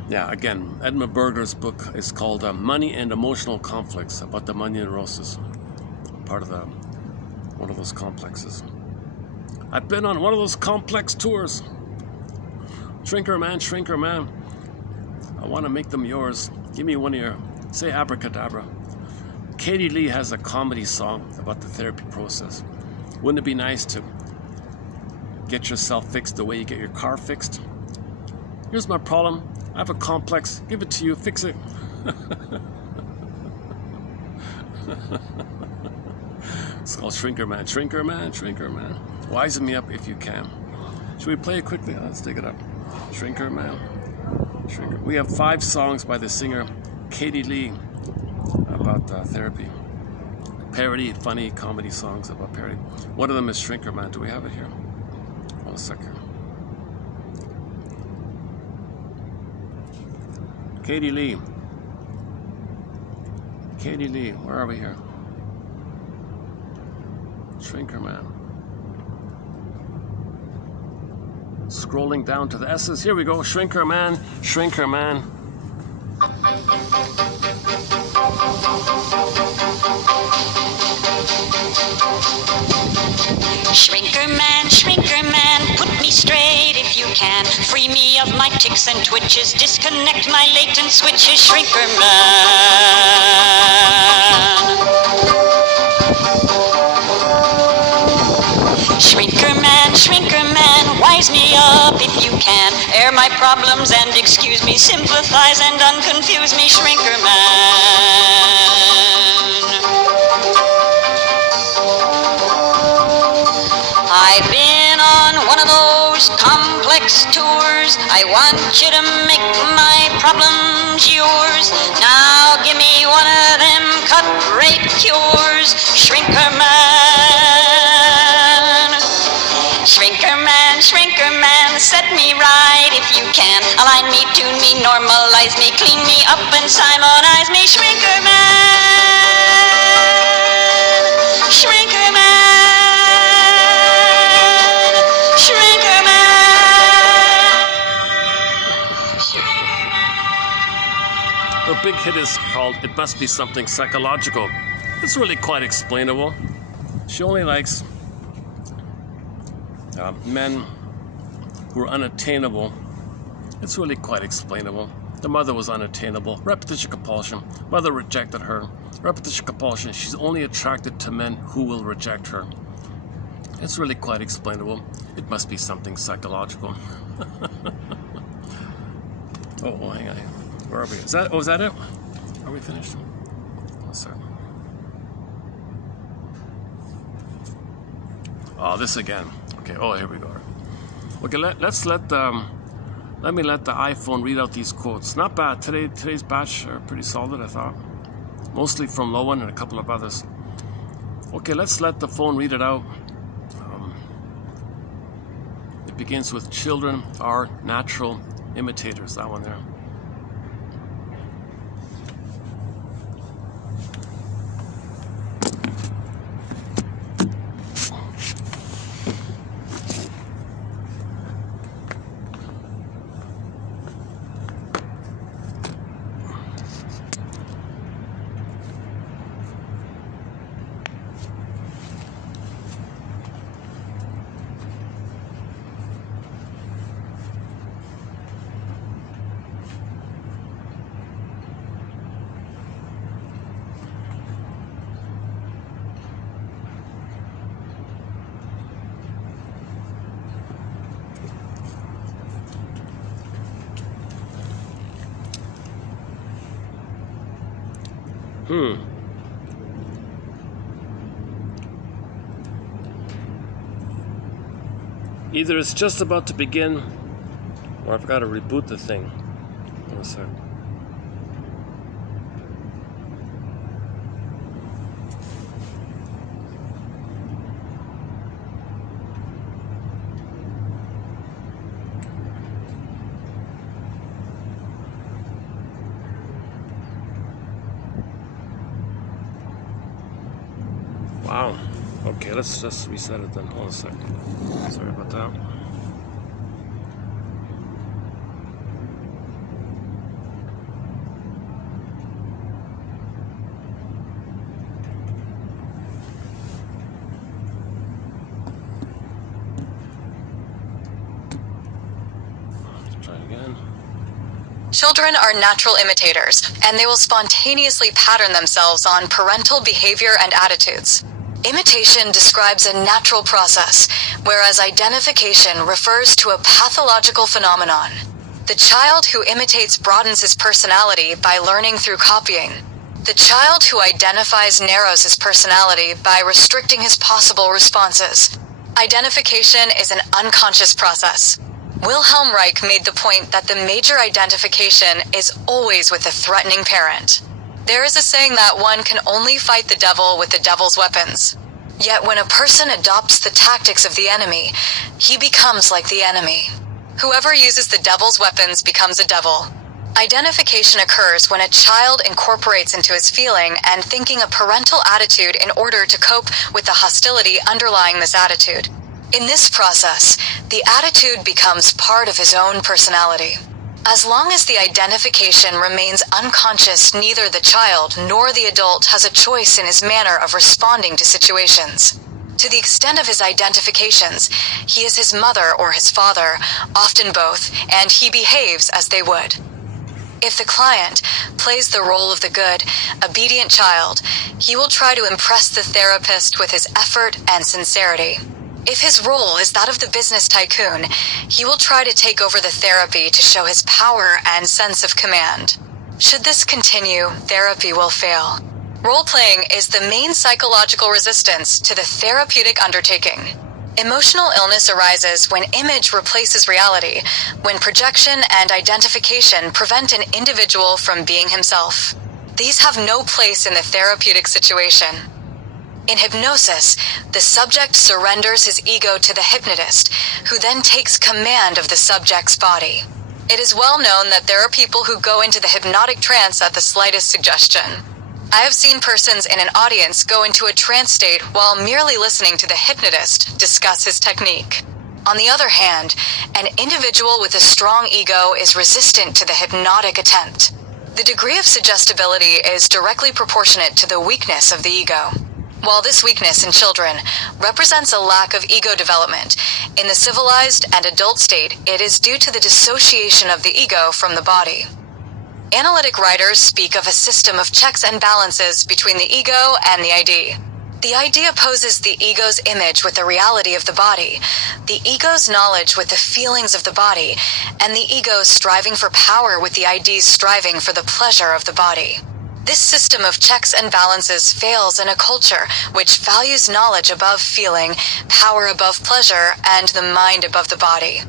Yeah, again, Edmund Berger's book is called Money and Emotional Conflicts, about the money neurosis, part of one of those complexes. I've been on one of those complex tours. Shrinker man, I want to make them yours. Give me one of your, say abracadabra. Katie Lee has a comedy song about the therapy process. Wouldn't it be nice to get yourself fixed the way you get your car fixed? Here's my problem. I have a complex. Give it to you. Fix it. It's called Shrinker Man. Wisen me up if you can. Should we play it quickly? Let's take it up. Shrinker Man. We have 5 songs by the singer Katie Lee about therapy. Parody, funny comedy songs about parody. One of them is Shrinker Man. Do we have it here? Hold a second. Katie Lee, where are we here? Shrinker Man. Scrolling down to the S's. Here we go. Shrinker man, shrinker man. Shrinker man, put me straight if you can. Free me of my tics and twitches, disconnect my latent switches. Shrinker man. Shrinker man, wise me up if you can. Air my problems and excuse me, sympathize and unconfuse me. Shrinker man. I've been on one of those complex tours. I want you to make my problems yours. Now give me one of them cut-rate cures. Shrinker man. Shrinker man, set me right if you can. Align me, tune me, normalize me, clean me up and Simonize me. Shrinker man. Shrinker man. Shrinker man. Her big hit is called It Must Be Something Psychological. It's really quite explainable. She only likes men who are unattainable. It's really quite explainable. The mother was unattainable. Repetition compulsion. Mother rejected her. Repetition compulsion. She's only attracted to men who will reject her. It's really quite explainable. It must be something psychological. Oh, hang on. Where are we? Is that it? Are we finished? Oh, sorry. Oh, this again. Okay. Oh, here we go. Okay. Let me let the iPhone read out these quotes. Not bad. Today's batch are pretty solid, I thought. Mostly from Lowen and a couple of others. Okay. Let's let the phone read it out. It begins with children are natural imitators. That one there. Either it's just about to begin, or I've got to reboot the thing. One sec. Wow. Okay, let's just reset it then. Hold on a second. Sorry about that. Let's try it again. Children are natural imitators, and they will spontaneously pattern themselves on parental behavior and attitudes. Imitation describes a natural process, whereas identification refers to a pathological phenomenon. The child who imitates broadens his personality by learning through copying. The child who identifies narrows his personality by restricting his possible responses. Identification is an unconscious process. Wilhelm Reich made the point that the major identification is always with a threatening parent. There is a saying that one can only fight the devil with the devil's weapons. Yet when a person adopts the tactics of the enemy, he becomes like the enemy. Whoever uses the devil's weapons becomes a devil. Identification occurs when a child incorporates into his feeling and thinking a parental attitude in order to cope with the hostility underlying this attitude. In this process, the attitude becomes part of his own personality. As long as the identification remains unconscious, neither the child nor the adult has a choice in his manner of responding to situations. To the extent of his identifications, he is his mother or his father, often both, and he behaves as they would. If the client plays the role of the good, obedient child, he will try to impress the therapist with his effort and sincerity. If his role is that of the business tycoon, he will try to take over the therapy to show his power and sense of command. Should this continue, therapy will fail. Role-playing is the main psychological resistance to the therapeutic undertaking. Emotional illness arises when image replaces reality, when projection and identification prevent an individual from being himself. These have no place in the therapeutic situation. In hypnosis, the subject surrenders his ego to the hypnotist, who then takes command of the subject's body. It is well known that there are people who go into the hypnotic trance at the slightest suggestion. I have seen persons in an audience go into a trance state while merely listening to the hypnotist discuss his technique. On the other hand, an individual with a strong ego is resistant to the hypnotic attempt. The degree of suggestibility is directly proportionate to the weakness of the ego. While this weakness in children represents a lack of ego development, in the civilized and adult state, it is due to the dissociation of the ego from the body. Analytic writers speak of a system of checks and balances between the ego and the ID. The ID opposes the ego's image with the reality of the body, the ego's knowledge with the feelings of the body, and the ego's striving for power with the ID's striving for the pleasure of the body. This system of checks and balances fails in a culture which values knowledge above feeling, power above pleasure, and the mind above the body.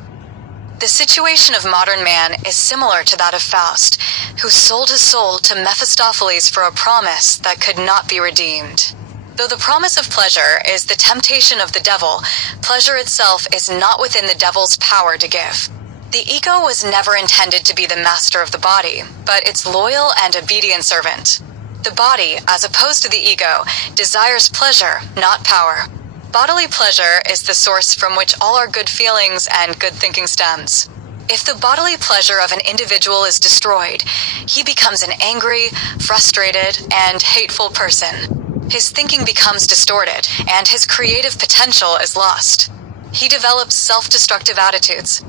The situation of modern man is similar to that of Faust, who sold his soul to Mephistopheles for a promise that could not be redeemed. Though the promise of pleasure is the temptation of the devil, pleasure itself is not within the devil's power to give. The ego was never intended to be the master of the body, but its loyal and obedient servant. The body, as opposed to the ego, desires pleasure, not power. Bodily pleasure is the source from which all our good feelings and good thinking stems. If the bodily pleasure of an individual is destroyed, he becomes an angry, frustrated, and hateful person. His thinking becomes distorted, and his creative potential is lost. He develops self-destructive attitudes.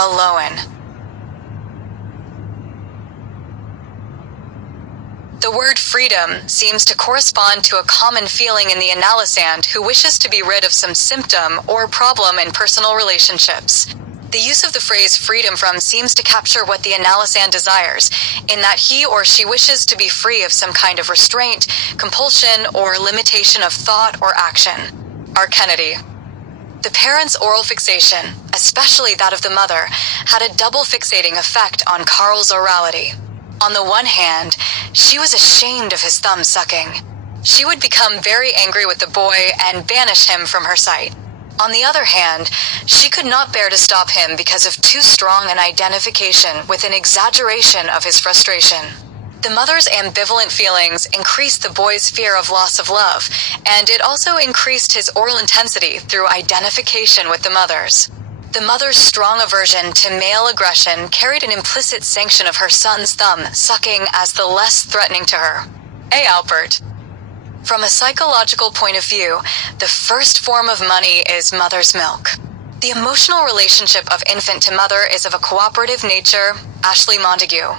Alone. The word freedom seems to correspond to a common feeling in the analysand who wishes to be rid of some symptom or problem in personal relationships. The use of the phrase freedom from seems to capture what the analysand desires, in that he or she wishes to be free of some kind of restraint, compulsion, or limitation of thought or action. R. Kennedy. The parent's oral fixation, especially that of the mother, had a double fixating effect on Carl's orality. On the one hand, she was ashamed of his thumb sucking. She would become very angry with the boy and banish him from her sight. On the other hand, she could not bear to stop him because of too strong an identification with an exaggeration of his frustration. The mother's ambivalent feelings increased the boy's fear of loss of love, and it also increased his oral intensity through identification with the mother's. The mother's strong aversion to male aggression carried an implicit sanction of her son's thumb sucking as the less threatening to her. A. Alpert. From a psychological point of view, the first form of money is mother's milk. The emotional relationship of infant to mother is of a cooperative nature. Ashley Montague.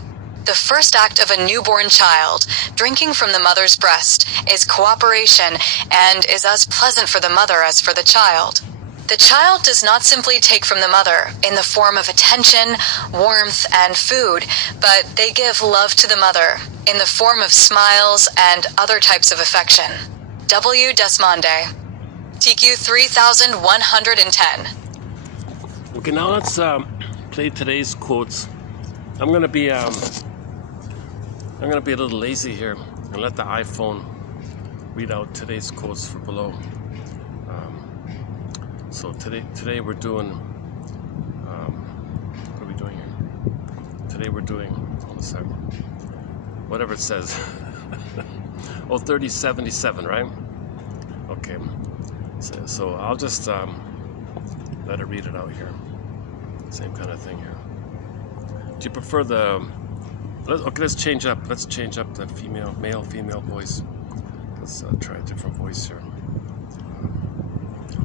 The first act of a newborn child, drinking from the mother's breast, is cooperation and is as pleasant for the mother as for the child. The child does not simply take from the mother in the form of attention, warmth, and food, but they give love to the mother in the form of smiles and other types of affection. W. Desmonde. TQ 3110. Okay, now let's play today's quotes. I'm gonna be a little lazy here and let the iPhone read out today's quotes for below. So today we're doing, what are we doing here? Today we're doing, hold a second, whatever it says. Oh, 3077, right? Okay. So I'll just let her read it out here. Same kind of thing here. Do you prefer the... Okay, let's change up the male, female voice. Let's try a different voice here.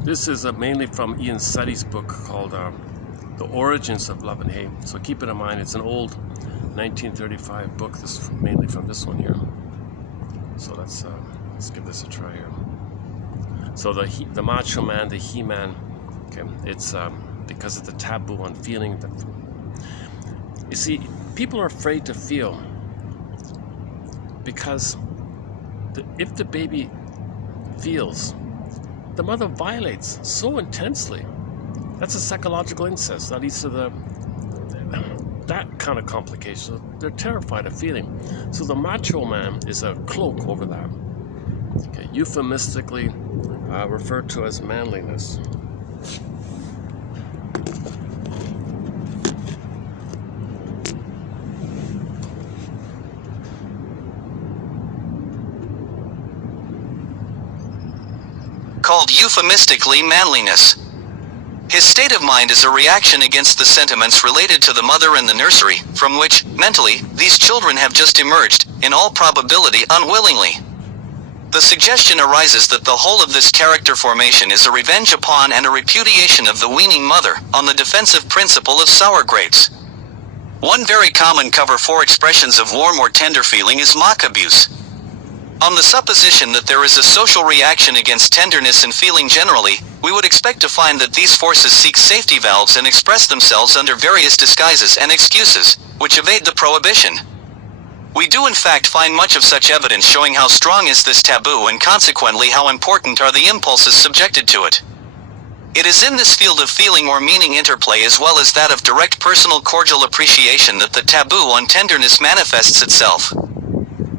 This is mainly from Ian Suttie's book called The Origins of Love and Hate. So keep it in mind, it's an old 1935 book. This is mainly from this one here. So let's give this a try here. So the macho man, the he-man, okay, it's because of the taboo on feeling. You see, people are afraid to feel because if the baby feels, the mother violates so intensely. That's a psychological incest. That leads to that kind of complication. So they're terrified of feeling. So the macho man is a cloak over that. Okay, euphemistically referred to as manliness. Called euphemistically manliness. His state of mind is a reaction against the sentiments related to the mother and the nursery, from which, mentally, these children have just emerged, in all probability unwillingly. The suggestion arises that the whole of this character formation is a revenge upon and a repudiation of the weaning mother, on the defensive principle of sour grapes. One very common cover for expressions of warm or tender feeling is mock abuse. On the supposition that there is a social reaction against tenderness and feeling generally, we would expect to find that these forces seek safety valves and express themselves under various disguises and excuses, which evade the prohibition. We do in fact find much of such evidence showing how strong is this taboo and consequently how important are the impulses subjected to it. It is in this field of feeling or meaning interplay as well as that of direct personal cordial appreciation that the taboo on tenderness manifests itself.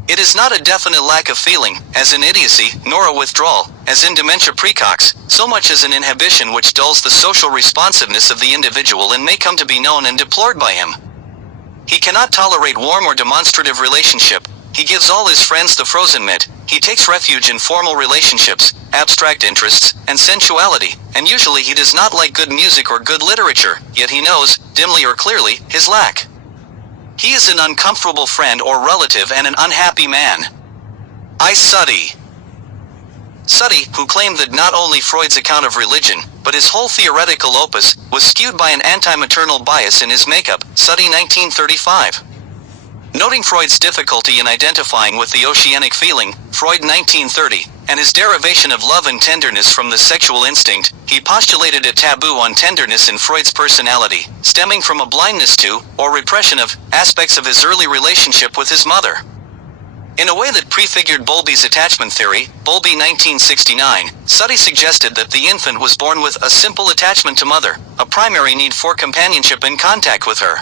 It is not a definite lack of feeling, as in idiocy, nor a withdrawal, as in Dementia Precox, so much as an inhibition which dulls the social responsiveness of the individual and may come to be known and deplored by him. He cannot tolerate warm or demonstrative relationship. He gives all his friends the frozen mitt. He takes refuge in formal relationships, abstract interests, and sensuality, and usually he does not like good music or good literature, yet he knows, dimly or clearly, his lack. He is an uncomfortable friend or relative and an unhappy man. Suttie. Suttie, who claimed that not only Freud's account of religion, but his whole theoretical opus, was skewed by an anti-maternal bias in his makeup, Suttie 1935. Noting Freud's difficulty in identifying with the oceanic feeling, Freud 1930, and his derivation of love and tenderness from the sexual instinct, he postulated a taboo on tenderness in Freud's personality, stemming from a blindness to, or repression of, aspects of his early relationship with his mother. In a way that prefigured Bowlby's attachment theory, Bowlby 1969, Suttie suggested that the infant was born with a simple attachment to mother, a primary need for companionship and contact with her.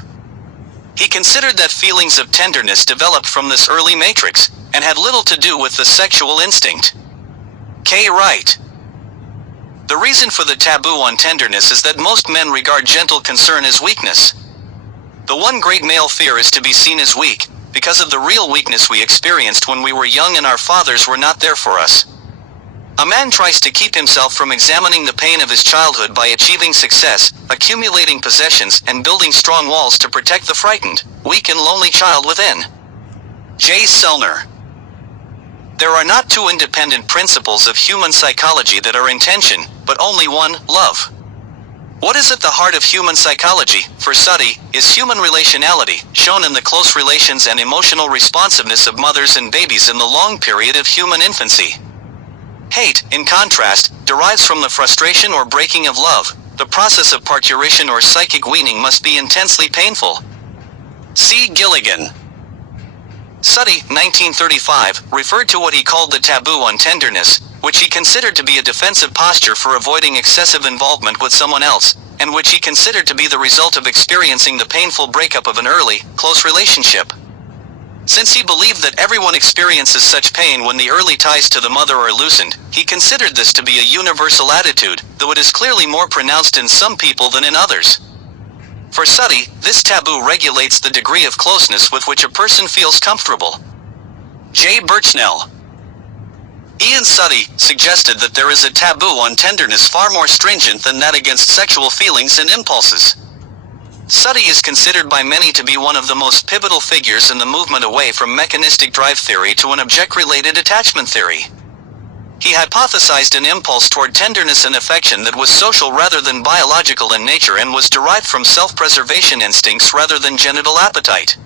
He considered that feelings of tenderness developed from this early matrix, and had little to do with the sexual instinct. K. Wright. The reason for the taboo on tenderness is that most men regard gentle concern as weakness. The one great male fear is to be seen as weak, because of the real weakness we experienced when we were young and our fathers were not there for us. A man tries to keep himself from examining the pain of his childhood by achieving success, accumulating possessions, and building strong walls to protect the frightened, weak and lonely child within. J. Selner. There are not two independent principles of human psychology that are in tension, but only one, love. What is at the heart of human psychology, for Suttie, is human relationality, shown in the close relations and emotional responsiveness of mothers and babies in the long period of human infancy. Hate, in contrast, derives from the frustration or breaking of love. The process of parturition or psychic weaning must be intensely painful. C. Gilligan. Suttie, 1935, referred to what he called the taboo on tenderness, which he considered to be a defensive posture for avoiding excessive involvement with someone else, and which he considered to be the result of experiencing the painful breakup of an early, close relationship. Since he believed that everyone experiences such pain when the early ties to the mother are loosened, he considered this to be a universal attitude, though it is clearly more pronounced in some people than in others. For Suttie, this taboo regulates the degree of closeness with which a person feels comfortable. J. Birchnell. Ian Suttie suggested that there is a taboo on tenderness far more stringent than that against sexual feelings and impulses. Suttie is considered by many to be one of the most pivotal figures in the movement away from mechanistic drive theory to an object-related attachment theory. He hypothesized an impulse toward tenderness and affection that was social rather than biological in nature and was derived from self-preservation instincts rather than genital appetite.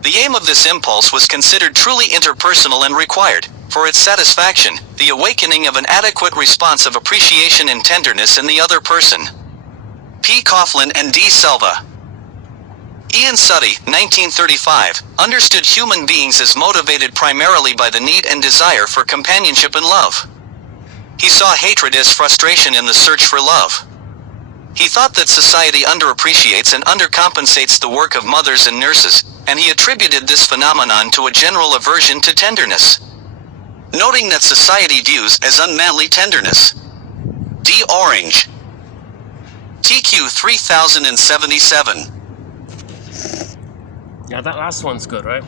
The aim of this impulse was considered truly interpersonal and required, for its satisfaction, the awakening of an adequate response of appreciation and tenderness in the other person. P. Coughlin and D. Selva. Ian Suttie, 1935, understood human beings as motivated primarily by the need and desire for companionship and love. He saw hatred as frustration in the search for love. He thought that society underappreciates and undercompensates the work of mothers and nurses, and he attributed this phenomenon to a general aversion to tenderness, noting that society views as unmanly tenderness. D. Orange. TQ 3077. Yeah, that last one's good, right?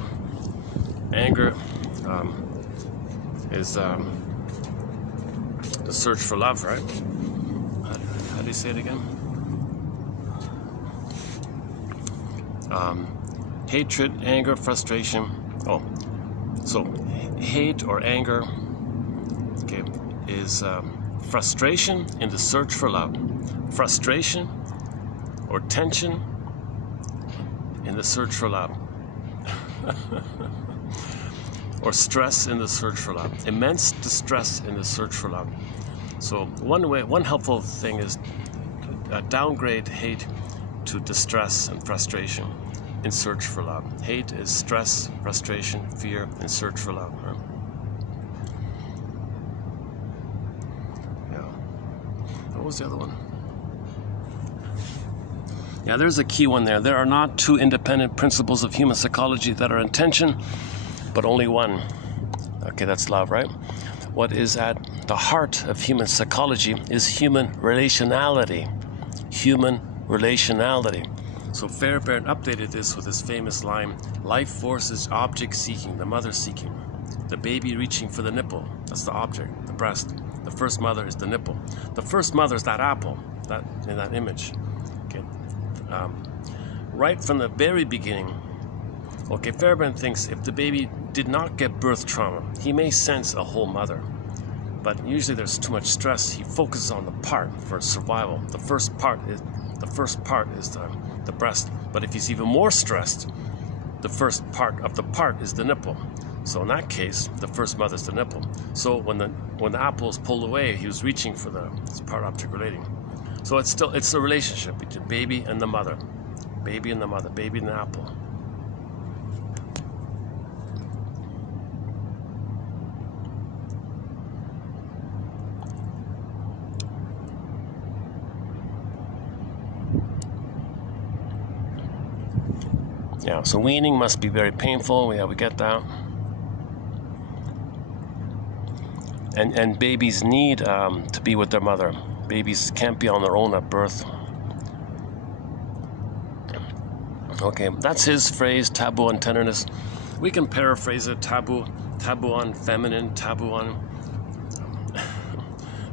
Anger is the search for love, right? How do you say it again? Hatred, anger, frustration. Oh, so hate or anger, okay, is frustration in the search for love. Frustration or tension in the search for love. Or stress in the search for love. Immense distress in the search for love. So one helpful thing is downgrade hate to distress and frustration in search for love. Hate is stress, frustration, fear, and search for love. Right? Yeah. What was the other one? Yeah, there's a key one there. There are not two independent principles of human psychology that are in tension, but only one. Okay, that's love, right? What is at the heart of human psychology is human relationality. Human relationality. So Fairbairn updated this with his famous line, life force is object seeking, the mother seeking. The baby reaching for the nipple, that's the object, the breast. The first mother is the nipple. The first mother is that apple, that in that image. Okay. Right from the very beginning, okay, Fairbairn thinks if the baby did not get birth trauma, he may sense a whole mother. But usually there's too much stress. He focuses on the part for survival. The first part is the breast. But if he's even more stressed, the first part of the part is the nipple. So in that case, the first mother is the nipple. So when the apple is pulled away, he was reaching for this part object relating. So it's a relationship between baby and the mother, baby and the mother, baby and the apple. Yeah, so weaning must be very painful. Yeah, we get that. And babies need to be with their mother. Babies can't be on their own at birth. Okay, that's his phrase, taboo on tenderness. We can paraphrase it, taboo on feminine, taboo on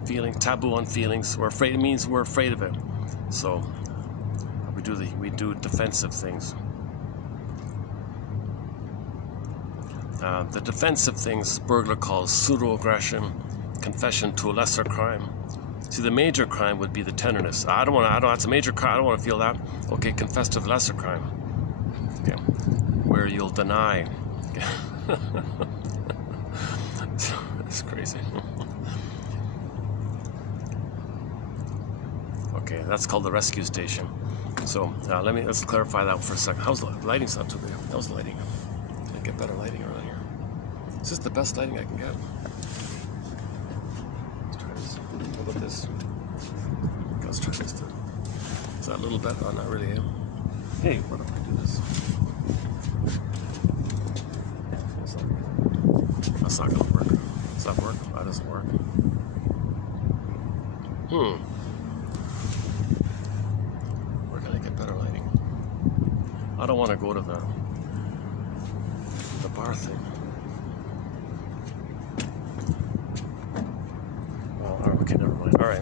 feeling, taboo on feelings. We're afraid. It means we're afraid of it. So we do defensive things. The defensive things Bergler calls pseudo-aggression, confession to a lesser crime. See, the major crime would be the tenderness. That's a major crime, I don't want to feel that. Okay, confess to the lesser crime. Okay, where you'll deny. It's crazy. Okay, that's called the rescue station. So let's clarify that for a second. How's the lighting's not too good? How's the lighting? Can I get better lighting around here? Is this the best lighting I can get? Let's try this. How about this? Let's try this too. Is that a little better? Oh, not really. Hey, what if I do this? That's not gonna work. Does that work? That doesn't work. Where can I get better lighting? I don't want to go to the bar thing. All right.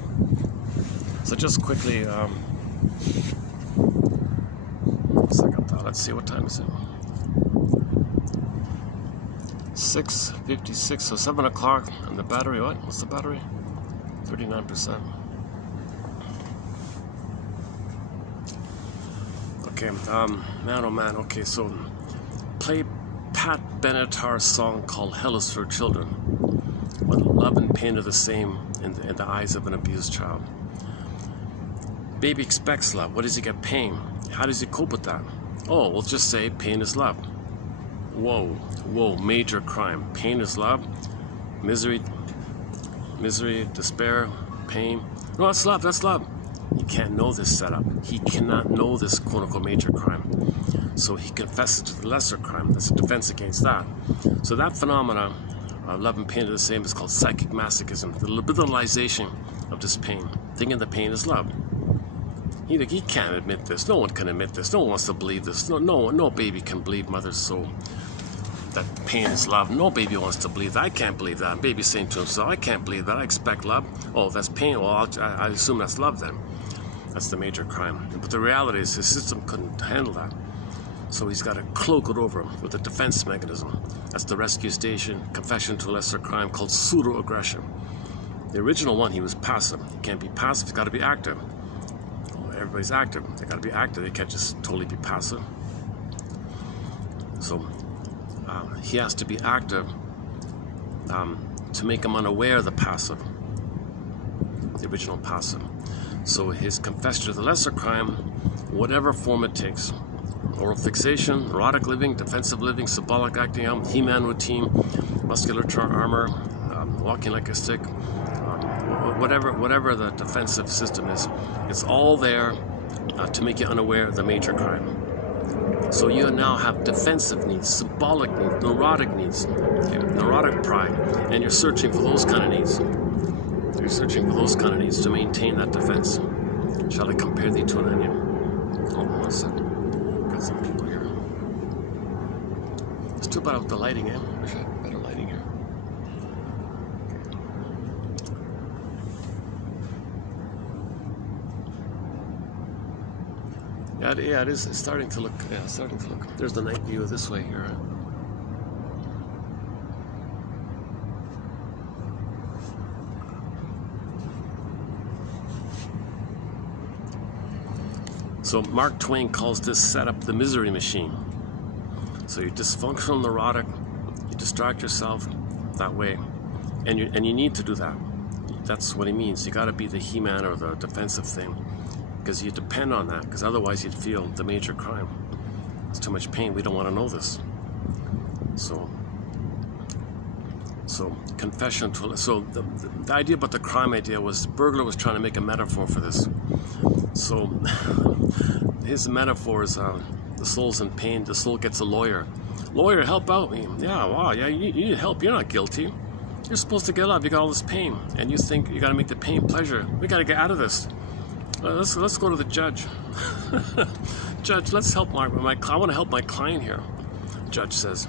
So just quickly, second thought. Let's see, what time is it? 6:56. So 7 o'clock. And the battery, what? What's the battery? 39%. Okay. Man, oh man. Okay. So play Pat Benatar's song called "Hell is for Children," when love and pain are the same in the eyes of an abused child. Baby expects love. What does he get? Pain. How does he cope with that? Oh, we'll just say pain is love. Whoa, major crime. Pain is love. Misery, despair, pain. No, that's love. He can't know this setup. He cannot know this quote-unquote major crime. So he confesses to the lesser crime. That's a defense against that. So that phenomena of love and pain are the same is called psychic masochism, the liberalization of this pain, thinking the pain is love. He can't admit this. No one can admit this. No one wants to believe this. No baby can believe mother's soul that pain is love. No baby wants to believe that. I can't believe that. Baby's saying to himself, I can't believe that. I expect love. Oh, that's pain. Well, I assume that's love then. That's the major crime. But the reality is his system couldn't handle that. So he's got to cloak it over with a defense mechanism. That's the rescue station, confession to a lesser crime called pseudo-aggression. The original one, he was passive. He can't be passive. He's got to be active. Everybody's active. They got to be active. They can't just totally be passive. So he has to be active to make him unaware of the passive, the original passive. So his confession to the lesser crime, whatever form it takes, oral fixation, erotic living, defensive living, symbolic acting out, He-Man routine, muscular armor, walking like a stick, whatever the defensive system is, it's all there to make you unaware of the major crime. So you now have defensive needs, symbolic needs, neurotic needs, okay, neurotic pride, and you're searching for those kind of needs. You're searching for those kind of needs to maintain that defense. Shall I compare thee to an onion? Hold on 1 second. Got some people here. It's too bad with the lighting, eh? Wish I had better lighting here. Yeah, it is. It's starting to look. Yeah, it's starting to look. There's the night view this way here. So Mark Twain calls this setup the misery machine. So you're dysfunctional, neurotic. You distract yourself that way, and you need to do that. That's what he means. You got to be the He-Man or the defensive thing. Because you depend on that, because otherwise you'd feel the major crime. It's too much pain. We don't want to know this. So confession to. So the idea about the crime idea was burglar was trying to make a metaphor for this. So his metaphor is the soul's in pain. The soul gets a lawyer. Lawyer, help out me. Yeah, wow. Yeah, you need help. You're not guilty. You're supposed to get up. You got all this pain, and you think you got to make the pain pleasure. We got to get out of this. Let's go to the judge. Judge, let's help I want to help my client here. Judge says,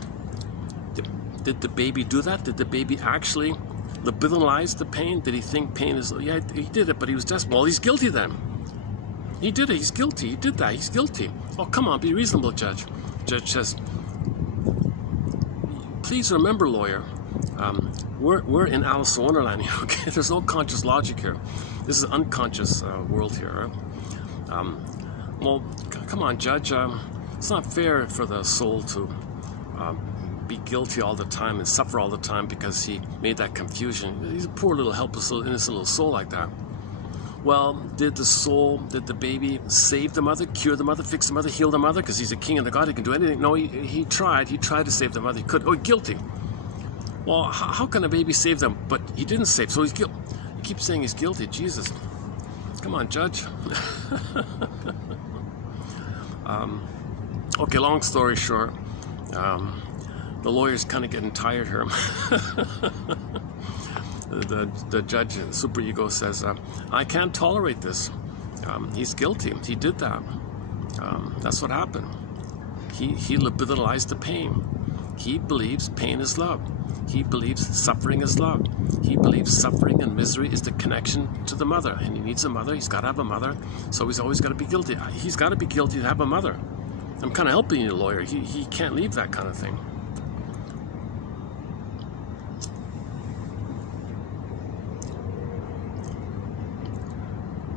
did the baby do that? Did the baby actually liberalize the pain? Did he think pain is... Yeah, he did it, but he was desperate. Well, he's guilty then. He did it. He's guilty. He did that. He's guilty. Oh, come on, be reasonable, Judge. Judge says, please remember, lawyer, we're in Alice in Wonderland here, okay? There's no conscious logic here. This is an unconscious world here. Well, come on, Judge. It's not fair for the soul to be guilty all the time and suffer all the time because he made that confusion. He's a poor little helpless, little innocent little soul like that. Well, did the baby save the mother, cure the mother, fix the mother, heal the mother? Because he's a king and a god, he can do anything. No, he tried. He tried to save the mother. He could. Oh, guilty. Well, how can a baby save them? But he didn't save, so he's guilty. He keeps saying he's guilty. Jesus. Come on, Judge. Okay, long story short, the lawyer's kind of getting tired here. The judge, super ego, says, I can't tolerate this. He's guilty. He did that. That's what happened. He liberalized the pain. He believes pain is love. He believes suffering is love. He believes suffering and misery is the connection to the mother. And he needs a mother. He's got to have a mother. So he's always got to be guilty. He's got to be guilty to have a mother. I'm kind of helping you, lawyer. He can't leave that kind of thing.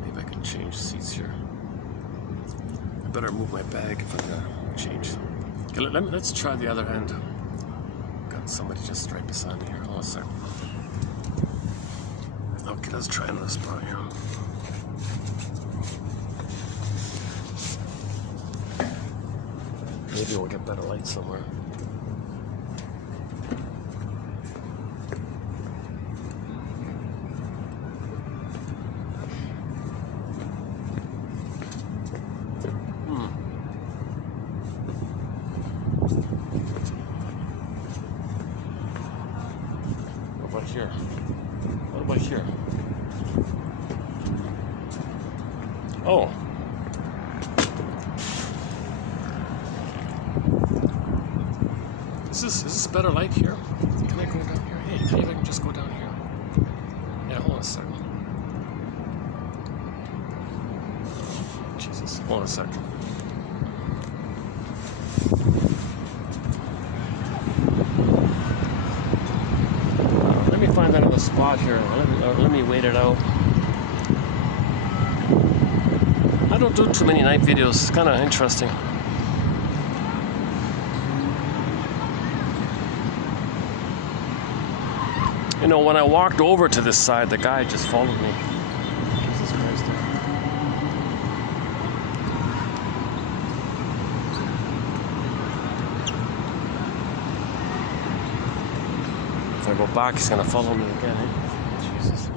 Maybe I can change seats here. I better move my bag if I'm going to change. Okay, let's try the other end. Got somebody just right beside me here. Hold on a second. Okay, let's try another spot here. Maybe we'll get better light somewhere. What about here? What about here? Oh. Is this better light here? Can I go down here? Hey, maybe I can just go down here. Yeah, hold on a second. Jesus, hold on a second. Let me find another spot here. Let me wait it out. I don't do too many night videos. It's kind of interesting. You know, when I walked over to this side, the guy just followed me. Jesus Christ. If I go back, he's going to follow me again. Eh? Jesus.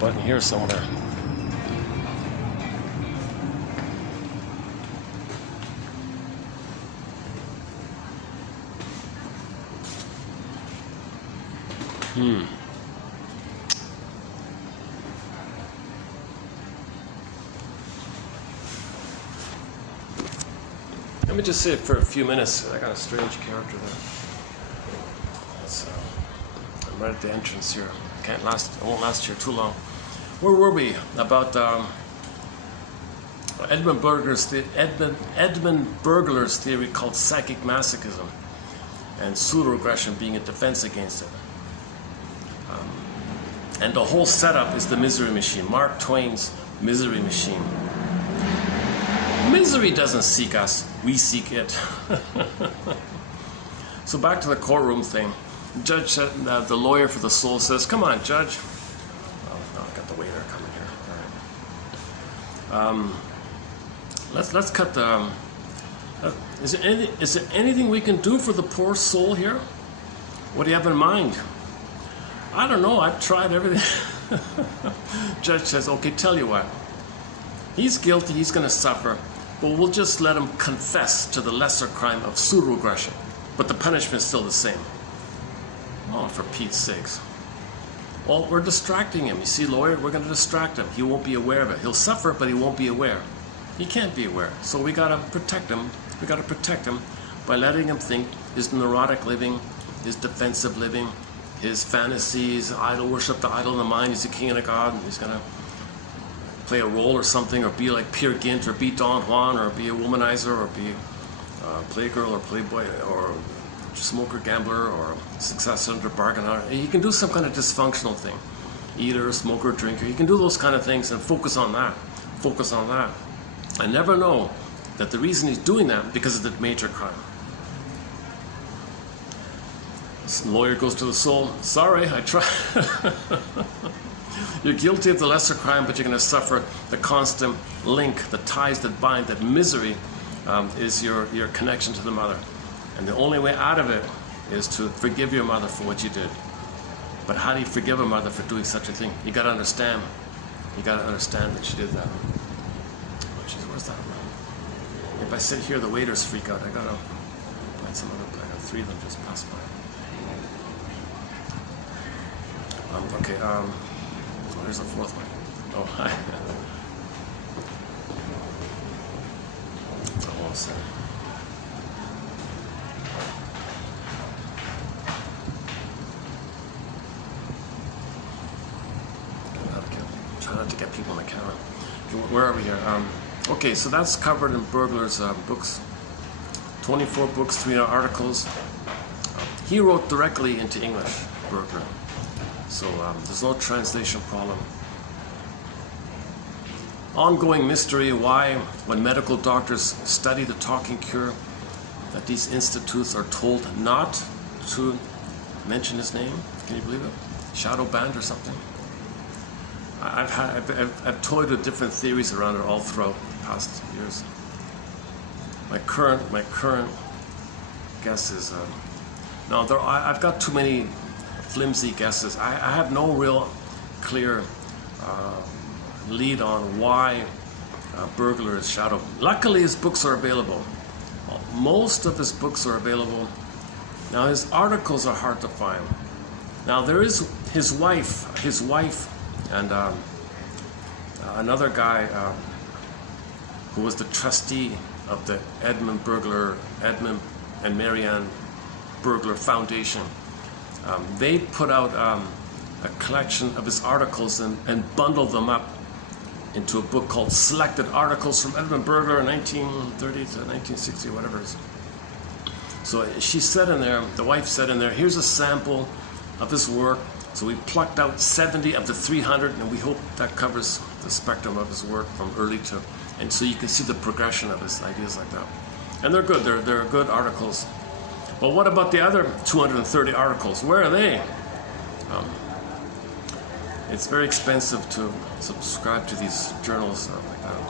Button here somewhere. Let me just sit for a few minutes. I got a strange character there. I'm right at the entrance here. I won't last here too long. Where were we? About Edmund Burger's theory called psychic masochism and pseudo-aggression being a defense against it. And the whole setup is the misery machine, Mark Twain's misery machine. Misery doesn't seek us, we seek it. So back to the courtroom thing. The judge said, the lawyer for the soul says, "Come on, judge." Waiter coming here. All right. Let's cut the. Is there anything we can do for the poor soul here? What do you have in mind? I don't know. I've tried everything. Judge says, "Okay, tell you what. He's guilty. He's going to suffer, but we'll just let him confess to the lesser crime of pseudo-aggression. But the punishment's still the same." Oh, for Pete's sakes. Well, we're distracting him. You see, lawyer, we're going to distract him. He won't be aware of it. He'll suffer, but he won't be aware. He can't be aware. So we got to protect him. We got to protect him by letting him think his neurotic living, his defensive living, his fantasies, idol worship, the idol in the mind. He's a king and a god. And he's going to play a role or something, or be like Peer Gynt, or be Don Juan, or be a womanizer, or be a playgirl, or playboy, or smoker, gambler, or success under bargain hunter. He can do some kind of dysfunctional thing, eater, smoker, drinker. He can do those kind of things and focus on that. Focus on that. I never know that the reason he's doing that because of the major crime. This lawyer goes to the soul. "Sorry, I tried." You're guilty of the lesser crime, but you're going to suffer the constant link, the ties that bind, that misery is your connection to the mother. And the only way out of it is to forgive your mother for what you did. But how do you forgive a mother for doing such a thing? You got to understand. You got to understand that she did that. Oh, geez, where's that? If I sit here, the waiters freak out. I got to find some other place. 3 of them just passed by. Okay, where's the 4th one? Oh, hi. Oh, one second. Try not to get people on the camera. Okay, where are we here? Okay, so that's covered in Burglar's books. 24 books, 300 articles. He wrote directly into English, Burglar. So there's no translation problem. Ongoing mystery why, when medical doctors study the talking cure, that these institutes are told not to mention his name. Can you believe it? Shadow banned or something. I've toyed with different theories around it all throughout the past years. My current guess is no. I've got too many flimsy guesses. I have no real clear lead on why Burglar is shadow. Luckily, his books are available. Most of his books are available. Now his articles are hard to find. Now there is his wife, and another guy who was the trustee of the Edmund and Marianne Burglar Foundation. They put out a collection of his articles and bundled them up into a book called Selected Articles from Edmund Burglar 1930 to 1960, whatever it is. So she said in there, the wife said in there, here's a sample of his work. So we plucked out 70 of the 300, and we hope that covers the spectrum of his work from early to, and so you can see the progression of his ideas like that. And they're good, they're good articles. But what about the other 230 articles? Where are they? It's very expensive to subscribe to these journals like that.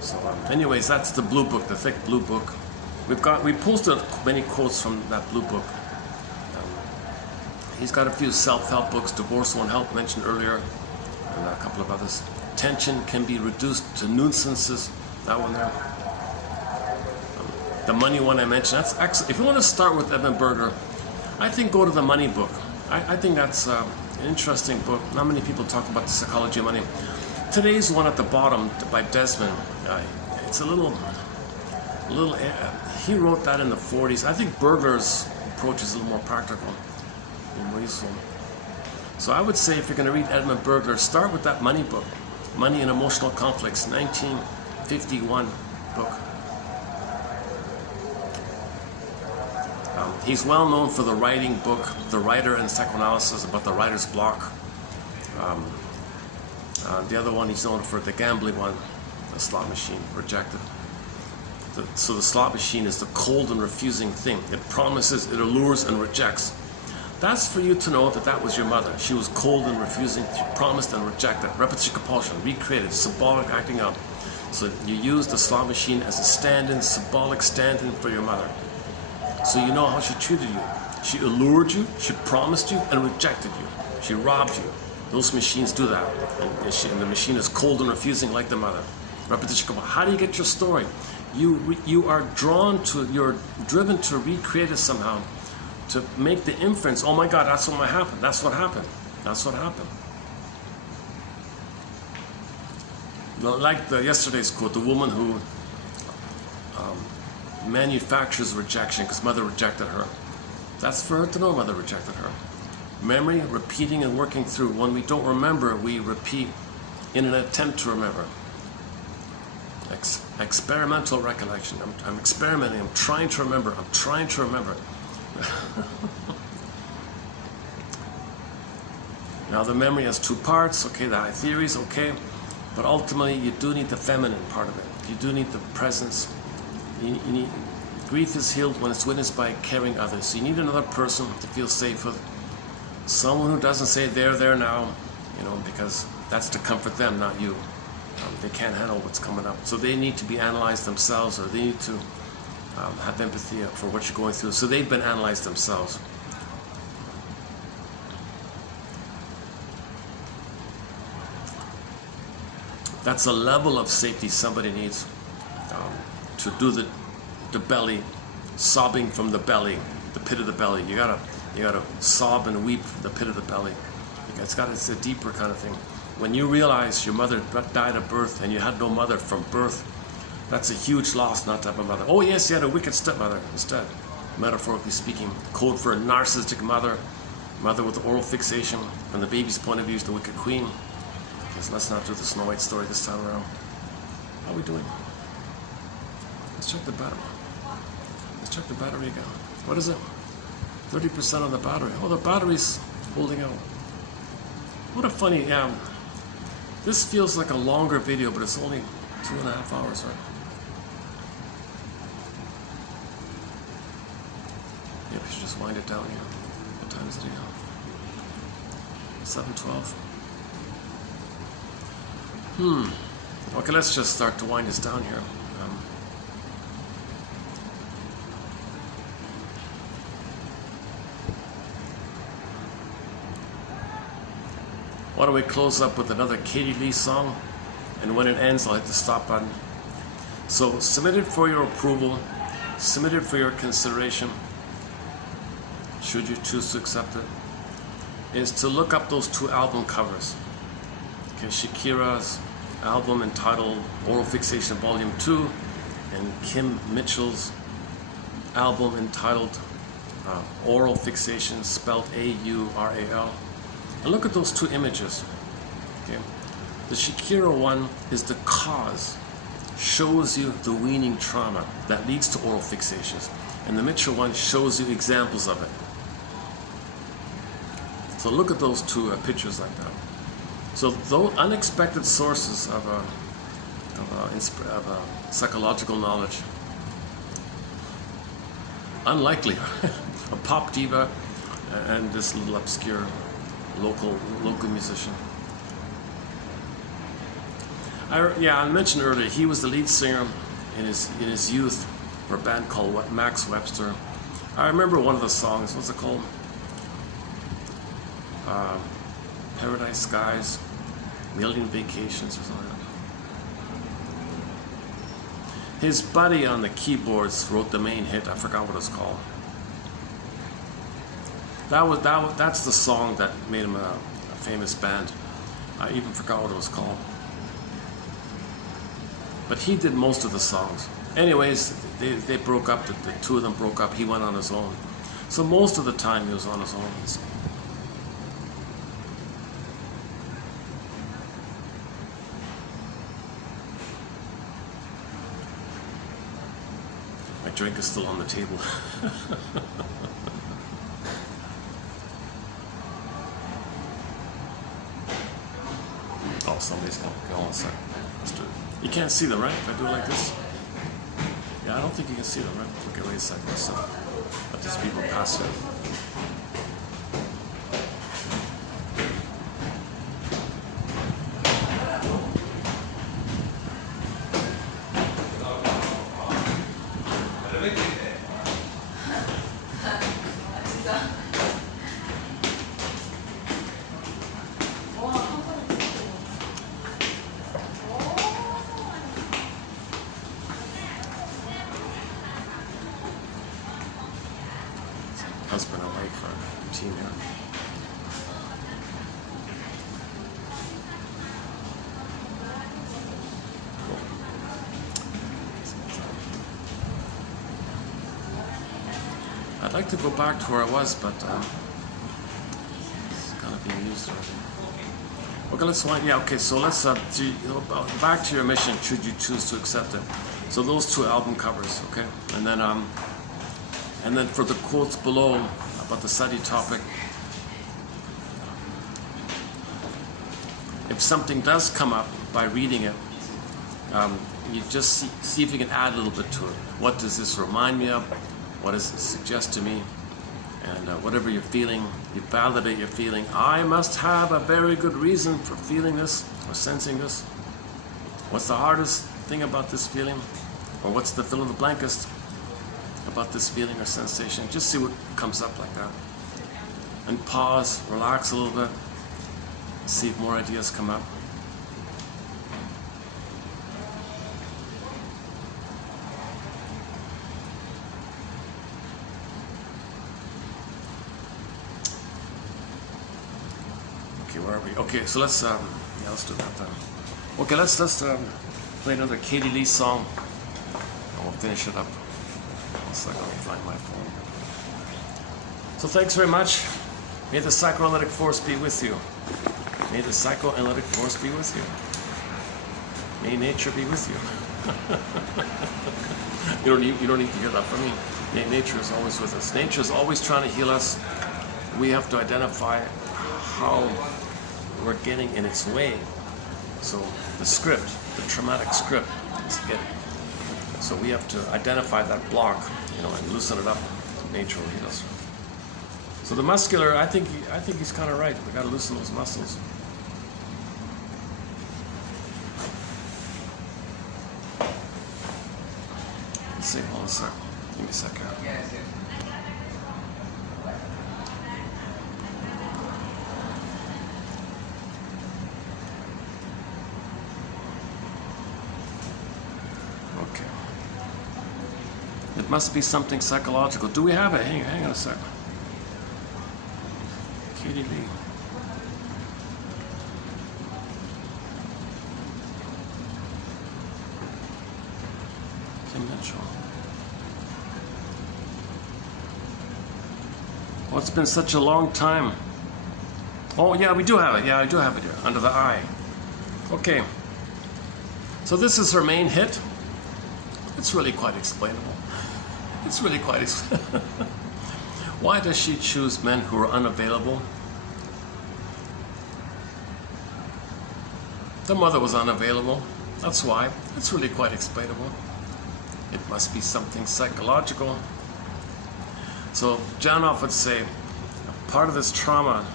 So anyways, that's the blue book, the thick blue book. We posted many quotes from that blue book. He's got a few self-help books, Divorce Won't Help, mentioned earlier, and a couple of others. Tension Can Be Reduced to Nuisances, that one there. The money one I mentioned, that's excellent. If you want to start with Edmund Burglar, I think go to the money book. I think that's an interesting book. Not many people talk about the psychology of money. Today's one at the bottom by Desmond, it's a little, he wrote that in the 40s. I think Burglar's approach is a little more practical. So I would say if you're going to read Edmund Burglar, start with that money book, Money and Emotional Conflicts, 1951 book. He's well known for the writing book, The Writer and Psychoanalysis, about the writer's block. The other one he's known for, the gambling one, The Slot Machine, Rejected. So the slot machine is the cold and refusing thing. It promises, it allures and rejects. That's for you to know that that was your mother. She was cold and refusing. She promised and rejected. Repetition, compulsion, recreated, symbolic acting out. So you use the slot machine as a stand-in, symbolic stand-in for your mother. So you know how she treated you. She allured you, she promised you, and rejected you. She robbed you. Those machines do that. And the machine is cold and refusing like the mother. Repetition, compulsion. How do you get your story? You are drawn to, you're driven to recreate it somehow, to make the inference, oh my God, that's what happened. That's what happened. That's what happened. Like yesterday's quote, the woman who manufactures rejection because mother rejected her. That's for her to know mother rejected her. Memory, repeating and working through. When we don't remember, we repeat in an attempt to remember. Experimental recollection. I'm experimenting. I'm trying to remember. I'm trying to remember. Now the memory has two parts, okay, the theories, okay, but ultimately you do need the feminine part of it. You do need the presence. You need, grief is healed when it's witnessed by caring others. So you need another person to feel safe with. Someone who doesn't say they're there now, because that's to comfort them, not you. They can't handle what's coming up. So they need to be analyzed themselves, or they need to have empathy for what you're going through. So they've been analyzed themselves. That's a level of safety somebody needs to do the belly, sobbing from the belly, the pit of the belly. You gotta sob and weep from the pit of the belly. It's a deeper kind of thing. When you realize your mother died at birth and you had no mother from birth, that's a huge loss not to have a mother. Oh yes, you had a wicked stepmother instead, metaphorically speaking. Code for a narcissistic mother, mother with oral fixation. From the baby's point of view, is the wicked queen. Because let's not do the Snow White story this time around. How are we doing? Let's check the battery. Let's check the battery again. What is it? 30% on the battery. Oh, the battery's holding out. What a funny, this feels like a longer video, but it's only 2.5 hours, right? Maybe I should just wind it down here. What time is it again? 7:12. Okay, let's just start to wind this down here. Why don't we close up with another Katie Lee song, and when it ends I'll hit the stop button. So, submitted for your approval, submitted for your consideration, should you choose to accept it, is to look up those 2 album covers. Okay, Shakira's album entitled Oral Fixation Volume 2 and Kim Mitchell's album entitled Oral Fixation, spelled A-U-R-A-L. And look at those 2 images. Okay. The Shakira one is the cause, shows you the weaning trauma that leads to oral fixations. And the Mitchell one shows you examples of it. So look at those 2 pictures like that. So those unexpected sources of psychological knowledge. Unlikely. A pop diva and this little obscure local musician. I mentioned earlier he was the lead singer in his youth for a band called Max Webster. I remember one of the songs. What's it called? Paradise Skies, Million Vacations, or something like that. His buddy on the keyboards wrote the main hit. I forgot what it's called. That's the song that made him a famous band. I even forgot what it was called. But he did most of the songs. Anyways, they broke up. The 2 of them broke up. He went on his own. So most of the time he was on his own. My drink is still on the table. Oh, somebody's going to go on a second. Let's do it. You can't see them, right? If I do it like this? Yeah, I don't think you can see them, right? Okay, wait a second. So let these people pass it. Husband and wife are team here. I'd like to go back to where I was, but it's gonna be used already. Okay, let's wind. Yeah, okay. So let's back to your mission. Should you choose to accept it? So those 2 album covers, okay, and then for the quotes below about the Suttie topic, if something does come up by reading it, you just see if you can add a little bit to it. What does this remind me of? What does it suggest to me? And whatever you're feeling, you validate your feeling. I must have a very good reason for feeling this or sensing this. What's the hardest thing about this feeling? Or what's the fill in the blankest? about this feeling or sensation. Just see what comes up like that. And pause, relax a little bit, see if more ideas come up. Okay, where are we? Okay, so let's let's do that then. Okay, let's play another Katie Lee song, and we'll finish it up. One second, let me find my phone. So thanks very much. May the psychoanalytic force be with you. May the psychoanalytic force be with you. May nature be with you. You don't need to hear that from me. Nature is always with us. Nature is always trying to heal us. We have to identify how we're getting in its way. So the script, the traumatic script, is getting. So we have to identify that block, and loosen it up. Nature will heal us. So the muscular, I think he's kind of right. We got to loosen those muscles. Let's see. Hold on a sec. Give me a second. Okay. It must be something psychological. Do we have it? Hang on a second. Katie Lee. Kim Mitchell. Oh, it's been such a long time. Oh, yeah, we do have it. Yeah, I do have it here, under the eye. Okay. So this is her main hit. It's really quite explainable. It's really quite explainable. Why does she choose men who are unavailable? The mother was unavailable. That's why. It's really quite explainable. It must be something psychological. So Janoff would say, part of this trauma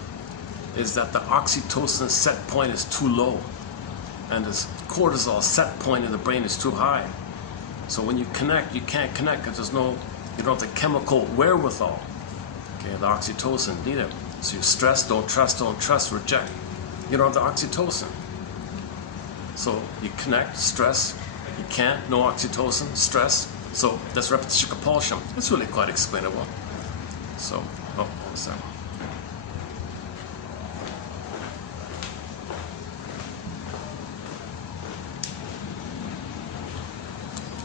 is that the oxytocin set point is too low, and this cortisol set point in the brain is too high. So when you connect, you can't connect because you don't have the chemical wherewithal. Okay, the oxytocin, need it. So you stress, don't trust, reject. You don't have the oxytocin. So you connect, stress, you can't, no oxytocin, stress. So that's repetition compulsion. It's really quite explainable. So, hold on a second.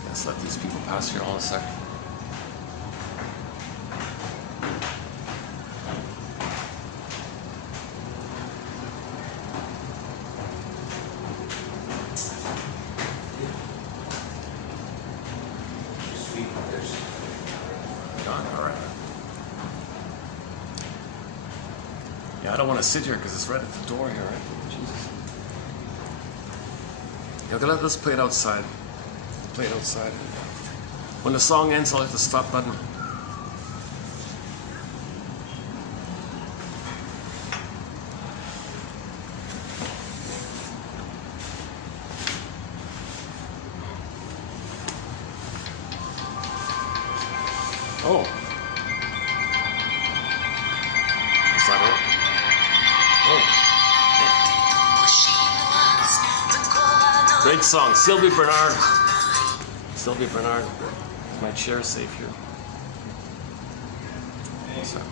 Let's let these people pass here all in a second. I don't want to sit here because it's right at the door here, right? Jesus. Okay, let's play it outside. Play it outside. When the song ends, I'll hit the stop button. Oh. Is that it? Great song, Sylvie Bernard. Sylvie Bernard. Is my chair safe here? What's that?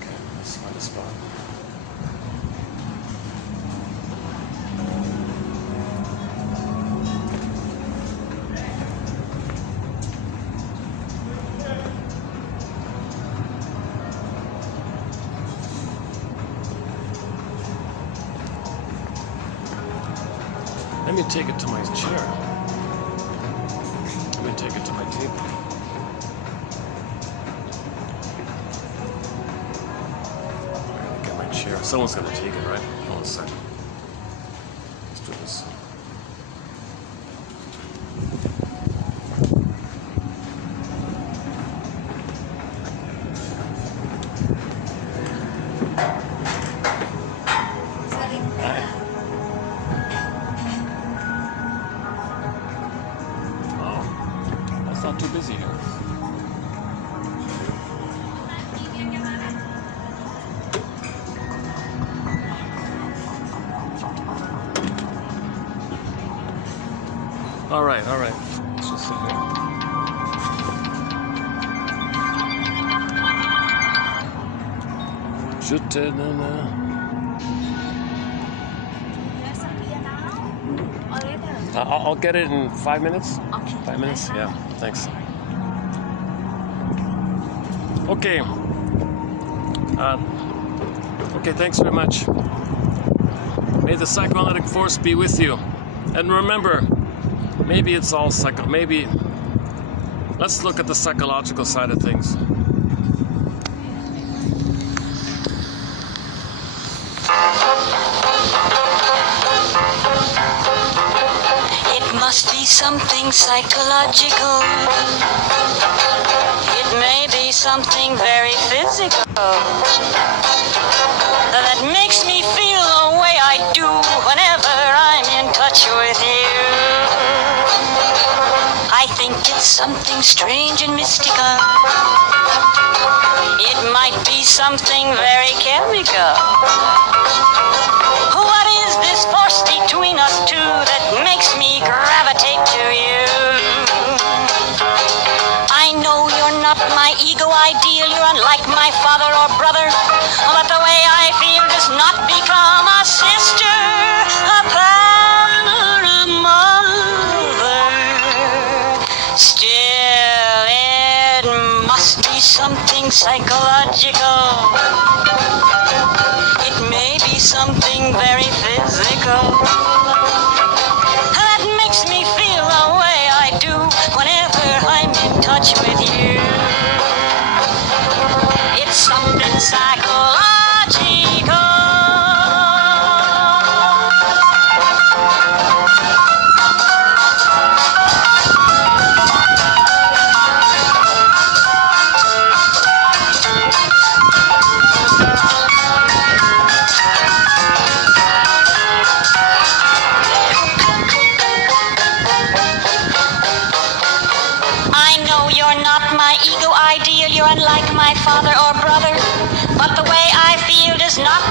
Okay, let's find a spot. Let me take it to my chair. Let me take it to my table. I gotta get my chair. Someone's gonna take it, right? Hold on a second. Let's do this. too busy here. All right. Let's just sit here. I'll get it in 5 minutes. Okay. 5 minutes? Yeah, thanks. Okay. Okay, thanks very much. May the psychoanalytic force be with you. And remember, maybe it's all maybe let's look at the psychological side of things. It must be something psychological. It may be something very physical that makes me feel the way I do whenever I'm in touch with you. I think it's something strange and mystical. It might be something very chemical. What is this force between us two that makes me gravitate to you? I know you're not my ego ideal, you're unlike my father or brother, but the way I feel does not become a sister, a pal, or a mother. Still, it must be something psychological. It may be something very physical that makes me feel the way I do whenever I'm in touch with you. It's something psychological. You're unlike my father or brother, but the way I feel does not